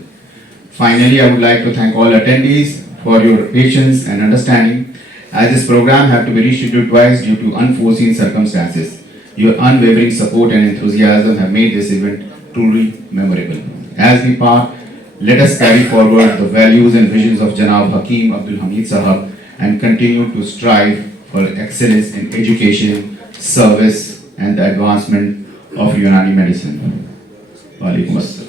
Finally, I would like to thank all attendees for your patience and understanding, as this program had to be rescheduled twice due to unforeseen circumstances. Your unwavering support and enthusiasm have made this event truly memorable. As we part, let us carry forward the values and visions of Janab Hakim Abdul Hamid Sahab and continue to strive for excellence in education, service and the advancement of Unani medicine. Walaikum assalam.